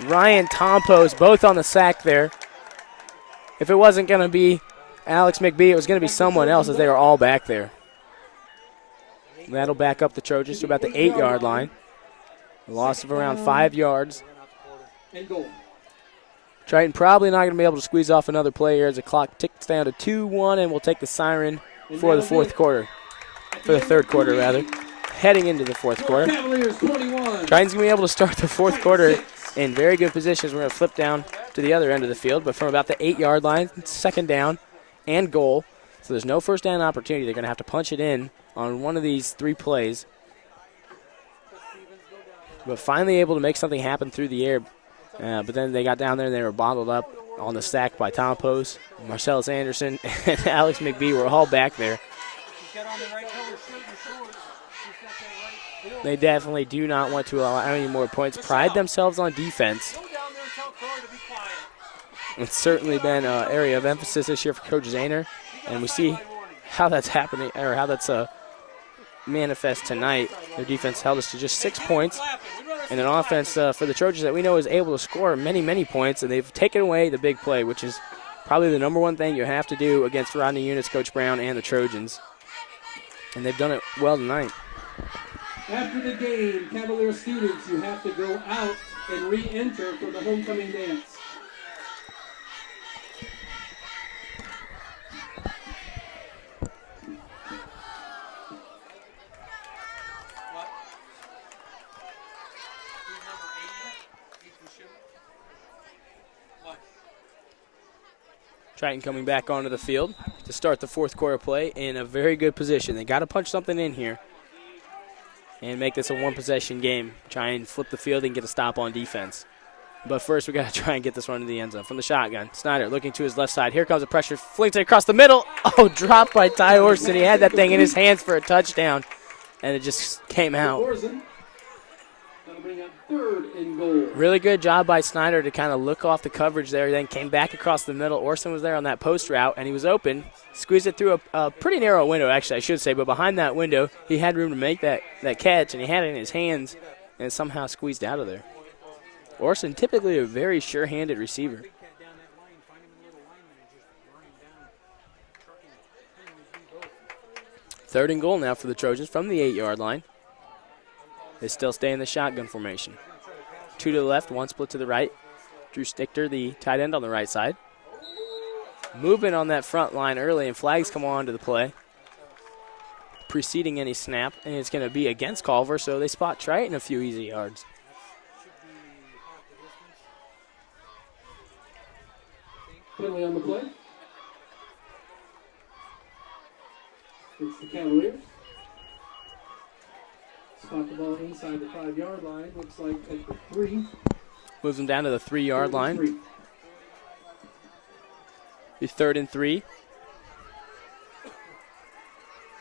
Ryan Tompos, both on the sack there. If it wasn't going to be Alex McBee, it was going to be someone else, as they were all back there. That'll back up the Trojans to about the 8-yard line. A loss of around 5 yards. Triton probably not going to be able to squeeze off another play here as the clock ticks down to 2-1, and we'll take the siren for the fourth quarter. For the third quarter, rather. Heading into the fourth quarter. Triton's going to be able to start the fourth quarter in very good positions. We're going to flip down to the other end of the field, but from about the 8-yard line, second down and goal. So there's no first down opportunity. They're going to have to punch it in on one of these 3 plays. But finally able to make something happen through the air. But then they got down there and they were bottled up on the sack by Tom Post, Marcellus Anderson, and Alex McBee were all back there. They definitely do not want to allow any more points. Pride themselves on defense. It's certainly been an area of emphasis this year for Coach Zahner, and we see how that's happening, or how that's manifest tonight. Their defense held us to just 6 points, and an offense for the Trojans that we know is able to score many, many points, and they've taken away the big play, which is probably the number one thing you have to do against Rodney Eunice, Coach Brown, and the Trojans. And they've done it well tonight. After the game, Cavalier students, you have to go out and re-enter for the homecoming dance. Triton coming back onto the field to start the fourth quarter play in a very good position. They got to punch something in here and make this a 1-possession game. Try and flip the field and get a stop on defense. But first, we got to try and get this one to the end zone from the shotgun. Snyder looking to his left side. Here comes a pressure. Flings it across the middle. Oh, dropped by Ty Orson. He had that thing in his hands for a touchdown, and it just came out. Really good job by Snyder to kind of look off the coverage there, then came back across the middle. Orson was there on that post route, and he was open. Squeezed it through a pretty narrow window, actually, I should say, but behind that window, he had room to make that catch, and he had it in his hands and somehow squeezed out of there. Orson, typically a very sure-handed receiver. Third and goal now for the Trojans from the 8-yard line. They still stay in the shotgun formation. 2 to the left, 1 split to the right. Drew Stichter, the tight end, on the right side. Movement on that front line early, and flags come on to the play, preceding any snap, and it's going to be against Culver, so they spot Triton a few easy yards. Penalty on the play. It's the Cavaliers. Spot the ball inside the 5-yard line. Looks like at the 3. Moves them down to the 3-yard line. 3. Be 3rd and 3.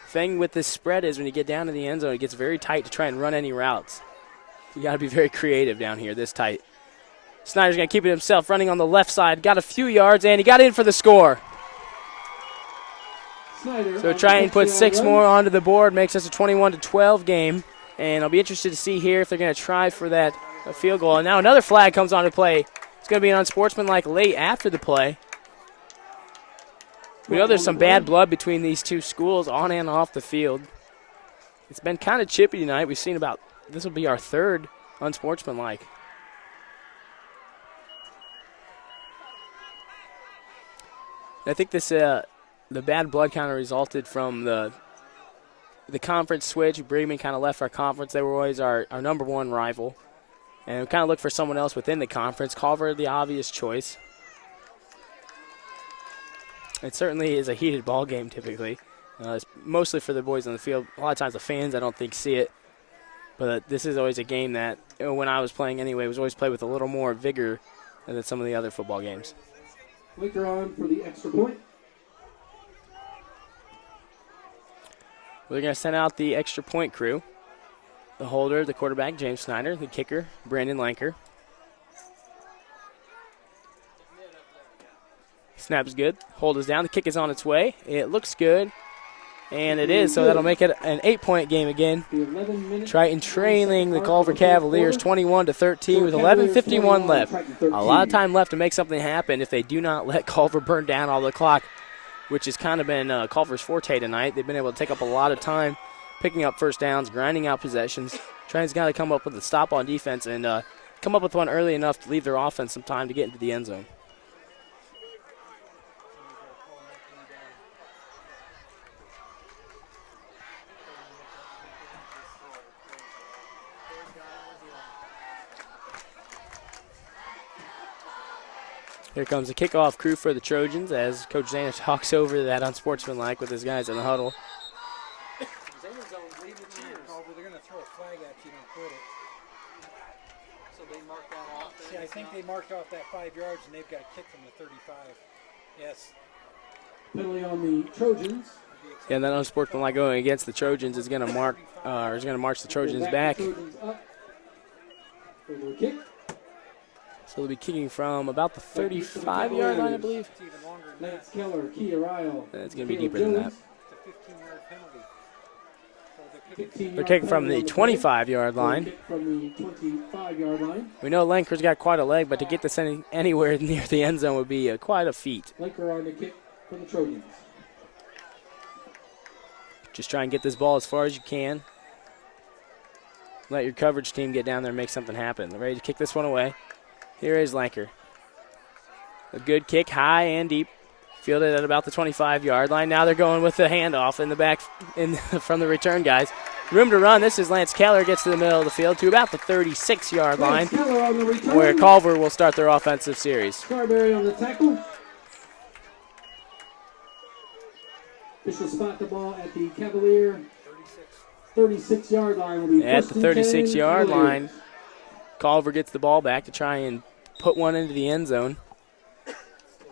Thing with this spread is when you get down to the end zone, it gets very tight to try and run any routes. You got to be very creative down here, this tight. Snyder's going to keep it himself, running on the left side. Got a few yards, and he got in for the score. So try and put 6 more onto the board, makes us a 21-12 game. And I'll be interested to see here if they're going to try for that field goal. And now another flag comes on to play. It's going to be an unsportsmanlike late after the play. We know there's some bad blood between these two schools on and off the field. It's been kind of chippy tonight. We've seen about, this will be our 3rd unsportsmanlike. I think this the bad blood kind of resulted from the conference switch. Bremen kind of left our conference. They were always our number 1 rival. And we kind of looked for someone else within the conference. Culver, the obvious choice. It certainly is a heated ball game typically. It's mostly for the boys on the field. A lot of times the fans I don't think see it. But this is always a game that, when I was playing anyway, was always played with a little more vigor than some of the other football games. Linker on for the extra point. We're going to send out the extra point crew. The holder, the quarterback, James Snyder. The kicker, Brandon Lanker. Snap is good. Hold is down. The kick is on its way. It looks good. And it is, so that'll make it an 8-point game again. Triton trailing the Culver Cavaliers 21-13 with 11:51 left. A lot of time left to make something happen if they do not let Culver burn down all the clock, which has kind of been Culver's forte tonight. They've been able to take up a lot of time picking up first downs, grinding out possessions. Triton's got to come up with a stop on defense and come up with one early enough to leave their offense some time to get into the end zone. Here comes the kickoff crew for the Trojans as Coach Zaner talks over that unsportsmanlike with his guys in the huddle. They're going to throw a flag at you and quit it. So they marked that off. See, I think they marked off that 5 yards and they've got a kick from the 35. Yes. Penalty on the Trojans. Yeah, and that unsportsmanlike going against the Trojans is going to mark, is going to march the Trojans back. Trojans up for the kick. So they'll be kicking from about the 35-yard line, I believe. It's even longer than Lance Keller, Kia Ryle. It's going to be deeper than that. It's a 15-yard penalty. So They're kicking from the 25-yard line. From the 25-yard line. We know Lanker's got quite a leg, but to get this anywhere near the end zone would be quite a feat. Linker on the kick for the Trojans. Just try and get this ball as far as you can. Let your coverage team get down there and make something happen. They're ready to kick this one away. Here is Lanker. A good kick, high and deep. Fielded at about the 25-yard line. Now they're going with the handoff in the back from the return guys. Room to run. This is Lance Keller. Gets to the middle of the field to about the 36-yard line, where Culver will start their offensive series. Scarberry on the tackle. Official spot the ball at the Cavalier 36-yard line. Will be at the 36-yard line. Culver gets the ball back to try and put one into the end zone,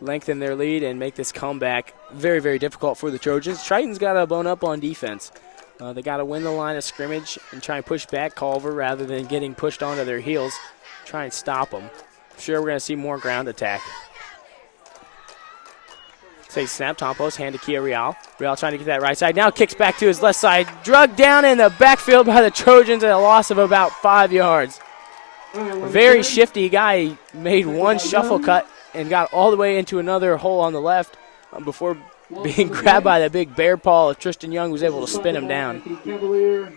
lengthen their lead, and make this comeback very, very difficult for the Trojans. Triton's got to bone up on defense. They got to win the line of scrimmage and try and push back Culver rather than getting pushed onto their heels. Try and stop them. I'm sure we're going to see more ground attack. Takes snap, top post, hand to Kia Real. Real trying to get that right side. Now kicks back to his left side. Drugged down in the backfield by the Trojans at a loss of about 5 yards. Very shifty guy. He made one shuffle cut and got all the way into another hole on the left before being grabbed by the big bear paw of Tristan Young, who was able to spin him down. Cavalier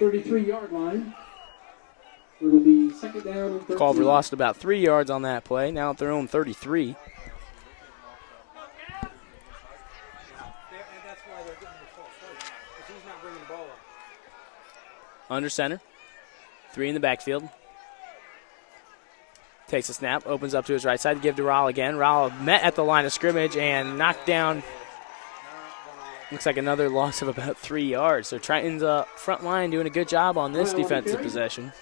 33-yard line. It'll be second down and 13. Culver lost about 3 yards on that play. Now at their own 33. and that's why they're getting the false start, because he's not bringing the ball up. Under center. 3 in the backfield. Takes a snap, opens up to his right side to give to Rowell again. Rowell met at the line of scrimmage and knocked down. Looks like another loss of about 3 yards. So Triton's front line doing a good job on this defensive possession.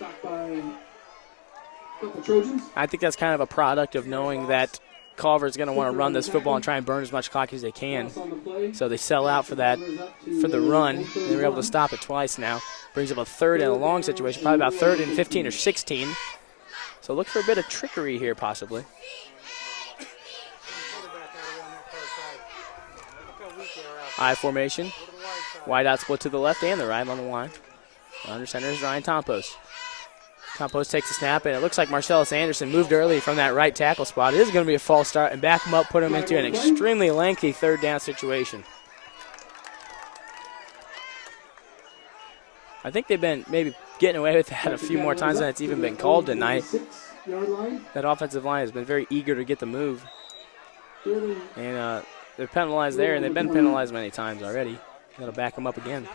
I think that's kind of a product of knowing that Culver's going to want to run this football and try and burn as much clock as they can. So they sell out for that, for the run. They were able to stop it twice now. Brings up a 3rd and a long situation, probably about 3rd and 15 or 16. So look for a bit of trickery here, possibly. I formation. Wide out split to the left and the right on the line. Under center is Ryan Tompos. Tompos takes a snap, and it looks like Marcellus Anderson moved early from that right tackle spot. It is going to be a false start, and back him up, put him into an extremely lengthy 3rd down situation. I think they've been maybe getting away with that a few more times than it's even been called tonight. That offensive line has been very eager to get the move. And they're penalized there, and they've been penalized many times already. Got to back them up again.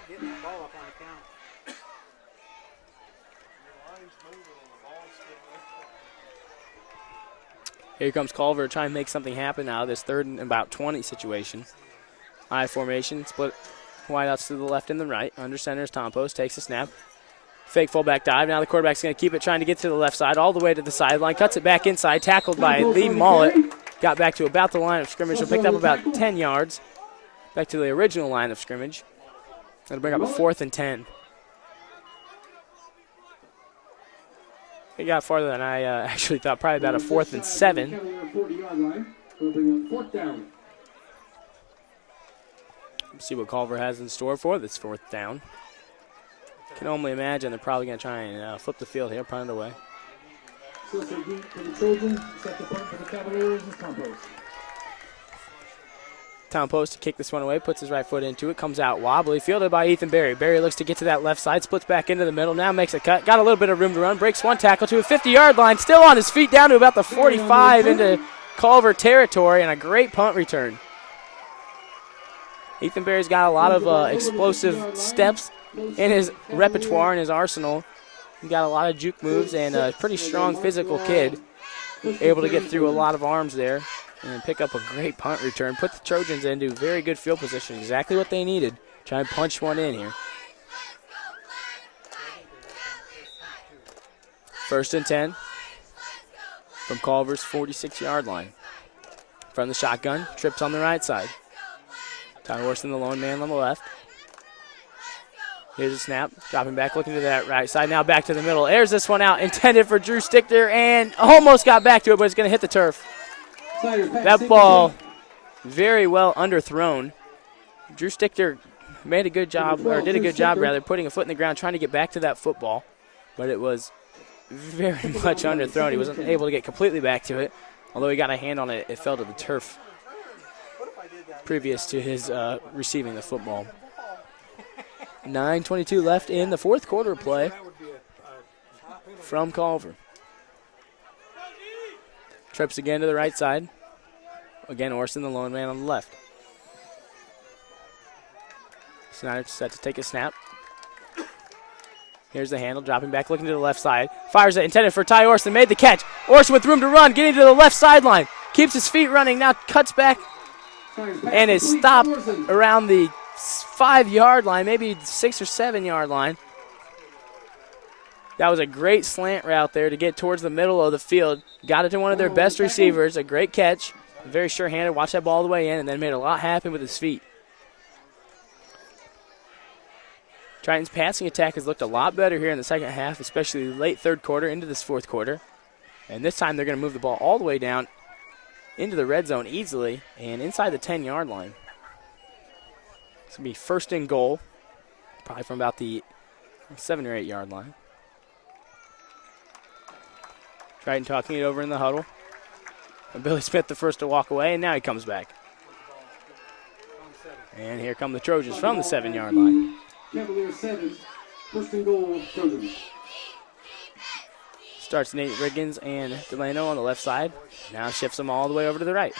Here comes Culver trying to make something happen now. This 3rd and about 20 situation. I formation, split wideouts to the left and the right. Under center is Tompos, takes a snap. Fake fullback dive. Now the quarterback's going to keep it, trying to get to the left side, all the way to the sideline. Cuts it back inside, tackled by Lee Mullet. Got back to about the line of scrimmage. So picked up about 10 yards. Back to the original line of scrimmage. That'll bring up a 4th and 10. It got farther than I actually thought. Probably about a 4th and 7. Let's see what Culver has in store for this 4th down. Can only imagine they're probably going to try and flip the field here, punt it away. For the Trojans, set the punt for the Cavaliers is Tompos. Tompos to kick this one away, puts his right foot into it, comes out wobbly, fielded by Ethan Berry. Berry looks to get to that left side, splits back into the middle, now makes a cut, got a little bit of room to run, breaks one tackle to a 50-yard line, still on his feet down to about the 45 into Culver territory, and a great punt return. Ethan Berry's got a lot of explosive steps in his repertoire, in his arsenal. He's got a lot of juke moves and a pretty strong physical kid. Able to get through a lot of arms there and pick up a great punt return. Put the Trojans into very good field position, exactly what they needed. Try and punch one in here. 1st and 10 from Culver's 46-yard line. From the shotgun, trips on the right side. Ty Orson, the lone man on the left. Here's a snap, dropping back, looking to that right side. Now back to the middle. Airs this one out, intended for Drew Stichter, and almost got back to it, but it's going to hit the turf. That ball very well underthrown. Drew Stichter made a good job, or did a good job rather, putting a foot in the ground, trying to get back to that football, but it was very much underthrown. He wasn't able to get completely back to it. Although he got a hand on it, it fell to the turf previous to his receiving the football. 9:22 left in the 4th quarter play from Culver. Trips again to the right side. Again, Orson, the lone man on the left. Snyder set to take a snap. Here's the handle, dropping back, looking to the left side. Fires it, intended for Ty Orson, made the catch. Orson with room to run, getting to the left sideline. Keeps his feet running, now cuts back and is stopped around the 5-yard line, maybe 6 or 7-yard line. That was a great slant route there to get towards the middle of the field. Got it to one of their best receivers, a great catch. Very sure-handed, watched that ball all the way in, and then made a lot happen with his feet. Triton's passing attack has looked a lot better here in the second half, especially late 3rd quarter into this 4th quarter. And this time they're going to move the ball all the way down into the red zone easily and inside the 10-yard line. It's going to be 1st and goal, probably from about the 7 or 8-yard line. Triton talking it over in the huddle. And Billy Smith the first to walk away, and now he comes back. And here come the Trojans from the 7-yard line. Cavaliers 7, 1st and goal, Trojans. Starts Nate Riggins and Delano on the left side. Now shifts them all the way over to the right.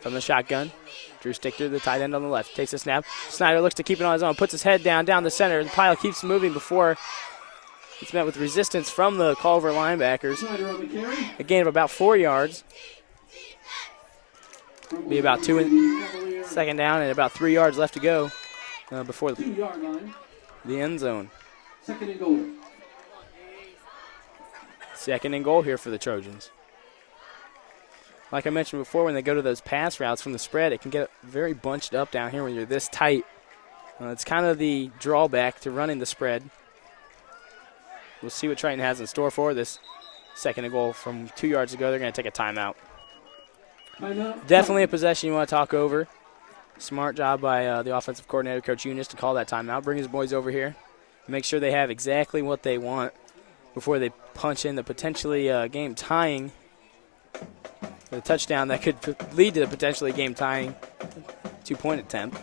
From the shotgun, Drew Stichter, the tight end on the left, takes a snap. Snyder looks to keep it on his own, puts his head down the center. The pile keeps moving before It's met with resistance from the Culver linebackers. Snyder on the carry. A gain of about 4 yards. Be about second down and about 3 yards left to go before the 2-yard line. end zone. Second and goal. Second and goal here for the Trojans. Like I mentioned before, when they go to those pass routes from the spread, it can get very bunched up down here when you're this tight. It's kind of the drawback to running the spread. We'll see what Triton has in store for this second and goal from 2 yards ago. They're going to take a timeout. Definitely a possession you want to talk over. Smart job by the offensive coordinator, Coach Eunice, to call that timeout. Bring his boys over here. Make sure they have exactly what they want before they punch in the potentially game-tying, the touchdown that could lead to the potentially game-tying 2-point attempt.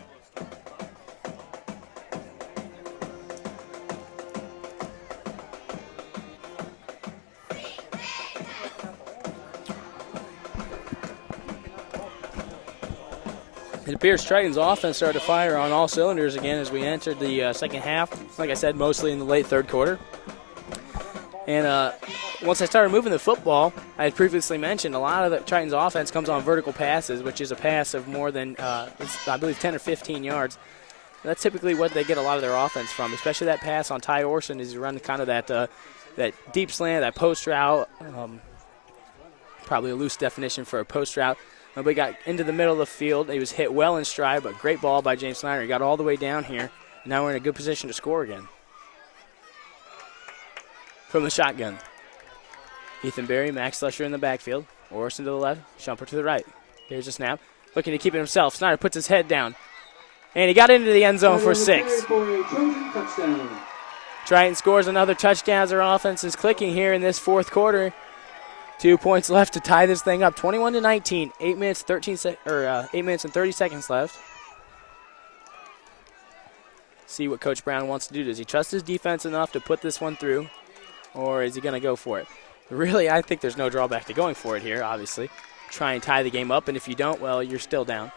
It appears Triton's offense started to fire on all cylinders again as we entered the second half. Like I said, mostly in the late third quarter. And once I started moving the football, I had previously mentioned a lot of the Triton's offense comes on vertical passes, which is a pass of more than, I believe, 10 or 15 yards. That's typically what they get a lot of their offense from, especially that pass on Ty Orson as you run kind of that deep slant, that post route, probably a loose definition for a post route. But he got into the middle of the field. He was hit well in stride, but great ball by James Snyder. He got all the way down here. And now we're in a good position to score again. From the shotgun, Ethan Berry, Max Slusher in the backfield. Orson to the left, Shumper to the right. Here's a snap. Looking to keep it himself. Snyder puts his head down. And he got into the end zone for 6. Triton scores another touchdown as their offense is clicking here in this fourth quarter. 2 points left to tie this thing up, 21-19. 8 minutes, 8 minutes and 30 seconds left. See what Coach Brown wants to do. Does he trust his defense enough to put this one through, or is he going to go for it? Really, I think there's no drawback to going for it here, obviously. Try and tie the game up, and if you don't, well, you're still down.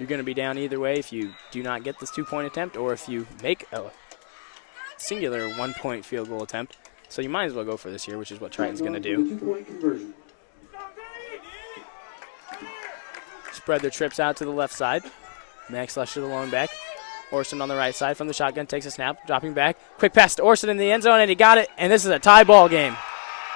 You're going to be down either way if you do not get this 2-point attempt or if you make a singular 1-point field goal attempt. So you might as well go for this here, which is what Triton's going to do. Spread their trips out to the left side. Max Lusher, the lone back. Orson on the right side from the shotgun, takes a snap, dropping back. Quick pass to Orson in the end zone, and he got it, and this is a tie ball game.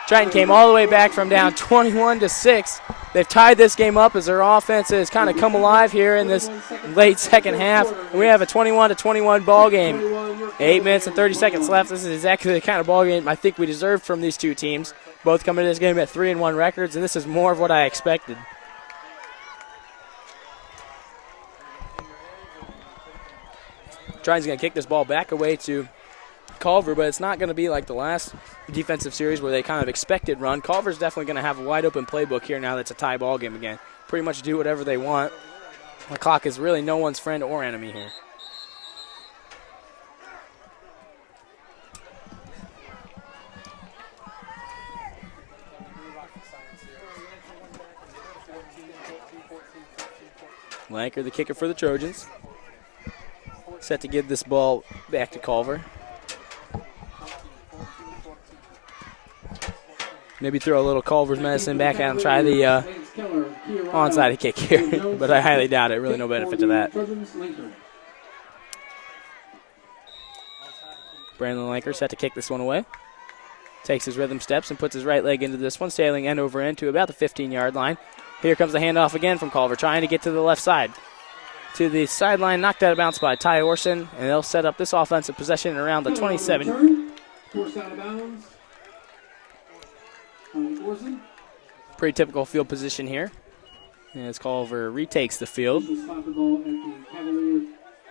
Triton came all the way back from down 21-6. They've tied this game up as their offense has kind of come alive here in this late second half. And we have a 21-21 ball game. 8 minutes and 30 seconds left. This is exactly the kind of ball game I think we deserved from these two teams. Both coming to this game at 3-1 records, and this is more of what I expected. Triton's going to kick this ball back away to Culver, but it's not going to be like the last defensive series where they kind of expected run. Culver's definitely going to have a wide open playbook here now that's a tie ball game again. Pretty much do whatever they want. The clock is really no one's friend or enemy here. Lanker, the kicker for the Trojans. Set to give this ball back to Culver. Maybe throw a little Culver's medicine back at him, try the onside kick here. But I highly doubt it. Really no benefit to that. Brandon Lanker set to kick this one away. Takes his rhythm steps and puts his right leg into this one, sailing end over end to about the 15-yard line. Here comes the handoff again from Culver, trying to get to the left side. To the sideline, knocked out of bounds by Ty Orson, and they'll set up this offensive possession around the 27. Forced out of bounds. Orson. Pretty typical field position here. As Culver retakes the field.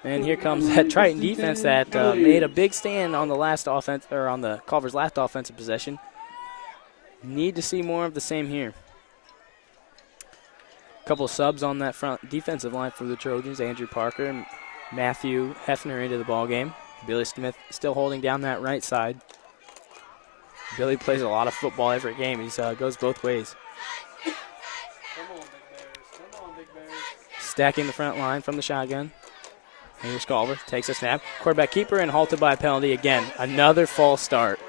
And here comes that Triton defense that made a big stand on the last offense, or on the Culver's last offensive possession. Need to see more of the same here. Couple of subs on that front defensive line for the Trojans. Andrew Parker and Matthew Hefner into the ballgame. Billy Smith still holding down that right side. Billy plays a lot of football every game. He goes both ways. Come on, Big Bears. Come on, Big Bears. Stacking the front line from the shotgun. Here's Culver, takes a snap. Quarterback keeper and halted by a penalty again. Another false start.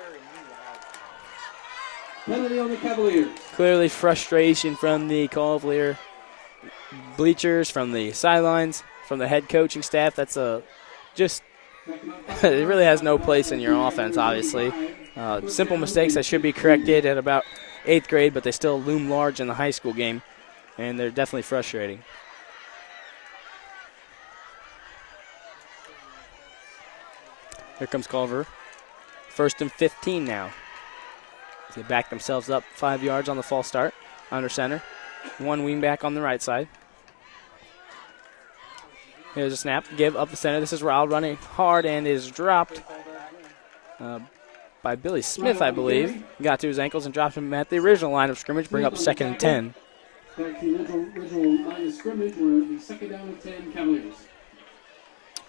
Penalty on the Cavaliers. Clearly frustration from the Cavalier bleachers, from the sidelines, from the head coaching staff. That's just it really has no place in your offense, obviously. Simple mistakes that should be corrected at about 8th grade, but they still loom large in the high school game, and they're definitely frustrating. Here comes Culver. 1st and 15 now. They back themselves up 5 yards on the false start. Under center. One wingback on the right side. Here's a snap. Give up the center. This is Ryle running hard and is dropped by Billy Smith, I believe. Got to his ankles and dropped him at the original line of scrimmage. Bring up 2nd and 10. Back to the original line of scrimmage. We're at the 2nd down and 10 Cavaliers.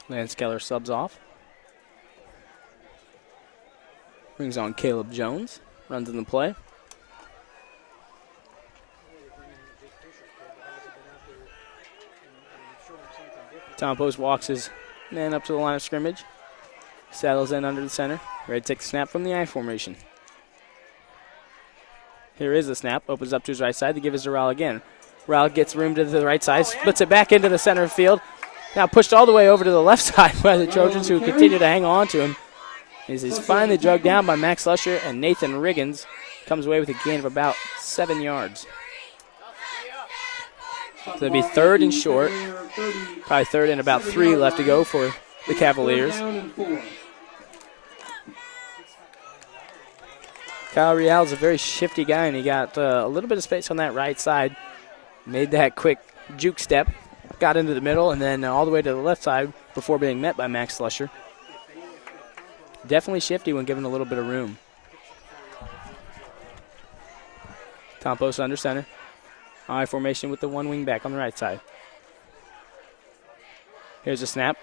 Lance Keller subs off. Brings on Caleb Jones. Runs in the play. Tom Post walks his man up to the line of scrimmage. Saddles in under the center. Ready to take the snap from the I formation. Here is the snap. Opens up to his right side to give it to Rowell again. Rowell gets room to the right side. Splits it back into the center field. Now pushed all the way over to the left side by the Trojans, who continue to hang on to him. He's finally drugged down by Max Lusher, and Nathan Riggins comes away with a gain of about 7 yards. So it'll be 3rd and short. Probably 3rd and about 3 left to go for the Cavaliers. Kyle Real is a very shifty guy, and he got a little bit of space on that right side. Made that quick juke step, got into the middle, and then all the way to the left side before being met by Max Lusher. Definitely shifty when given a little bit of room. Tom Post under center. I formation with the one wing back on the right side. Here's a snap.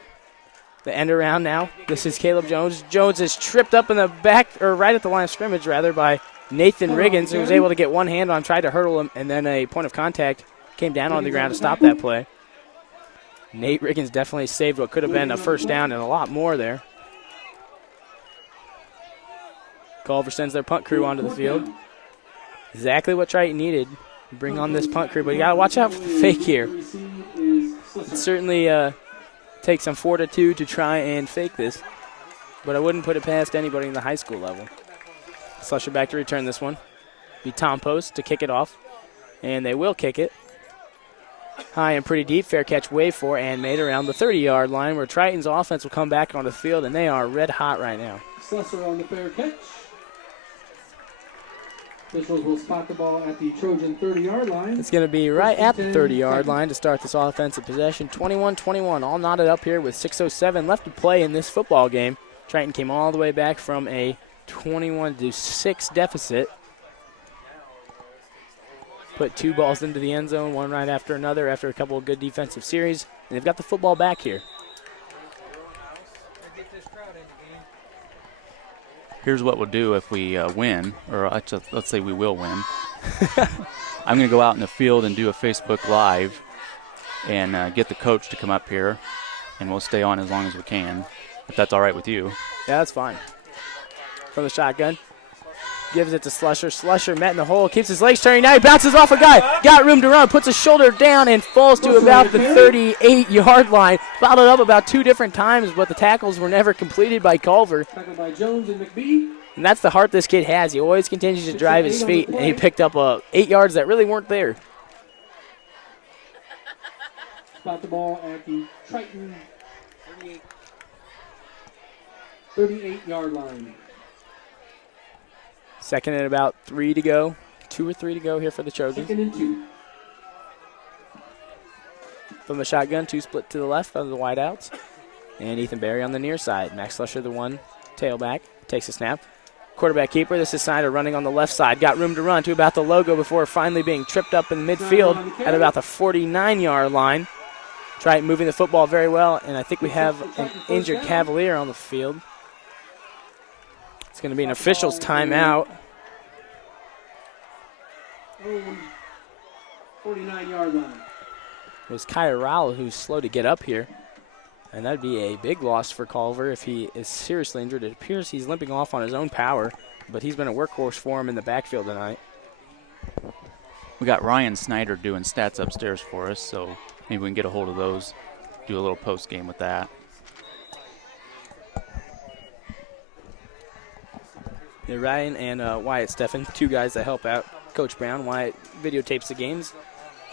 The end around now. This is Caleb Jones. Jones is tripped up in the back, or right at the line of scrimmage, rather, by Nathan Riggins, who was able to get one hand on, tried to hurdle him, and then a point of contact came down on the ground to stop that play. Nate Riggins definitely saved what could have been a first down and a lot more there. Culver sends their punt crew onto the field. Exactly what Triton needed. Bring on this punt crew, but you got to watch out for the fake here. It certainly takes some fortitude to try and fake this, but I wouldn't put it past anybody in the high school level. Slusher back to return this one. Be Tom Post to kick it off, and they will kick it. High and pretty deep. Fair catch, wave for, and made around the 30-yard line, where Triton's offense will come back on the field, and they are red hot right now. Slusher on the fair catch. Officials will spot the ball at the Trojan 30-yard line. It's going to be right at the 30-yard line to start this offensive possession. 21-21, all knotted up here with 6:07 left to play in this football game. Triton came all the way back from a 21-6 deficit. Put 2 balls into the end zone, one right after another after a couple of good defensive series. And they've got the football back here. Here's what we'll do if we win, or let's say we will win. I'm going to go out in the field and do a Facebook Live and get the coach to come up here, and we'll stay on as long as we can, if that's all right with you. Yeah, that's fine. From the shotgun. Gives it to Slusher. Slusher met in the hole, keeps his legs turning. Now he bounces off a guy. Got room to run, puts his shoulder down, and falls to about the 38-yard line. Fouled up about 2 different times, but the tackles were never completed by Culver. Tackled by Jones and McBee. And that's the heart this kid has. He always continues to drive his feet, and he picked up 8 yards that really weren't there. Spot the ball at the Triton 38-yard line. 2nd and about 3 to go. 2 or 3 to go here for the Trojans. 2nd and 2. From the shotgun, 2 split to the left of the wideouts. And Ethan Berry on the near side. Max Slusher, the one tailback, takes a snap. Quarterback keeper, this is Snyder running on the left side. Got room to run to about the logo before finally being tripped up in midfield at about the 49-yard line. Triton moving the football very well, and I think we have an injured Cavalier on the field. It's going to be an official's timeout. 49-yard line. It was Kyer Rowell who's slow to get up here. And that'd be a big loss for Culver if he is seriously injured. It appears he's limping off on his own power, but he's been a workhorse for him in the backfield tonight. We got Ryan Snyder doing stats upstairs for us, so maybe we can get a hold of those, do a little post game with that. Yeah, Ryan and Wyatt Steffen, two guys that help out Coach Brown. Wyatt videotapes the games,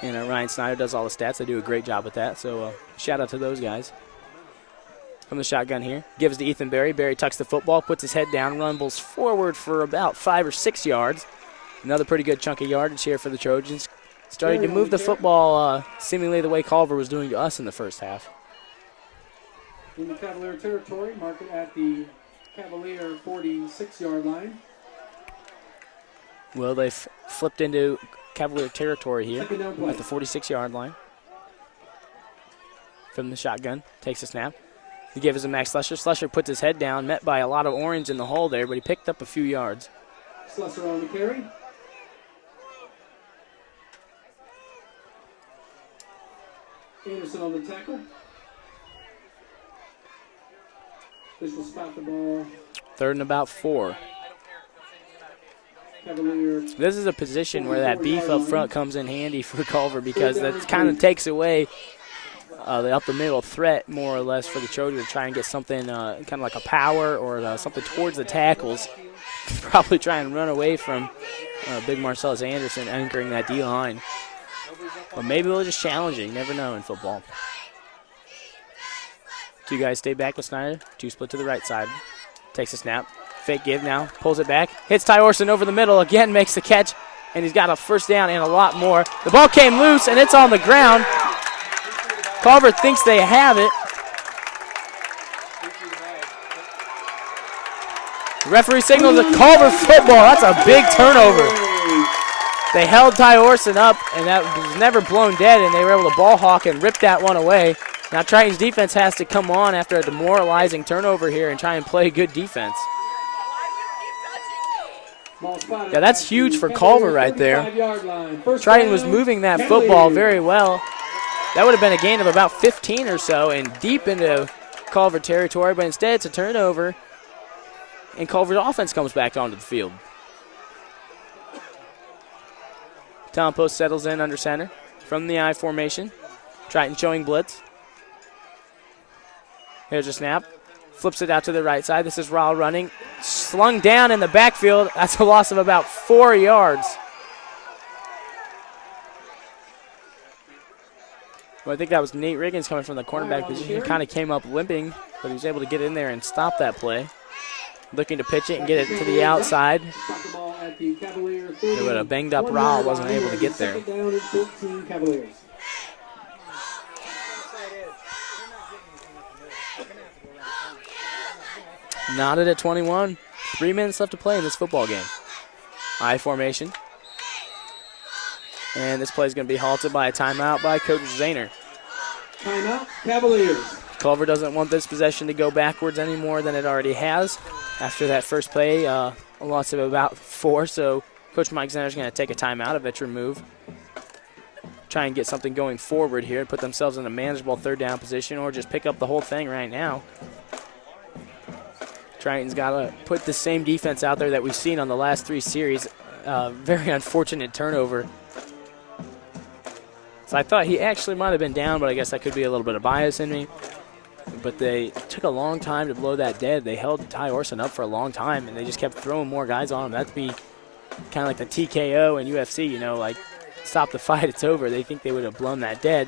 and Ryan Snyder does all the stats. They do a great job with that, so shout out to those guys. From the shotgun here, gives to Ethan Berry. Berry tucks the football, puts his head down, rumbles forward for about 5 or 6 yards. Another pretty good chunk of yardage here for the Trojans. Starting to move the football seemingly the way Culver was doing to us in the first half. In the Cavalier territory, mark it at the Cavalier 46-yard line. Well, they've flipped into Cavalier territory here at the 46-yard line. From the shotgun, takes a snap. He gives it to Max Slusher. Slusher puts his head down, met by a lot of orange in the hole there, but he picked up a few yards. Slusher on the carry. Anderson on the tackle. This will spot the ball. 3rd and about 4. Cavalier. This is a position where that beef up front comes in handy for Culver because that kind of takes away the up-the-middle threat, more or less, for the Trojans to try and get something kind of like a power or something towards the tackles. Probably try and run away from big Marcellus Anderson anchoring that D-line. But maybe they'll just challenge it. You never know in football. Two guys stay back with Snyder. Two split to the right side. Takes a snap. Fake give now. Pulls it back. Hits Ty Orson over the middle. Again makes the catch. And he's got a first down and a lot more. The ball came loose, and it's on the ground. Culver thinks they have it. The referee signals a Culver football. That's a big turnover. They held Ty Orson up, and that was never blown dead, and they were able to ball hawk and rip that one away. Now Triton's defense has to come on after a demoralizing turnover here and try and play good defense. Yeah, that's huge for Culver right there. Triton was moving that football very well. That would have been a gain of about 15 or so and deep into Culver territory, but instead it's a turnover, and Culver's offense comes back onto the field. Tom Post settles in under center from the I formation. Triton showing blitz. Here's a snap. Flips it out to the right side. This is Raul running. Slung down in the backfield. That's a loss of about 4 yards. Well, I think that was Nate Riggins coming from the cornerback position. He kind of came up limping, but he was able to get in there and stop that play. Looking to pitch it and get it to the outside. But a banged-up Raul wasn't able to get there. Knotted at 21. 3 minutes left to play in this football game. I formation. And this play is going to be halted by a timeout by Coach Zahner. Timeout, Cavaliers. Culver doesn't want this possession to go backwards any more than it already has. After that first play, a loss of about 4, so Coach Mike Zahner is going to take a timeout, a veteran move. Try and get something going forward here, put themselves in a manageable 3rd down position, or just pick up the whole thing right now. Triton's got to put the same defense out there that we've seen on the last 3 series. Very unfortunate turnover. So I thought he actually might have been down, but I guess that could be a little bit of bias in me. But they took a long time to blow that dead. They held Ty Orson up for a long time, and they just kept throwing more guys on him. That'd be kind of like the TKO in UFC, you know, like stop the fight, it's over. They think they would have blown that dead.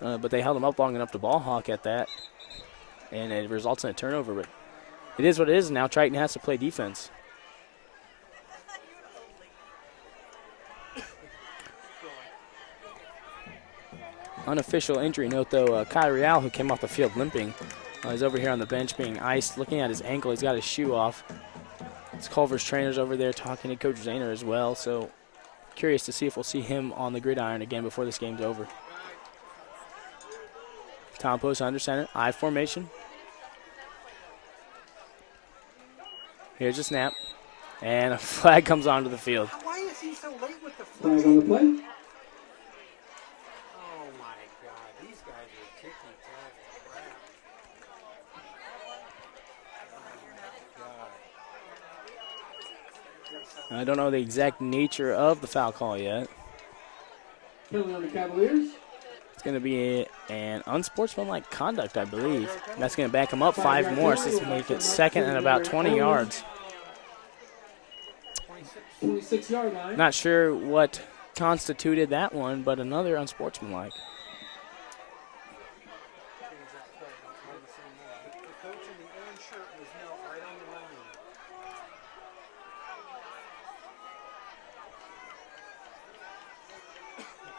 But they held him up long enough to ball hawk at that, and it results in a turnover. But it is what it is. Now Triton has to play defense. Unofficial injury note, though, Kai Real, who came off the field limping, is over here on the bench being iced. Looking at his ankle, he's got his shoe off. It's Culver's trainers over there talking to Coach Zahner as well, so curious to see if we'll see him on the gridiron again before this game's over. Tom Post under center, I formation. Here's a snap, and a flag comes onto the field. Why is he so late with the Flag flag? on the play. Oh my God, these guys are ticky-tacky. I don't know the exact nature of the foul call yet. Penalty on the Cavaliers. It's going to be an unsportsmanlike conduct, I believe. And that's going to back them up 5 more, so this will make it second and about 20 yards. 26-yard line. Not sure what constituted that one, but another unsportsmanlike. The coach in the orange shirt was knelt right on the line.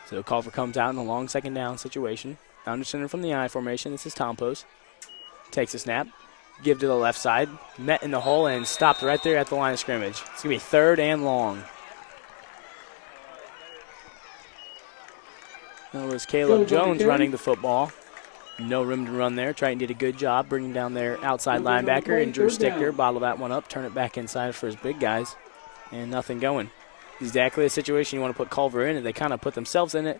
So Culver comes out in a long second down situation. Under center from the I formation. This is Tom Post. Takes a snap. Give to the left side. Met in the hole and stopped right there at the line of scrimmage. It's going to be 3rd and long. That was Caleb Jones running the football. No room to run there. Triton did a good job bringing down their outside linebacker, and Drew Sticker bottled that one up, turn it back inside for his big guys, and nothing going. Exactly a situation you want to put Culver in, and they kind of put themselves in it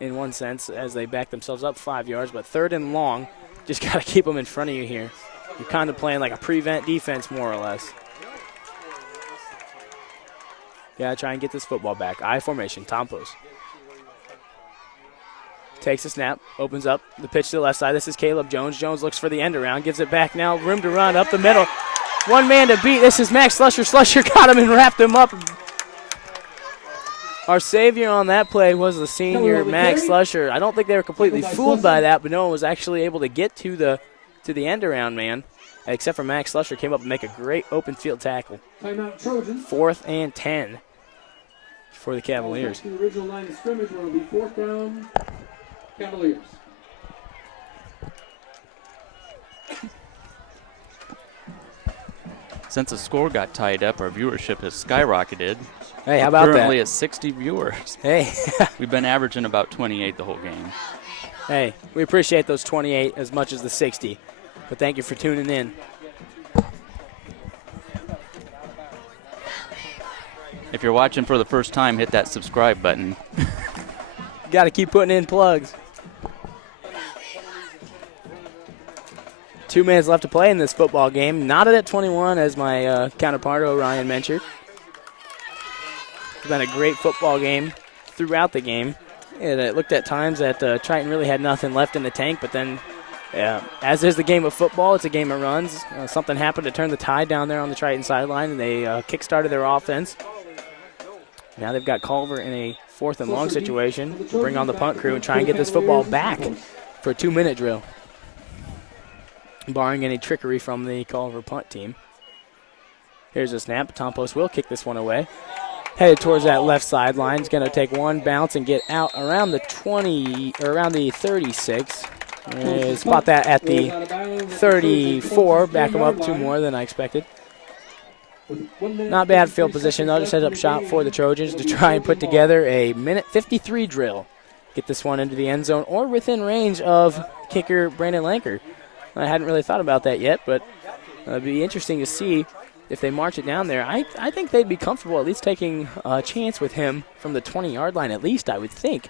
in one sense as they back themselves up 5 yards, but 3rd and long, just got to keep them in front of you here. You're kind of playing like a prevent defense more or less. Yeah, try and get this football back. I formation, Tom Post. Takes a snap, opens up the pitch to the left side. This is Caleb Jones. Jones looks for the end around, gives it back now. Room to run up the middle. One man to beat. This is Max Slusher. Slusher got him and wrapped him up. Our savior on that play was the senior Max Slusher. I don't think they were completely fooled by that, but no one was actually able to get to the end around man, except for Max Slusher came up and make a great open field tackle. Timeout Trojans. 4th and 10 for the Cavaliers. The original line of scrimmage will be 4th down. Cavaliers. Since the score got tied up, our viewership has skyrocketed. Hey, how about Currently that? at 60 viewers. Hey. We've been averaging about 28 the whole game. Hey, we appreciate those 28 as much as the 60. But thank you for tuning in. If you're watching for the first time, hit that subscribe button. Got to keep putting in plugs. 2 minutes left to play in this football game. Knotted at 21, as my counterpart Orion mentioned. It's been a great football game throughout the game. It looked at times that Triton really had nothing left in the tank, but then, as is the game of football, it's a game of runs. Something happened to turn the tide down there on the Triton sideline, and they kick-started their offense. Now they've got Culver in a 4th and long situation. Bring on the punt crew and try and get this football back for a 2-minute drill, barring any trickery from the Culver punt team. Here's a snap. Tom Post will kick this one away. Headed towards that left sideline. He's going to take one bounce and get out around the 20, or around the 36. Spot that at the 34. Back him up 2 more than I expected. Not bad field position, though, to set up shop for the Trojans to try and put together a minute 53 drill. Get this one into the end zone or within range of kicker Brandon Lanker. I hadn't really thought about that yet, but it'd be interesting to see if they march it down there. I think they'd be comfortable at least taking a chance with him from the 20-yard line, at least, I would think.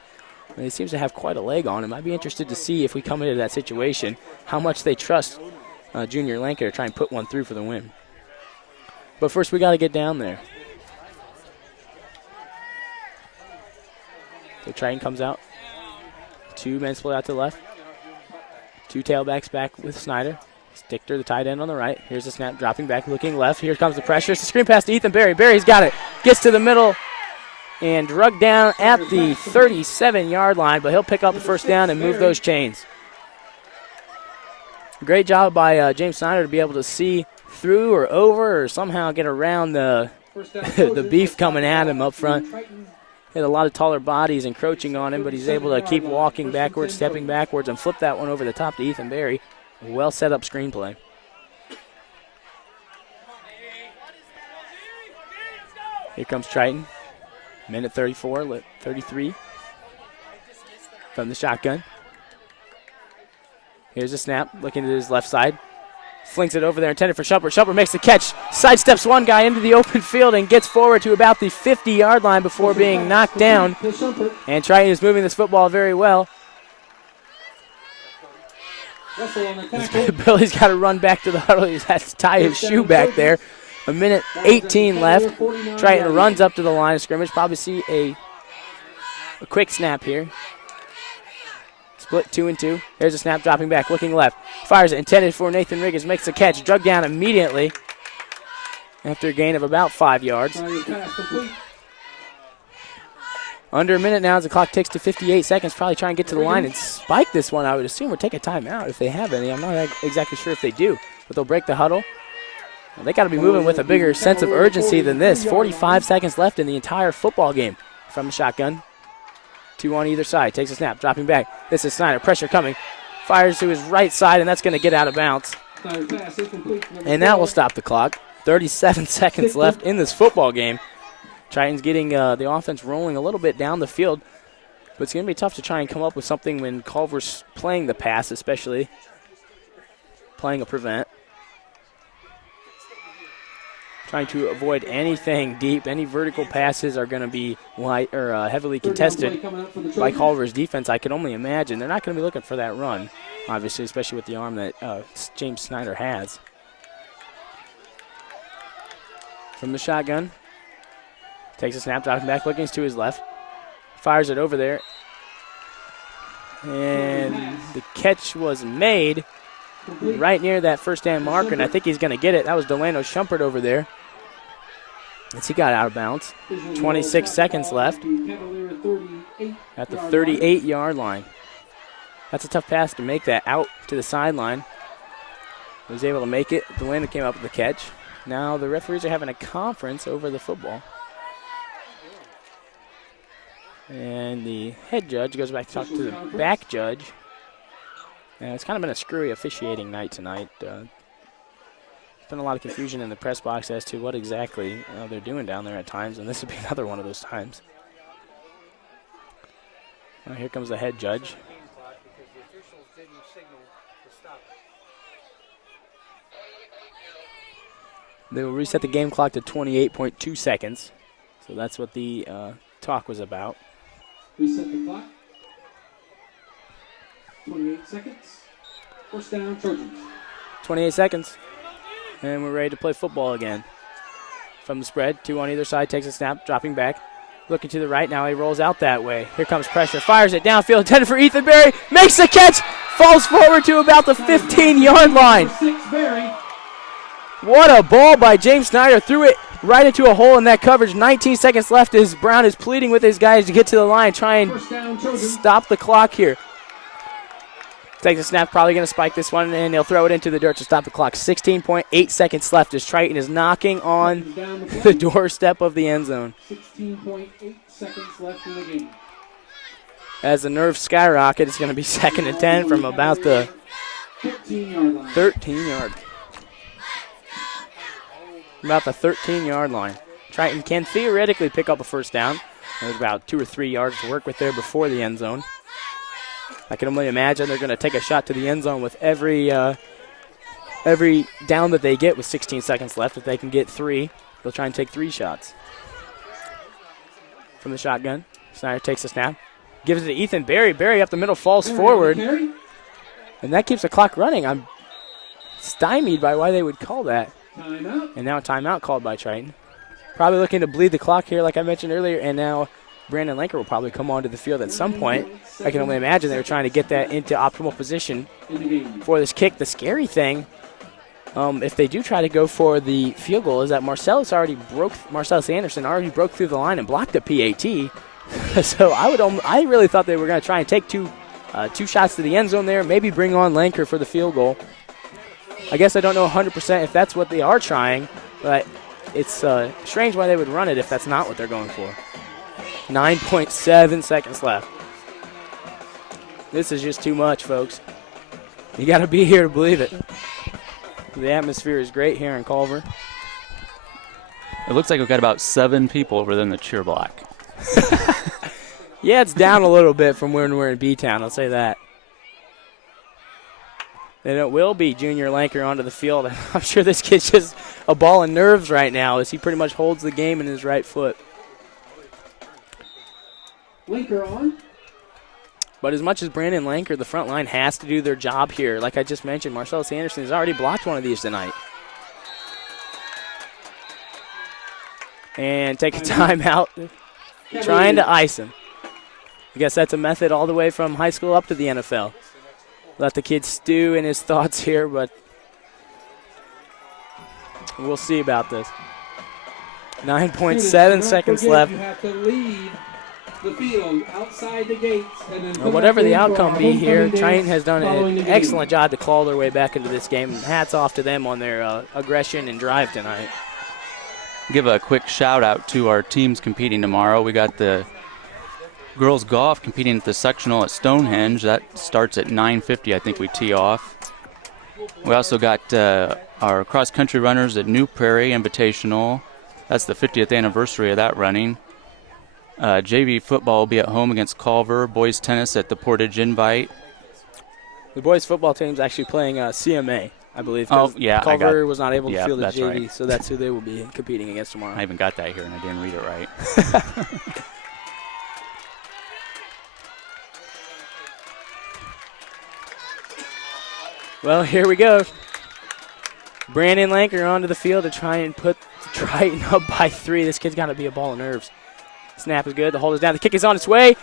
He seems to have quite a leg on him. I'd be interested to see if we come into that situation, how much they trust Junior Lanker to try and put one through for the win. But first, we got to get down there. So Triton comes out. 2 men split out to the left. 2 tailbacks back with Snyder. Stichter, the tight end on the right. Here's the snap, dropping back, looking left. Here comes the pressure. It's a screen pass to Ethan Berry. Berry's got it. Gets to the middle and drugged down at the 37-yard line, but he'll pick up the first down and move those chains. Great job by James Snyder to be able to see through or over or somehow get around the the beef coming at him up front. He had a lot of taller bodies encroaching on him, but he's able to keep walking backwards, stepping backwards, and flip that one over the top to Ethan Berry. Well set up screenplay. Here comes Triton. Minute 34, 33 from the shotgun. Here's a snap, looking to his left side. Flings it over there, intended for Shumpert. Shumpert makes the catch, sidesteps one guy into the open field and gets forward to about the 50-yard line before being knocked down. And Triton is moving this football very well. Billy's got to run back to the huddle. He's had to tie his shoe back there. A minute 18 left. Triton runs up to the line of scrimmage. Probably see a quick snap here. Split 2 and 2. Here's a snap dropping back, looking left. Fires it, intended for Nathan Riggins. Makes the catch, drug down immediately after a gain of about 5 yards. Under a minute now as the clock ticks to 58 seconds. Probably try and get to the line and spike this one, I would assume, or take a timeout if they have any. I'm not exactly sure if they do, but they'll break the huddle. Well, they got to be moving with a bigger sense of urgency than this. 45 seconds left in the entire football game from the shotgun. 2 on either side. Takes a snap, dropping back. This is Snyder. Pressure coming. Fires to his right side, and that's going to get out of bounds. And that will stop the clock. 37 seconds left in this football game. Triton's getting the offense rolling a little bit down the field, but it's going to be tough to try and come up with something when Culver's playing the pass, especially playing a prevent. Trying to avoid anything deep. Any vertical passes are going to be light or heavily contested by Culver's defense. I can only imagine. They're not going to be looking for that run, obviously, especially with the arm that James Snyder has. From the shotgun. Takes a snap, dropping back, looking to his left. Fires it over there. And the catch was made right near that first down marker, and I think he's going to get it. That was Delano Shumpert over there. As he got out of bounds. 26 seconds left at the 38-yard line. That's a tough pass to make that out to the sideline. He was able to make it. Delano came up with the catch. Now the referees are having a conference over the football. And the head judge goes back to talk to the back judge. And it's kind of been a screwy officiating night tonight. There's been a lot of confusion in the press box as to what exactly they're doing down there at times, and this would be another one of those times. Well, here comes the head judge. They will reset the game clock to 28.2 seconds. So that's what the talk was about. Reset the clock. 28 seconds. First down, Trojans. 28 seconds. And we're ready to play football again. From the spread, 2 on either side, takes a snap, dropping back. Looking to the right, now he rolls out that way. Here comes pressure, fires it downfield, intended for Ethan Berry, makes the catch, falls forward to about the 15-yard line. What a ball by James Snyder, threw it right into a hole in that coverage. 19 seconds left as Brown is pleading with his guys to get to the line, try and stop the clock here. Takes a snap, probably going to spike this one, and he'll throw it into the dirt to stop the clock. 16.8 seconds left as Triton is knocking on the doorstep of the end zone. 16.8 seconds left in the game. As the nerves skyrocket, it's going to be 2nd and 10 from about the 13-yard. About the 13-yard line. Triton can theoretically pick up a first down. There's about 2 or 3 yards to work with there before the end zone. I can only imagine they're going to take a shot to the end zone with every down that they get with 16 seconds left. If they can get 3, they'll try and take 3 shots. From the shotgun, Snyder takes a snap, gives it to Ethan Berry. Berry up the middle, falls forward, and that keeps the clock running. I'm stymied by why they would call that. Timeout. And now a timeout called by Triton. Probably looking to bleed the clock here, like I mentioned earlier, and now Brandon Lanker will probably come onto the field at some point. I can only imagine they were trying to get that into optimal position for this kick. The scary thing, if they do try to go for the field goal, is that Marcellus Anderson already broke through the line and blocked a PAT. So I really thought they were going to try and take two shots to the end zone there, maybe bring on Lanker for the field goal. I guess I don't know 100% if that's what they are trying, but it's strange why they would run it if that's not what they're going for. 9.7 seconds left. This is just too much, folks. You got to be here to believe it. The atmosphere is great here in Culver. It looks like we've got about 7 people over there in the cheer block. Yeah, it's down a little bit from when we're in B-Town, I'll say that. And it will be Junior Lanker onto the field. I'm sure this kid's just a ball of nerves right now as he pretty much holds the game in his right foot. Lanker on. But as much as Brandon Lanker, the front line has to do their job here. Like I just mentioned, Marcellus Anderson has already blocked one of these tonight. and take a timeout, trying to ice him. I guess that's a method all the way from high school up to the NFL. Let the kid stew in his thoughts here, but we'll see about this. 9.7 seconds left. You have to leave the field outside the gates. And then Whatever the outcome be here, Triton has done an excellent job to claw their way back into this game. Hats off to them on their aggression and drive tonight. Give a quick shout out to our teams competing tomorrow. We got the girls golf competing at the sectional at Stonehenge. That starts at 9:50. I think we tee off. We also got our cross country runners at New Prairie Invitational. That's the 50th anniversary of that running. JV football will be at home against Culver. Boys tennis at the Portage Invite. The boys football team's actually playing CMA, I believe. Oh, yeah. Culver was not able to field the that's JV, right. so that's who they will be competing against tomorrow. I even got that here and I didn't read it right. Well, here we go. Brandon Lanker onto the field to try and put Triton up by 3. This kid's got to be a ball of nerves. Snap is good. The hold is down. The kick is on its way.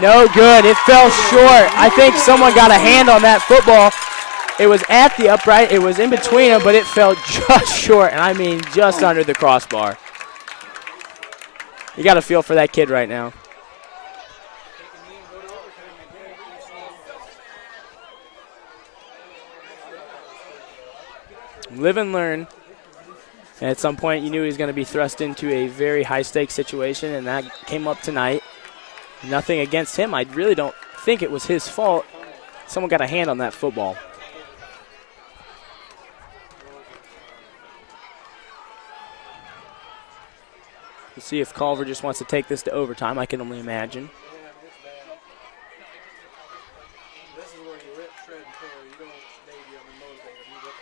No good. It fell short. I think someone got a hand on that football. It was at the upright. It was in between them, but it fell just short, and I mean just under the crossbar. You got to feel for that kid right now. Live and learn. And at some point, you knew he was going to be thrust into a very high-stakes situation, and that came up tonight. Nothing against him. I really don't think it was his fault. Someone got a hand on that football. We'll see if Culver just wants to take this to overtime. I can only imagine. This is where you rip, shred, and tear. You don't baby on the motivator. You rip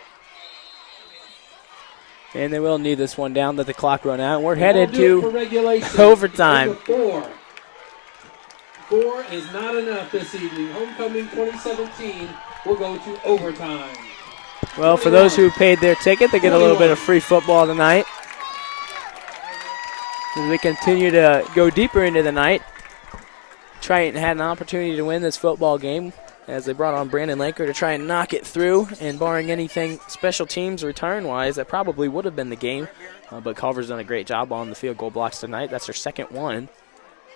them. And they will need this one down. Let the clock run out. We're headed For to regulation. overtime. 4. 4 is not enough this evening. Homecoming 2017 will go to overtime. Well, for those who paid their ticket, they get a little bit of free football tonight. As we continue to go deeper into the night, Triton had an opportunity to win this football game as they brought on Brandon Lanker to try and knock it through. And barring anything special teams return-wise, that probably would have been the game. But Culver's done a great job on the field goal blocks tonight. That's their second one.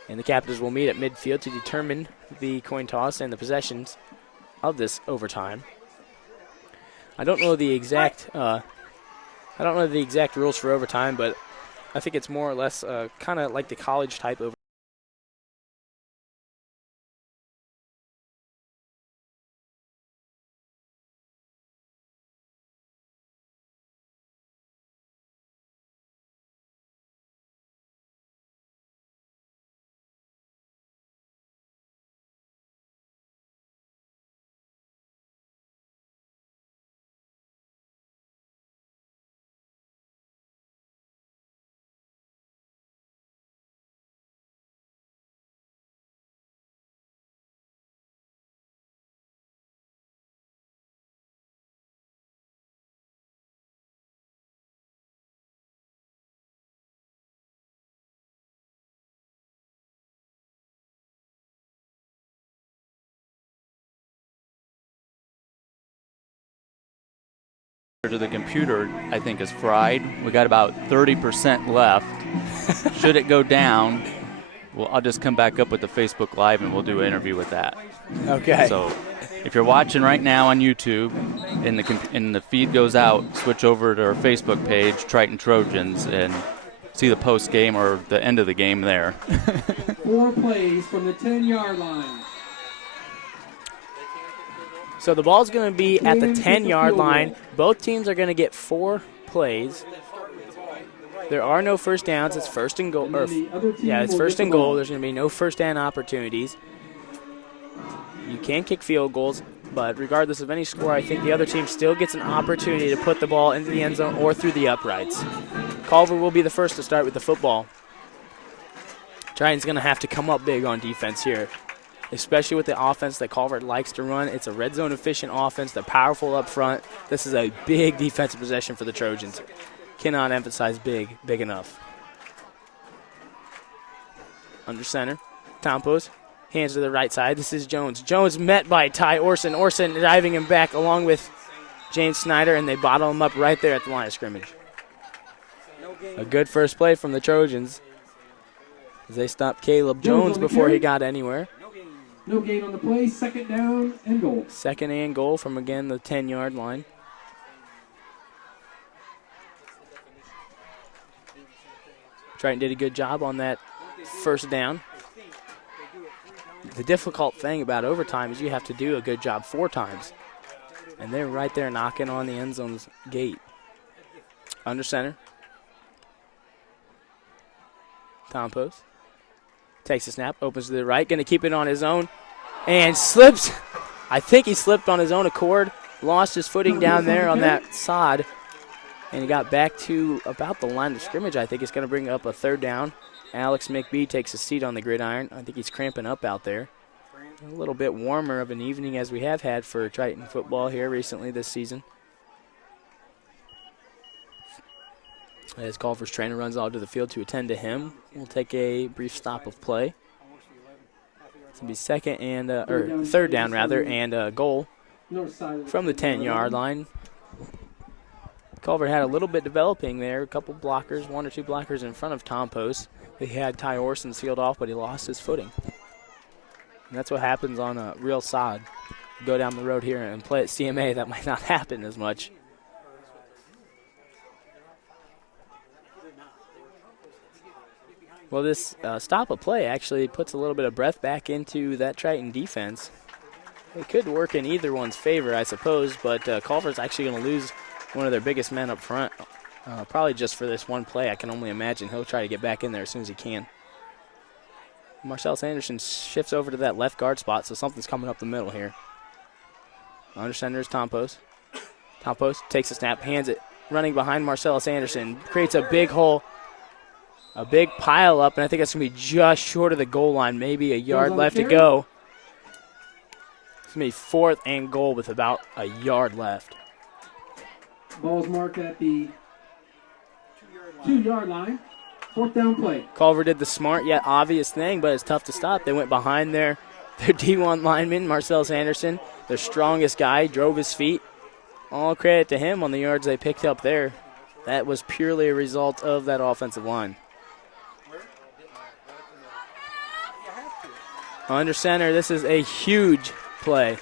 And the Capitals will meet at midfield to determine the coin toss and the possessions of this overtime. I don't know the exact rules for overtime, but I think it's more or less kind of like the college type overtime. To the computer, I think, is fried. We got about 30% left. Should it go down, well, I'll just come back up with the Facebook Live and we'll do an interview with that. Okay. So if you're watching right now on YouTube and the feed goes out, switch over to our Facebook page, Triton Trojans, and see the post game or the end of the game there. 4 plays from the 10-yard line. So the ball's going to be at the 10-yard line. Both teams are going to get 4 plays. There are no first downs. It's first and goal. It's first and goal. There's going to be no first down opportunities. You can kick field goals, but regardless of any score, I think the other team still gets an opportunity to put the ball into the end zone or through the uprights. Culver will be the first to start with the football. Triton's going to have to come up big on defense here, especially with the offense that Culver likes to run. It's a red zone efficient offense. They're powerful up front. This is a big defensive possession for the Trojans. Cannot emphasize big enough. Under center. Tom post. Hands to the right side. This is Jones. Jones met by Ty Orson. Orson driving him back along with James Snyder, and they bottle him up right there at the line of scrimmage. A good first play from the Trojans as they stopped Caleb Jones before he got anywhere. No gain on the play. Second down and goal. Second and goal from, again, the 10-yard line. Triton did a good job on that first down. The difficult thing about overtime is you have to do a good job 4 times. And they're right there knocking on the end zone's gate. Under center. Tom post. Takes a snap, opens to the right, going to keep it on his own, and slips. I think he slipped on his own accord, lost his footing down there on that sod, and he got back to about the line of scrimmage. I think it's going to bring up a third down. Alex McBee takes a seat on the gridiron. I think he's cramping up out there. A little bit warmer of an evening as we have had for Triton football here recently this season. As Culver's trainer runs out to the field to attend to him, we'll take a brief stop of play. It's going to be third down and a goal from the 10-yard line. Culver had a little bit developing there, a couple blockers, 1 or 2 blockers in front of Tom Post. He had Ty Orson sealed off, but he lost his footing. And that's what happens on a real sod. Go down the road here and play at CMA, that might not happen as much. Well, this stop of play actually puts a little bit of breath back into that Triton defense. It could work in either one's favor, I suppose, but Culver's actually going to lose one of their biggest men up front, probably just for this one play. I can only imagine he'll try to get back in there as soon as he can. Marcellus Anderson shifts over to that left guard spot, so something's coming up the middle here. Under center is Tom Post. Tom Post takes a snap, hands it, running behind Marcellus Anderson, creates a big hole. A big pile up, and I think it's going to be just short of the goal line, maybe a yard left to go. It's going to be 4th and goal with about a yard left. Ball's marked at the 2-yard line. 4th down play. Culver did the smart yet obvious thing, but it's tough to stop. They went behind their D1 lineman, Marcellus Anderson, their strongest guy, drove his feet. All credit to him on the yards they picked up there. That was purely a result of that offensive line. Under center, this is a huge play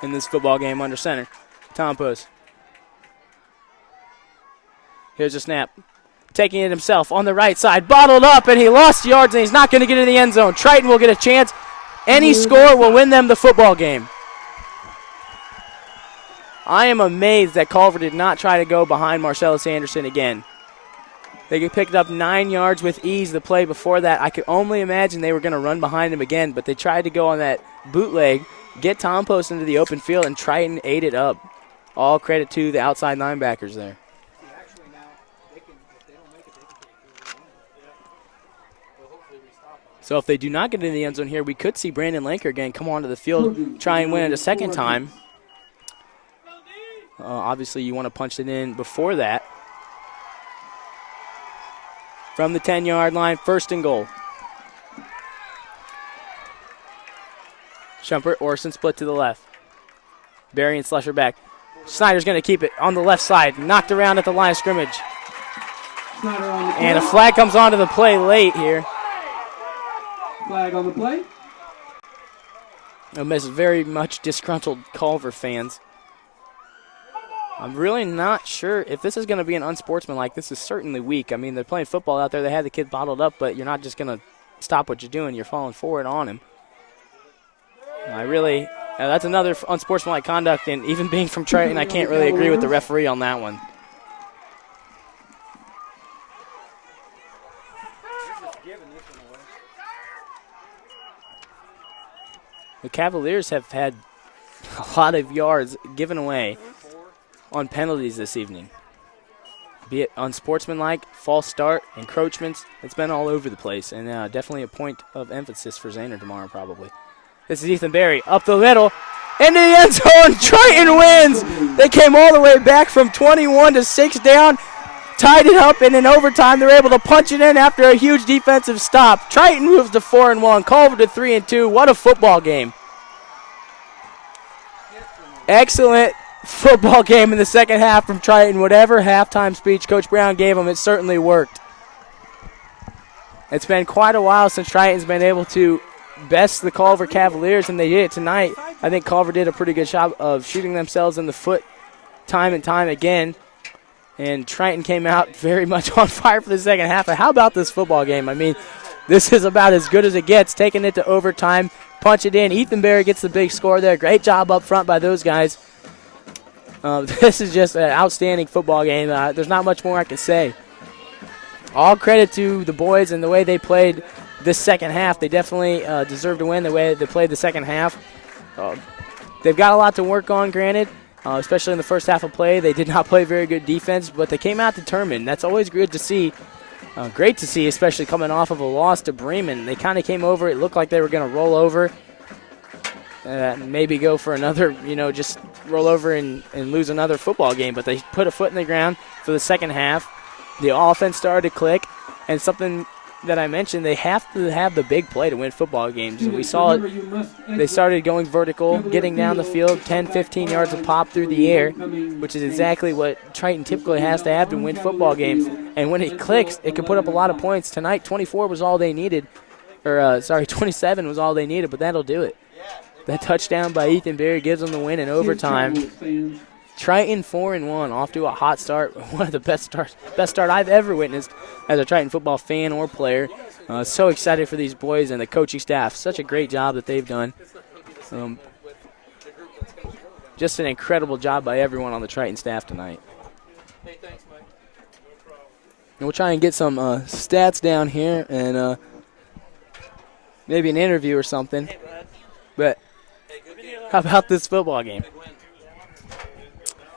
in this football game. Under center, Tom Post. Here's a snap. Taking it himself on the right side. Bottled up, and he lost yards, and he's not going to get in the end zone. Triton will get a chance. Any score will win them the football game. I am amazed that Culver did not try to go behind Marcellus Anderson again. They picked up 9 yards with ease the play before that. I could only imagine they were going to run behind him again, but they tried to go on that bootleg, get Tom Post into the open field, and Triton ate it up. All credit to the outside linebackers there. So if they do not get in the end zone here, we could see Brandon Lanker again come onto the field, try and win it a second time. Obviously, you want to punch it in before that. From the 10-yard line, 1st and goal. Shumpert, Orson split to the left. Barry and Slusher back. Snyder's going to keep it on the left side. Knocked around at the line of scrimmage. And a flag comes onto the play late here. Flag on the play. A miss very much disgruntled Culver fans. I'm really not sure if this is going to be an unsportsmanlike. This is certainly weak. I mean, they're playing football out there. They had the kid bottled up, but you're not just going to stop what you're doing. You're falling forward on him. That's another unsportsmanlike conduct, and even being from Triton, I can't really agree with the referee on that one. The Cavaliers have had a lot of yards given away on penalties this evening. Be it unsportsmanlike, false start, encroachments, it's been all over the place, and definitely a point of emphasis for Zaner tomorrow probably. This is Ethan Berry, up the middle, into the end zone. Triton wins. They came all the way back from 21 to 6 down. tied it up, and in overtime they're able to punch it in after a huge defensive stop. Triton moves to 4-1, Culver to 3-2. What a football game. Excellent football game in the second half from Triton. Whatever halftime speech Coach Brown gave them, it certainly worked. It's been quite a while since Triton's been able to best the Culver Cavaliers, and they did it tonight. I think Culver did a pretty good job of shooting themselves in the foot time and time again. And Triton came out very much on fire for the second half. But how about this football game? I mean, this is about as good as it gets, taking it to overtime, punch it in. Ethan Berry gets the big score there. Great job up front by those guys. This is just an outstanding football game. There's not much more I can say. All credit to the boys and the way they played this second half. They definitely deserve to win the way they played the second half. They've got a lot to work on, granted, especially in the first half of play. They did not play very good defense, but they came out determined. That's always good to see. Great to see, especially coming off of a loss to Bremen. They kind of came over. It looked like they were going to roll over. Maybe go for another, just roll over and lose another football game. But they put a foot in the ground for the second half. The offense started to click. And something that I mentioned, they have to have the big play to win football games. And we saw it. They started going vertical, getting down the field, 10, 15 yards of pop through the air, which is exactly what Triton typically has to have to win football games. And when it clicks, it can put up a lot of points. Tonight, 24 was all they needed. 27 was all they needed, but that'll do it. That touchdown by Ethan Berry gives them the win in overtime. Triton 4-1, off to a hot start. One of the best start I've ever witnessed as a Triton football fan or player. So excited for these boys and the coaching staff. Such a great job that they've done. Just an incredible job by everyone on the Triton staff tonight. Hey, thanks, Mike. And we'll try and get some stats down here and maybe an interview or something. But how about this football game?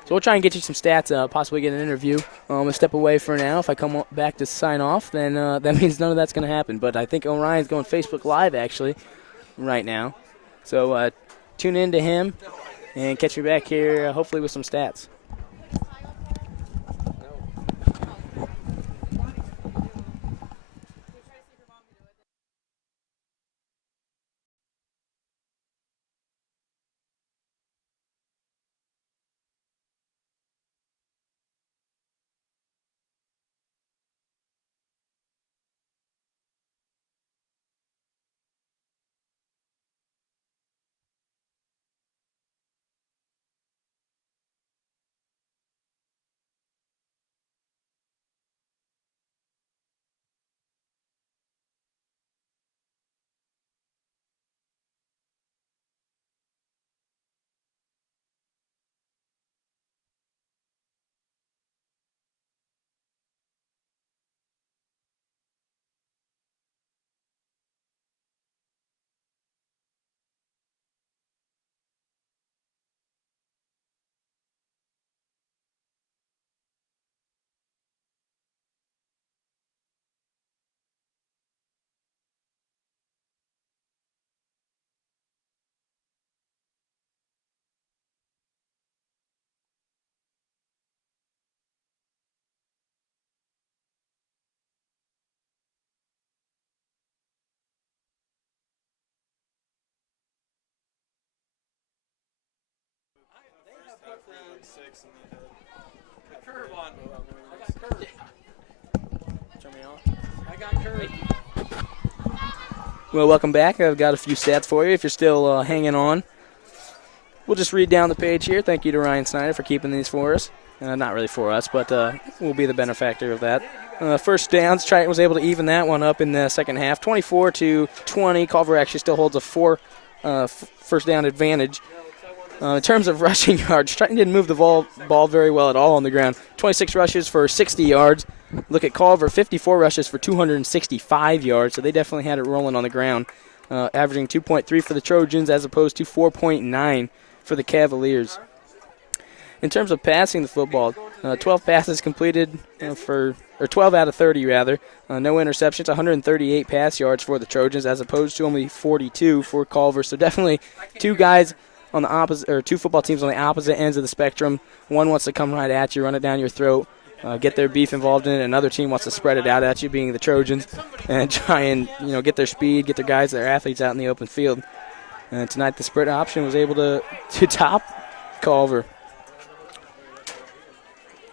So we'll try and get you some stats, possibly get an interview. I'm going to step away for now. If I come back to sign off, then that means none of that's going to happen. But I think Orion's going Facebook Live, actually, right now. So tune in to him and catch me back here, hopefully with some stats. The curve on. I got curve. Turn me on. I got curve. Well, welcome back. I've got a few stats for you if you're still hanging on. We'll just read down the page here. Thank you to Ryan Snyder for keeping these for us. Not really for us, but we'll be the benefactor of that. First downs, Triton was able to even that one up in the second half. 24-20. Culver actually still holds a first down advantage. In terms of rushing yards, Triton didn't move the ball very well at all on the ground. 26 rushes for 60 yards. Look at Culver, 54 rushes for 265 yards, so they definitely had it rolling on the ground, averaging 2.3 for the Trojans as opposed to 4.9 for the Cavaliers. In terms of passing the football, 12 passes completed 12 out of 30 rather. No interceptions, 138 pass yards for the Trojans as opposed to only 42 for Culver. So definitely two guys on the opposite, or two football teams on the opposite ends of the spectrum. One wants to come right at you, run it down your throat. get their beef involved in it. Another team wants to spread it out at you, being the Trojans, and try and get their speed, get their guys, their athletes out in the open field. And tonight the spread option was able to top Culver.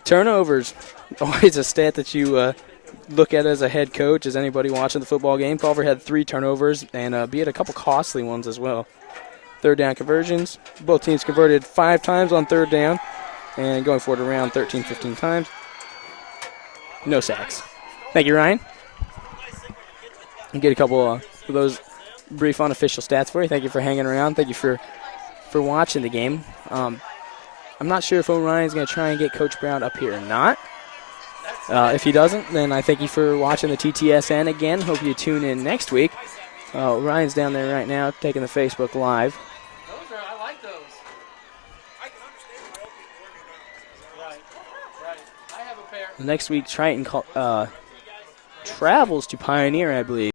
Turnovers, always a stat that you look at as a head coach, as anybody watching the football game. Culver had 3 turnovers, and be it a couple costly ones as well. Third down conversions. Both teams converted 5 times on third down, and going forward around 13, 15 times. No sacks. Thank you, Ryan. And get a couple of those brief unofficial stats for you. Thank you for hanging around. Thank you for watching the game. I'm not sure if Ryan's going to try and get Coach Brown up here or not. If he doesn't, then I thank you for watching the TTSN again. Hope you tune in next week. Ryan's down there right now taking the Facebook Live. I like those. Right. I have a pair. Next week, Triton travels to Pioneer, I believe.